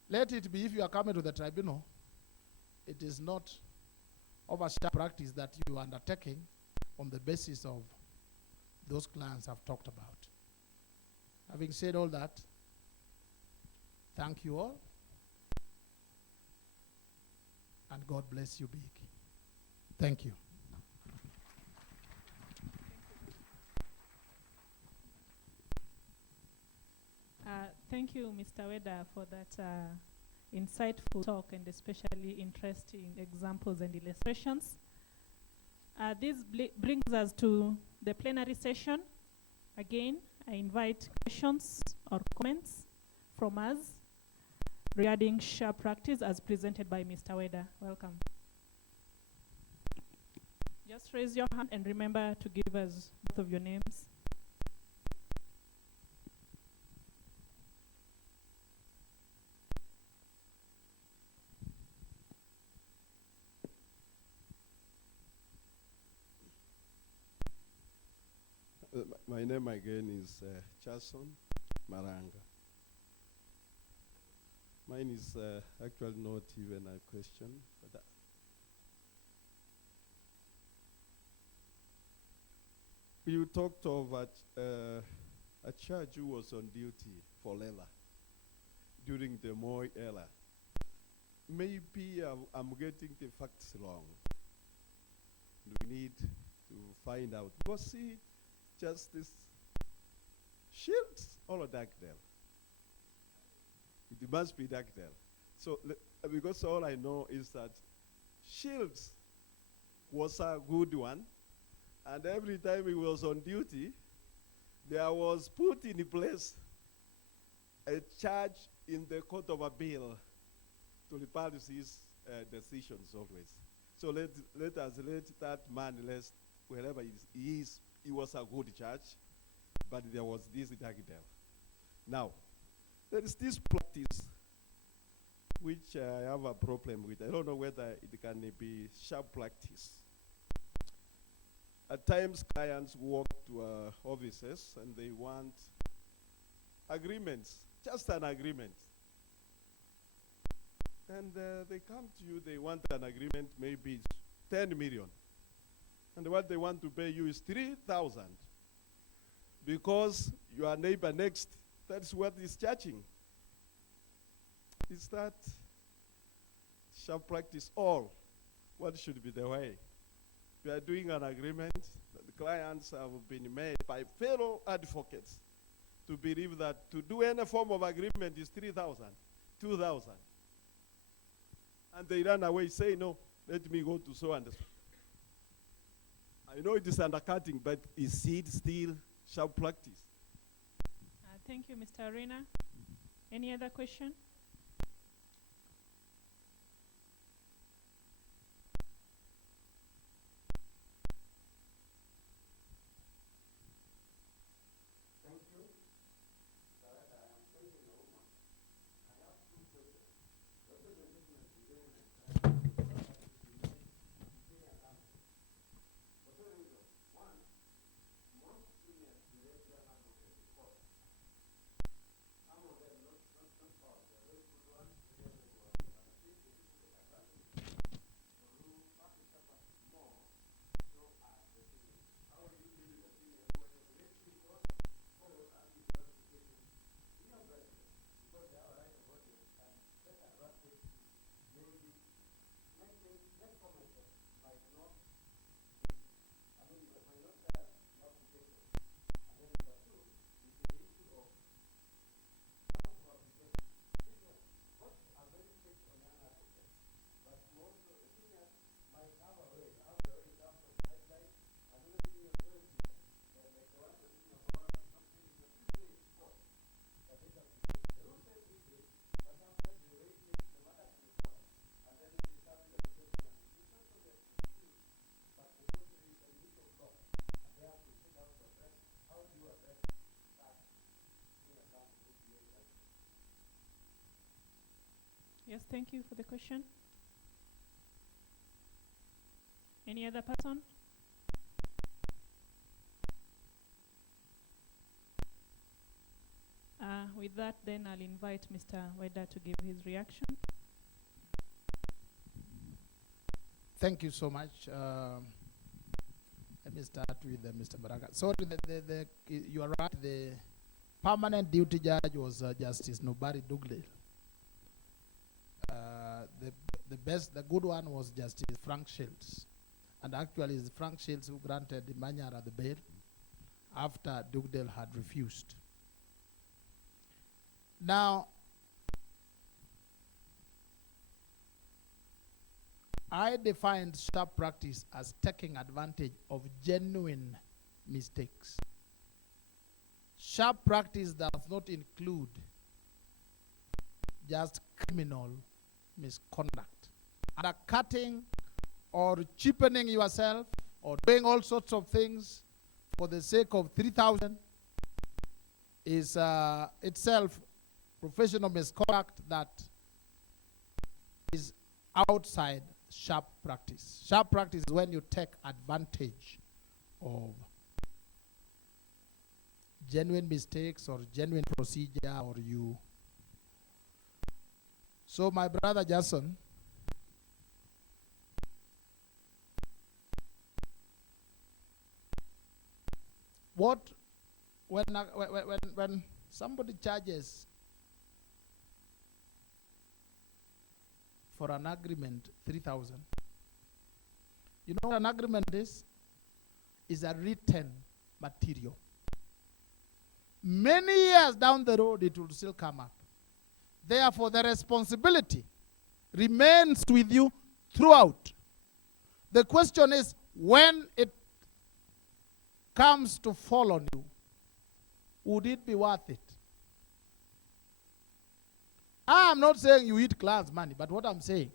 Let it be if you are coming to the tribunal, it is not overstep practice that you are undertaking on the basis of those clients I've talked about. Having said all that, thank you all, and God bless you big. Thank you. Thank you, Mr. Weda, for that insightful talk and especially interesting examples and illustrations. This brings us to the plenary session. Again, I invite questions or comments from us regarding share practice as presented by Mr. Weda. Welcome. Just raise your hand and remember to give us both of your names. My name again is Chason Maranga. Mine is actually not even a question, but you talked of a judge who was on duty for Lela during the Moi era. Maybe I'm getting the facts wrong. We need to find out. Was he Justice Shields or Dagdale? It must be Dagdale. So, because all I know is that Shields was a good one, and every time he was on duty, there was put in place a charge in the Court of Appeal to reverse his decisions always. So let that man rest wherever he is. He was a good judge, but there was this Dagdale. Now, there is this practice which I have a problem with. I don't know whether it can be sharp practice. At times, clients walk to offices and they want agreements, just an agreement. And they come to you, they want an agreement, maybe it's 10 million. And what they want to pay you is 3,000. Because your neighbor next, that's what is charging. Is that sharp practice all? What should be the way? We are doing an agreement. The clients have been made by fellow advocates to believe that to do any form of agreement is 3,000, 2,000. And they run away, say, no, let me go to so and so. I know it is undercutting, but is it still sharp practice? Thank you, Mr. Arena. Any other question? Thank you. I am facing a woman. I have two questions. What is the difference between for two reasons. One, most senior director advocates court. Some of them, not all, Yes, thank you for the question. Any other person? With that, then I'll invite Mr. Weda to give his reaction. Thank you so much. Let me start with Mr. Baraka. Sorry, you are right. The permanent duty judge was Justice Nobari Dugdale. The good one was Justice Frank Shields. And actually, it's Frank Shields who granted Manyara the bail after Dugdale had refused. Now, I defined sharp practice as taking advantage of genuine mistakes. Sharp practice does not include just criminal misconduct. Undercutting or cheapening yourself or doing all sorts of things for the sake of 3,000 is itself professional misconduct that is outside sharp practice. Sharp practice is when you take advantage of genuine mistakes or genuine procedure or you. So my brother Jason, when somebody charges for an agreement 3,000, you know what an agreement is? Is a written material. Many years down the road, it will still come up. Therefore, the responsibility remains with you throughout. The question is, when it comes to fall on you, would it be worth it? I'm not saying you eat class money, but what I'm saying,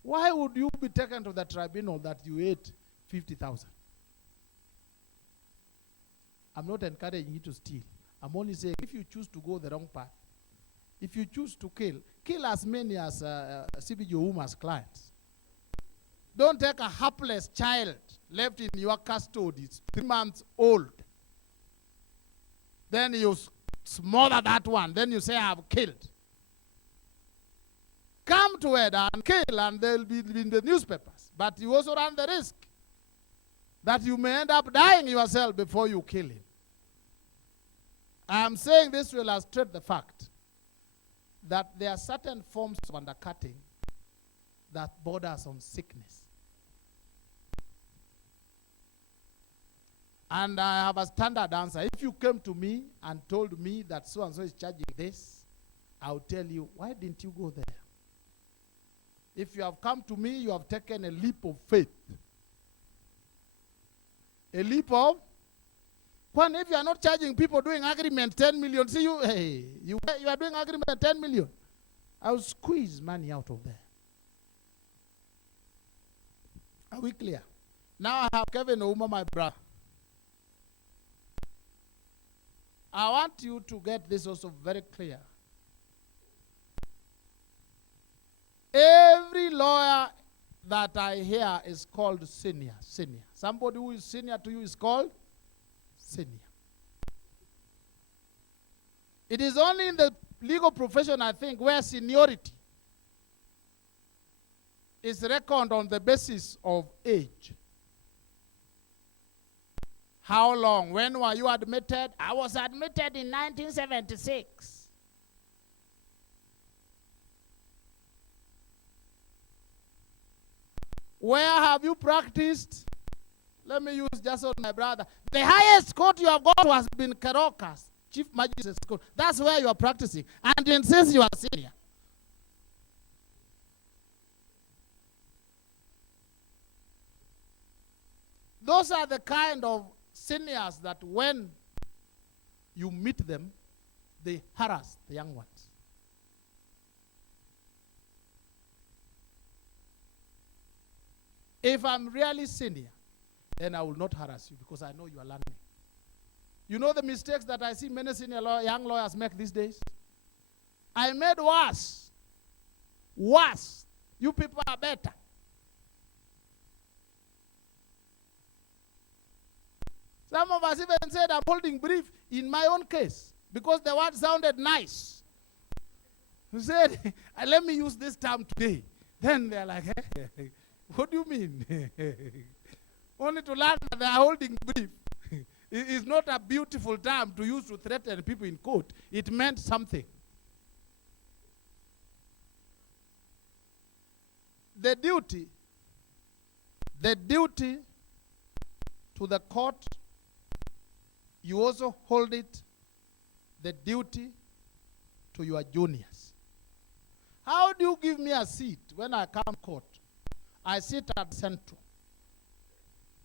why would you be taken to the tribunal that you ate 50,000? I'm not encouraging you to steal. I'm only saying if you choose to go the wrong path, if you choose to kill as many as CBG Uma's clients. Don't take a helpless child left in your custody, it's 3 months old. Then you smother that one, then you say, I've killed. Come to it and kill, and they'll be in the newspapers. But you also run the risk that you may end up dying yourself before you kill him. I'm saying this will illustrate the fact that there are certain forms of undercutting that borders on sickness. And I have a standard answer. If you came to me and told me that so-and-so is charging this, I will tell you, why didn't you go there? If you have come to me, you have taken a leap of faith. A leap of? When if you are not charging people doing agreement 10 million, see you, hey, you are doing agreement 10 million. I will squeeze money out of there. Are we clear? Now I have Kevin Ouma, my brother. I want you to get this also very clear. Every lawyer that I hear is called senior. Somebody who is senior to you is called senior. It is only in the legal profession, I think, where seniority is reckoned on the basis of age. How long? When were you admitted? I was admitted in 1976. Where have you practiced? Let me use just on my brother. The highest court you have got has been Kerokas, Chief Magistrate's Court. That's where you are practicing. And then since you are senior. Those are the kind of seniors that when you meet them, they harass the young ones. If I'm really senior, then I will not harass you because I know you are learning. You know the mistakes that I see many senior young lawyers make these days? I made worse. worse. You people are better. Some of us even said I'm holding brief in my own case because the word sounded nice. You said, let me use this term today. Then they're like, hey, what do you mean? Only to learn that they are holding brief. It is not a beautiful term to use to threaten people in court. It meant something. The duty to the court, you also hold it, the duty to your juniors. How do you give me a seat when I come court? I sit at central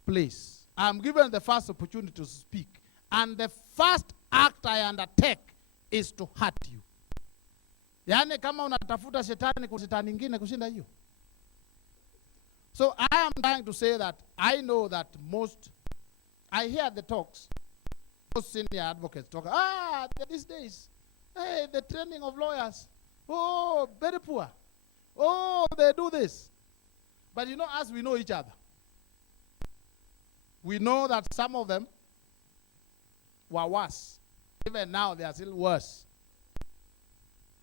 place. I'm given the first opportunity to speak. And the first act I undertake is to hurt you. Yani kama unatafuta shetani kwa shetani ingine kushinda hiyo. So I am trying to say that I know that I hear the talks, most senior advocates talk, these days, hey, the training of lawyers, oh, very poor. Oh, they do this. But you know, as we know each other, we know that some of them were worse. Even now, they are still worse.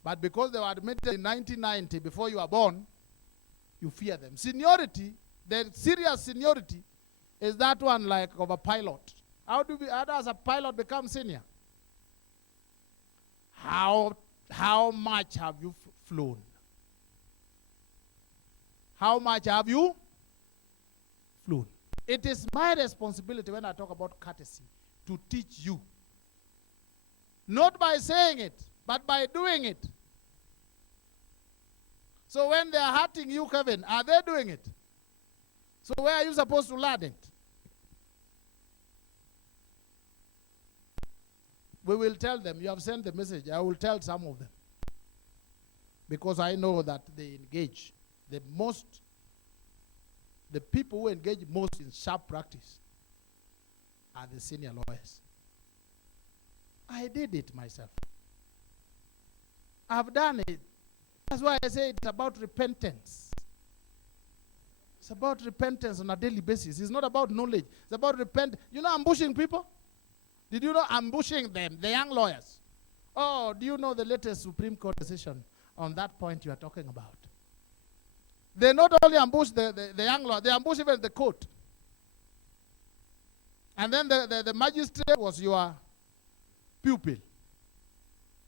But because they were admitted in 1990, before you were born, you fear them. Seniority, the serious seniority, is that one like of a pilot. How does a pilot become senior? How much have you flown? How much have you flown? It is my responsibility when I talk about courtesy to teach you. Not by saying it, but by doing it. So when they are hurting you, Kevin, are they doing it? So where are you supposed to learn it? We will tell them. You have sent the message. I will tell some of them. Because I know that they engage. The people who engage most in sharp practice are the senior lawyers. I did it myself. I've done it. That's why I say it's about repentance. It's about repentance on a daily basis. It's not about knowledge. It's about repentance. You know ambushing people? Did you know ambushing them, the young lawyers? Oh, do you know the latest Supreme Court decision on that point you are talking about? They not only ambush the young lawyer, they ambush even the court. And then the magistrate was your pupil.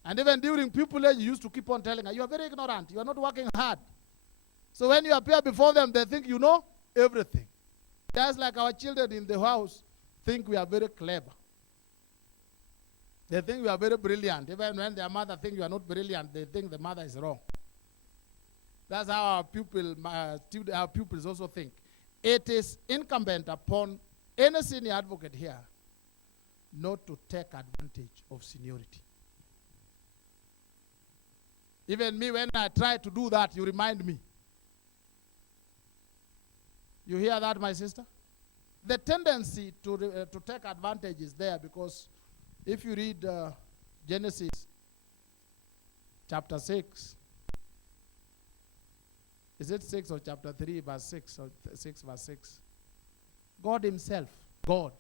And even during pupillage, you used to keep on telling her, you are very ignorant, you are not working hard. So when you appear before them, they think you know everything. Just like our children in the house think we are very clever. They think we are very brilliant. Even when their mother thinks you are not brilliant, they think the mother is wrong. That's how our pupils also think. It is incumbent upon any senior advocate here not to take advantage of seniority. Even me, when I try to do that, you remind me. You hear that, my sister? The tendency to take advantage is there because if you read Genesis chapter 6, is it 6 or chapter 3 verse 6 or 6 verse 6? God himself, God,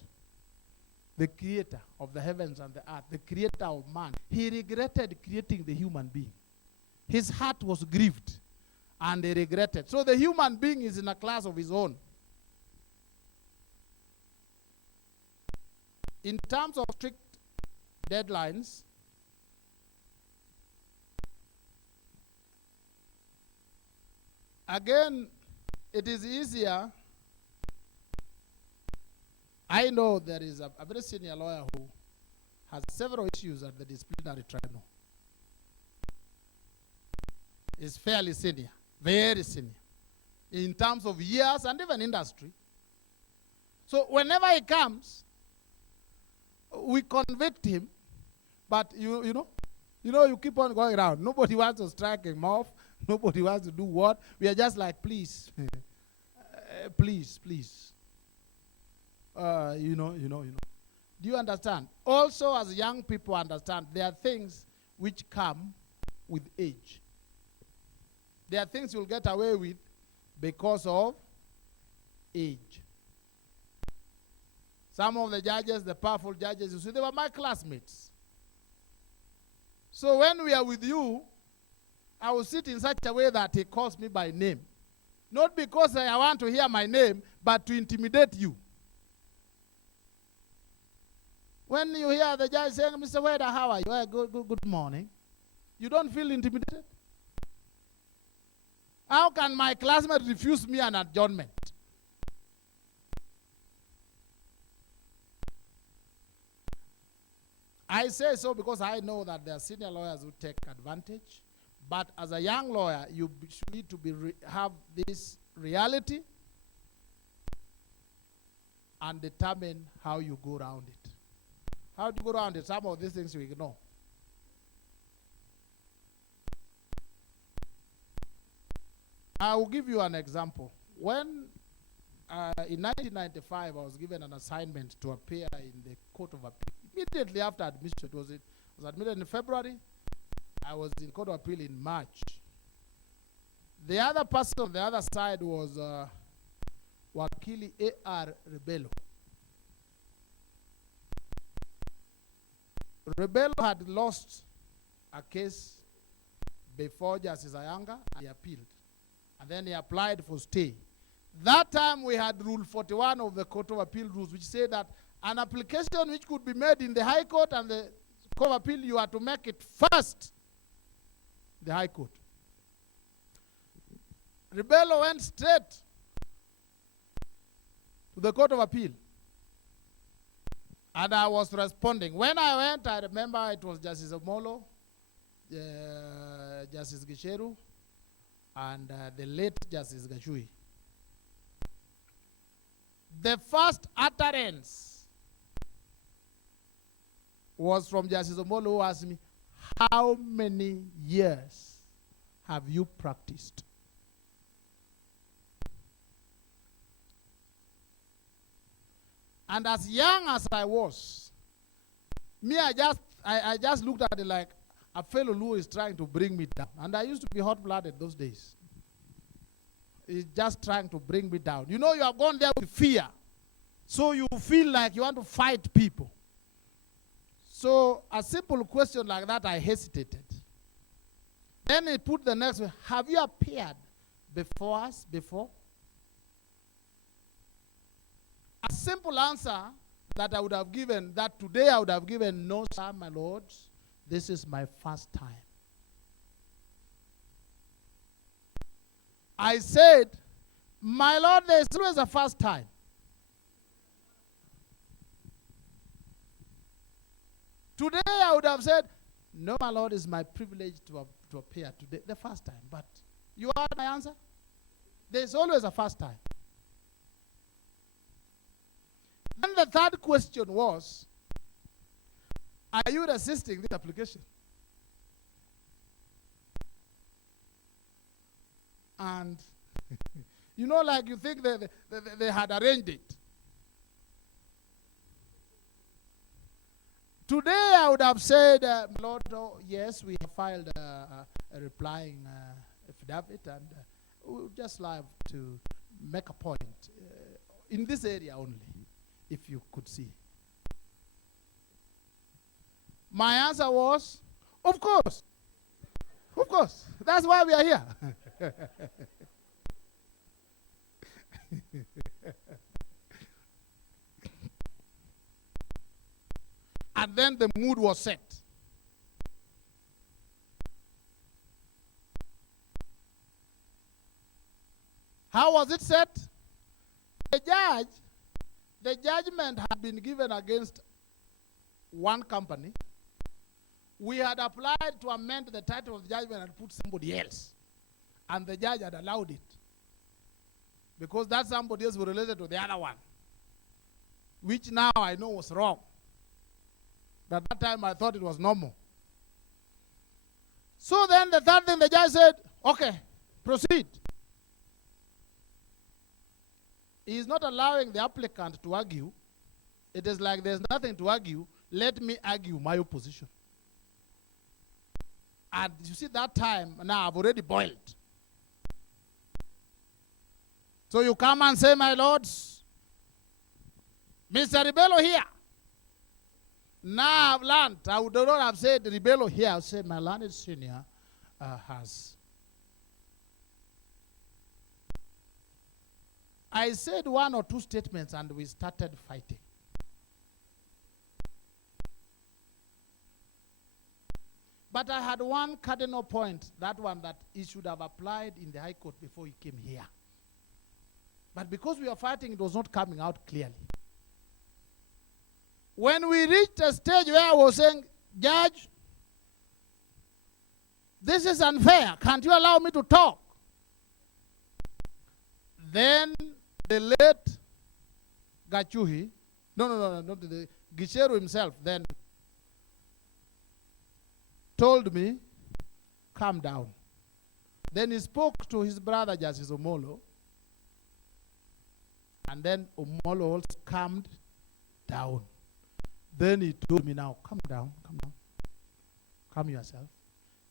the creator of the heavens and the earth, the creator of man, he regretted creating the human being. His heart was grieved and he regretted. So the human being is in a class of his own. In terms of strict deadlines, again, it is easier. I know there is a very senior lawyer who has several issues at the disciplinary tribunal. Is fairly senior, very senior, in terms of years and even industry. So whenever he comes, we convict him, but you keep on going around. Nobody wants to strike him off. Nobody wants to do what. We are just like, please, please. Do you understand? Also, as young people understand, there are things which come with age. There are things you'll get away with because of age. Some of the judges, the powerful judges, you see, they were my classmates. So when we are with you, I will sit in such a way that he calls me by name. Not because I want to hear my name, but to intimidate you. When you hear the judge saying, Mr. Weda, how are you? Good morning. You don't feel intimidated? How can my classmate refuse me an adjournment? I say so because I know that there are senior lawyers who take advantage. But as a young lawyer, you need to have this reality and determine how you go around it. How do you go around it? Some of these things you ignore. I will give you an example. When in 1995, I was given an assignment to appear in the Court of Appeal. Immediately after admission, I was admitted in February. I was in Court of Appeal in March. The other person on the other side was Wakili A.R. Rebello. Rebello had lost a case before Justice Ayanga, and he appealed. And then he applied for stay. That time we had Rule 41 of the Court of Appeal rules, which said that an application which could be made in the High Court and the Court of Appeal, you are to make it first the High Court. Rebello went straight to the Court of Appeal. And I was responding. When I went, I remember it was Justice Omolo, Justice Gicheru, and the late Justice Gashui. The first utterance was from Justice Omolo, who asked me, how many years have you practiced? And as young as I was, I just looked at it like a fellow who is trying to bring me down. And I used to be hot-blooded those days. He's just trying to bring me down. You know, you have gone there with fear. So you feel like you want to fight people. So a simple question like that, I hesitated. Then he put the next one, have you appeared before us before? A simple answer that I would have given, that today I would have given, no, sir, my lord, this is my first time. I said, my lord, there is always a first time. Today I would have said, no, my lord, it's my privilege to appear today, the first time. But you heard my answer? There is always a first time. Then the third question was, are you resisting this application? And you know, like you think they had arranged it. Today I would have said, Lord, oh, yes, we have filed a replying affidavit, and we would just like to make a point in this area only, if you could see. My answer was, of course. Of course. That's why we are here. And then the mood was set. How was it set? The judgment had been given against one company. We had applied to amend the title of the judgment and put somebody else. And the judge had allowed it. Because that somebody else was related to the other one. Which now I know was wrong. But at that time I thought it was normal. So then the third thing, the judge said, okay, proceed. He is not allowing the applicant to argue. It is like there's nothing to argue. Let me argue my opposition. And you see, that time, now I've already boiled. So you come and say, my lords, Mr. Rebello here. Now I've learned. I would not have said Rebello here. I would say my learned senior has. I said one or two statements and we started fighting. But I had one cardinal point, that one that he should have applied in the High Court before he came here. But because we were fighting, it was not coming out clearly. When we reached a stage where I was saying, Judge, this is unfair. Can't you allow me to talk? Then the late Gachuhi, not the Gicheru himself, then told me, calm down. Then he spoke to his brother, Justice Omolo, and then Omolo also calmed down. Then he told me, now, calm down, calm yourself.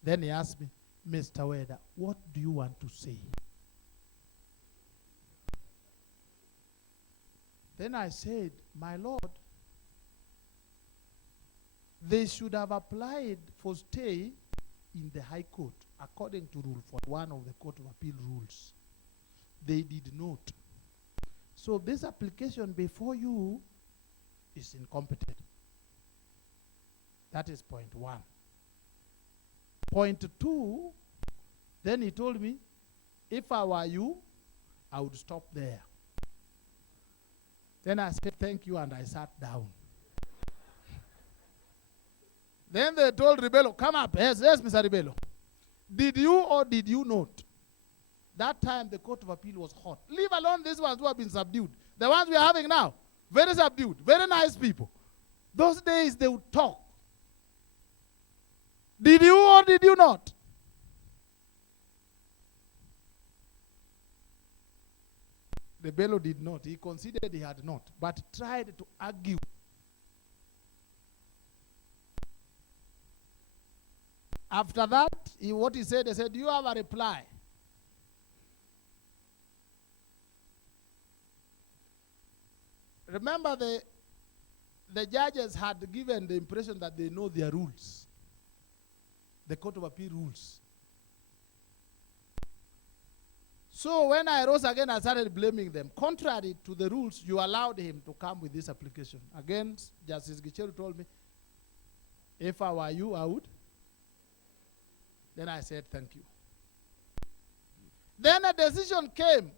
Then he asked me, Mr. Weda, what do you want to say? Then I said, my Lord, they should have applied for stay in the High Court according to Rule 41 of the Court of Appeal rules. They did not. So this application before you is incompetent. That is point one. Point two, then he told me, if I were you, I would stop there. Then I said, thank you, and I sat down. Then they told Rebello, come up. Yes, Mr. Rebello. Did you or did you not? That time the Court of Appeal was hot. Leave alone these ones who have been subdued. The ones we are having now, very subdued, very nice people. Those days they would talk. Did you or did you not? Rebello did not. He considered he had not, but tried to argue. After that, what he said, do you have a reply? Remember, the judges had given the impression that they know their rules. The Court of Appeal rules. So when I rose again, I started blaming them. Contrary to the rules, you allowed him to come with this application. Again, Justice Gicheru told me, if I were you, I would. Then I said, thank you. Then a decision came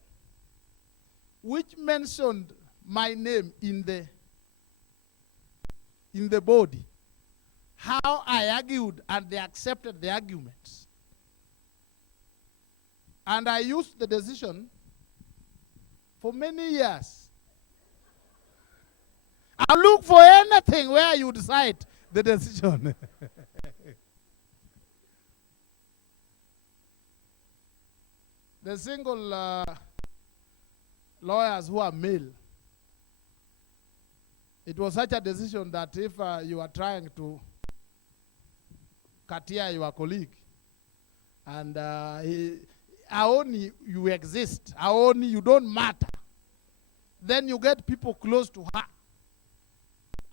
which mentioned my name in the body. How I argued, and they accepted the arguments. And I used the decision for many years. I look for anything where you decide the decision. The single lawyers who are male, it was such a decision that if you are trying to katia your colleague, and only you exist, only you don't matter, then you get people close to her,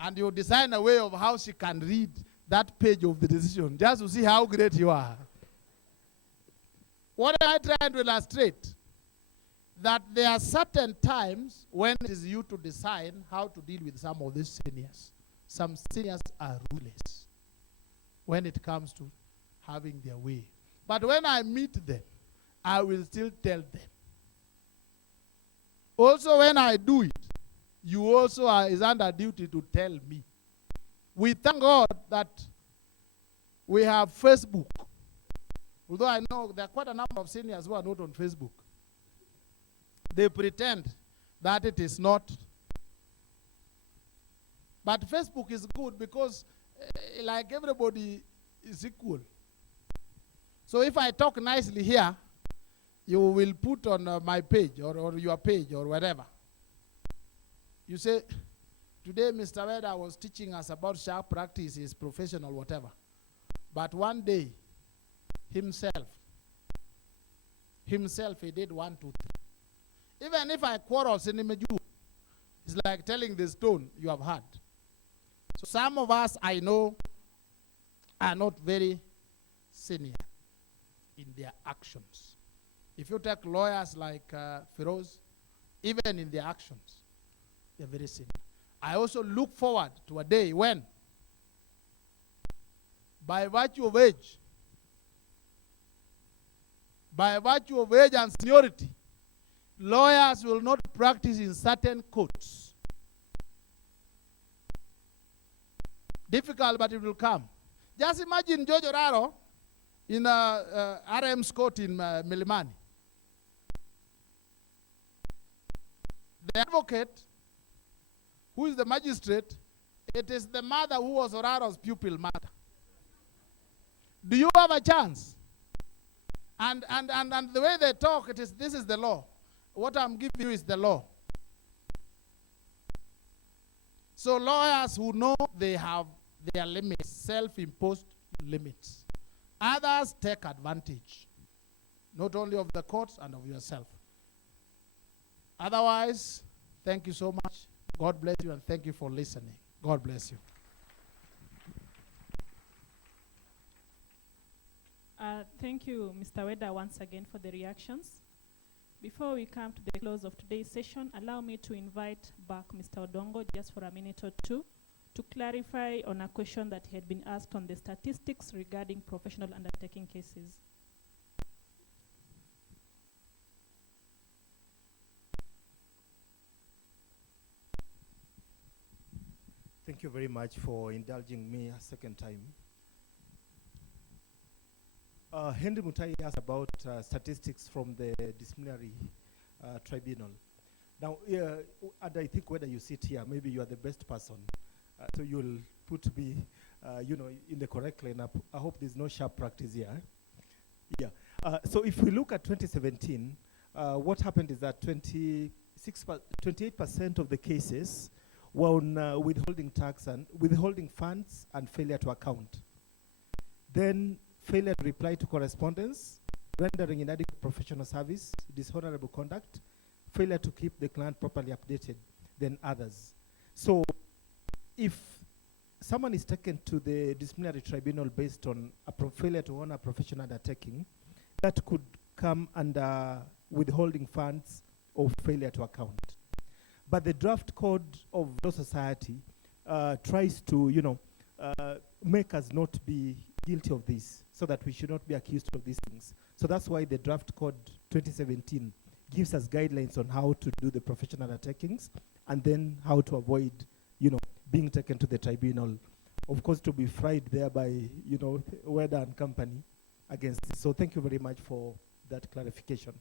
and you design a way of how she can read that page of the decision, just to see how great you are. What am I trying to illustrate? That there are certain times when it is you to decide how to deal with some of these seniors. Some seniors are ruthless when it comes to having their way. But when I meet them, I will still tell them. Also, when I do it, you also is under duty to tell me. We thank God that we have Facebook. Although I know there are quite a number of seniors who are not on Facebook. They pretend that it is not. But Facebook is good because like everybody is equal. So if I talk nicely here, you will put on my page or your page or whatever. You say, today Mr. Weda was teaching us about sharp practices, professional, whatever. But one day, himself, he did 1, 2, 3. Even if I quarrel, sinimeju, it's like telling the stone you have had. So some of us I know are not very senior in their actions. If you take lawyers like Firoz, even in their actions, they're very senior. I also look forward to a day when, by virtue of age and seniority, lawyers will not practice in certain courts. Difficult, but it will come. Just imagine George Oraro in RM's court in Milimani. The advocate, who is the magistrate, it is the mother who was Oraro's pupil mother. Do you have a chance? And the way they talk, it is, this is the law. What I'm giving you is the law. So lawyers who know they have their limits, self-imposed limits. Others take advantage, not only of the courts and of yourself. Otherwise, thank you so much. God bless you, and thank you for listening. God bless you. Thank you, Mr. Weda, once again for the reactions. Before we come to the close of today's session, allow me to invite back Mr. Odongo just for a minute or two to clarify on a question that had been asked on the statistics regarding professional undertaking cases. Thank you very much for indulging me a second time. Henry Mutai asked about statistics from the disciplinary tribunal. Now, and I think whether you sit here, maybe you are the best person, so you'll put me, in the correct lineup. I hope there's no sharp practice here. Yeah. So if we look at 2017, what happened is that 28% of the cases were on withholding tax and withholding funds and failure to account. Then failure to reply to correspondence, rendering inadequate professional service, dishonorable conduct, failure to keep the client properly updated, then others. So if someone is taken to the disciplinary tribunal based on a failure to honor professional undertaking, that could come under withholding funds or failure to account. But the draft code of law society tries to, make us not be guilty of this, so that we should not be accused of these things. So that's why the draft code 2017 gives us guidelines on how to do the professional undertakings, and then how to avoid, being taken to the tribunal. Of course, to be fried there by, Weda and company against this. So thank you very much for that clarification.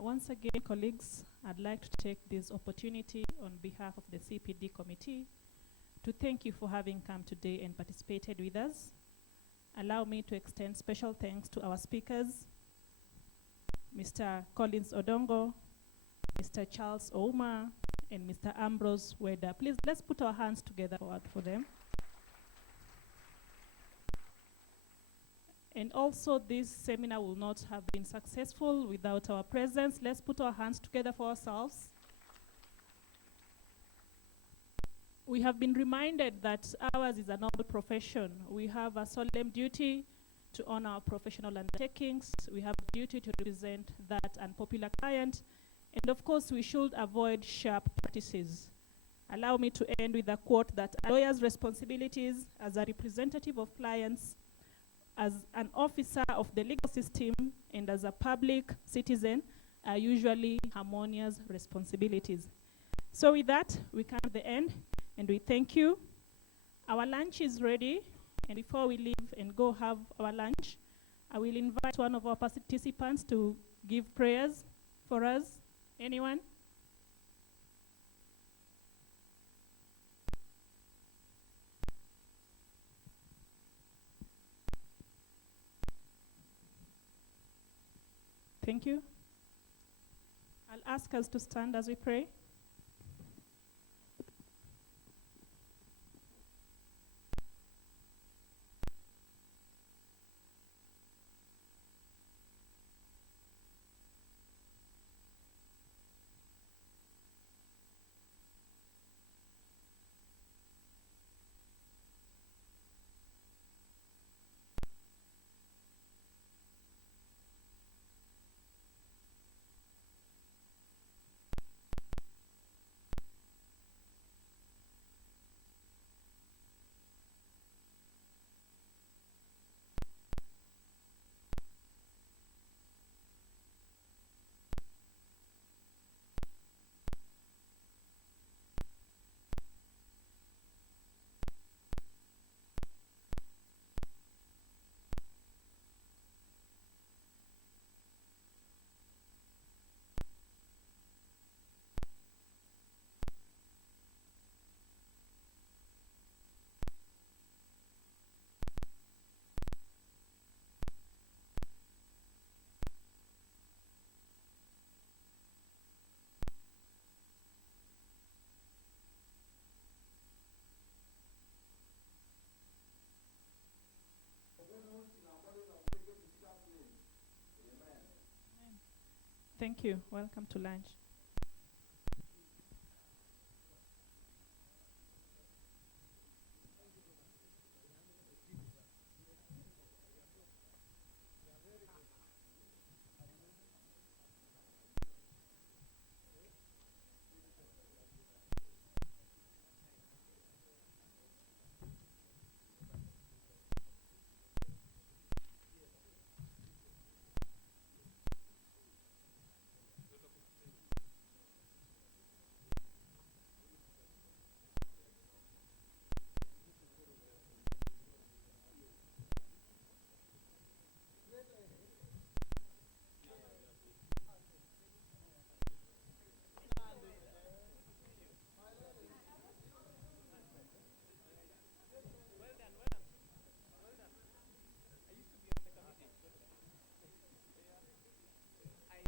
Once again, colleagues, I'd like to take this opportunity on behalf of the CPD committee to thank you for having come today and participated with us. Allow me to extend special thanks to our speakers, Mr. Collins Odongo, Mr. Charles Ouma, and Mr. Ambrose Weda. Please, let's put our hands together for them. And also, this seminar will not have been successful without our presence. Let's put our hands together for ourselves. We have been reminded that ours is a noble profession. We have a solemn duty to honor our professional undertakings. We have a duty to represent that unpopular client. And of course, we should avoid sharp practices. Allow me to end with a quote that a lawyer's responsibilities as a representative of clients, as an officer of the legal system, and as a public citizen are usually harmonious responsibilities. So with that, we come to the end, and we thank you. Our lunch is ready, and before we leave and go have our lunch, I will invite one of our participants to give prayers for us. Anyone? Thank you. I'll ask us to stand as we pray. Thank you. Welcome to lunch.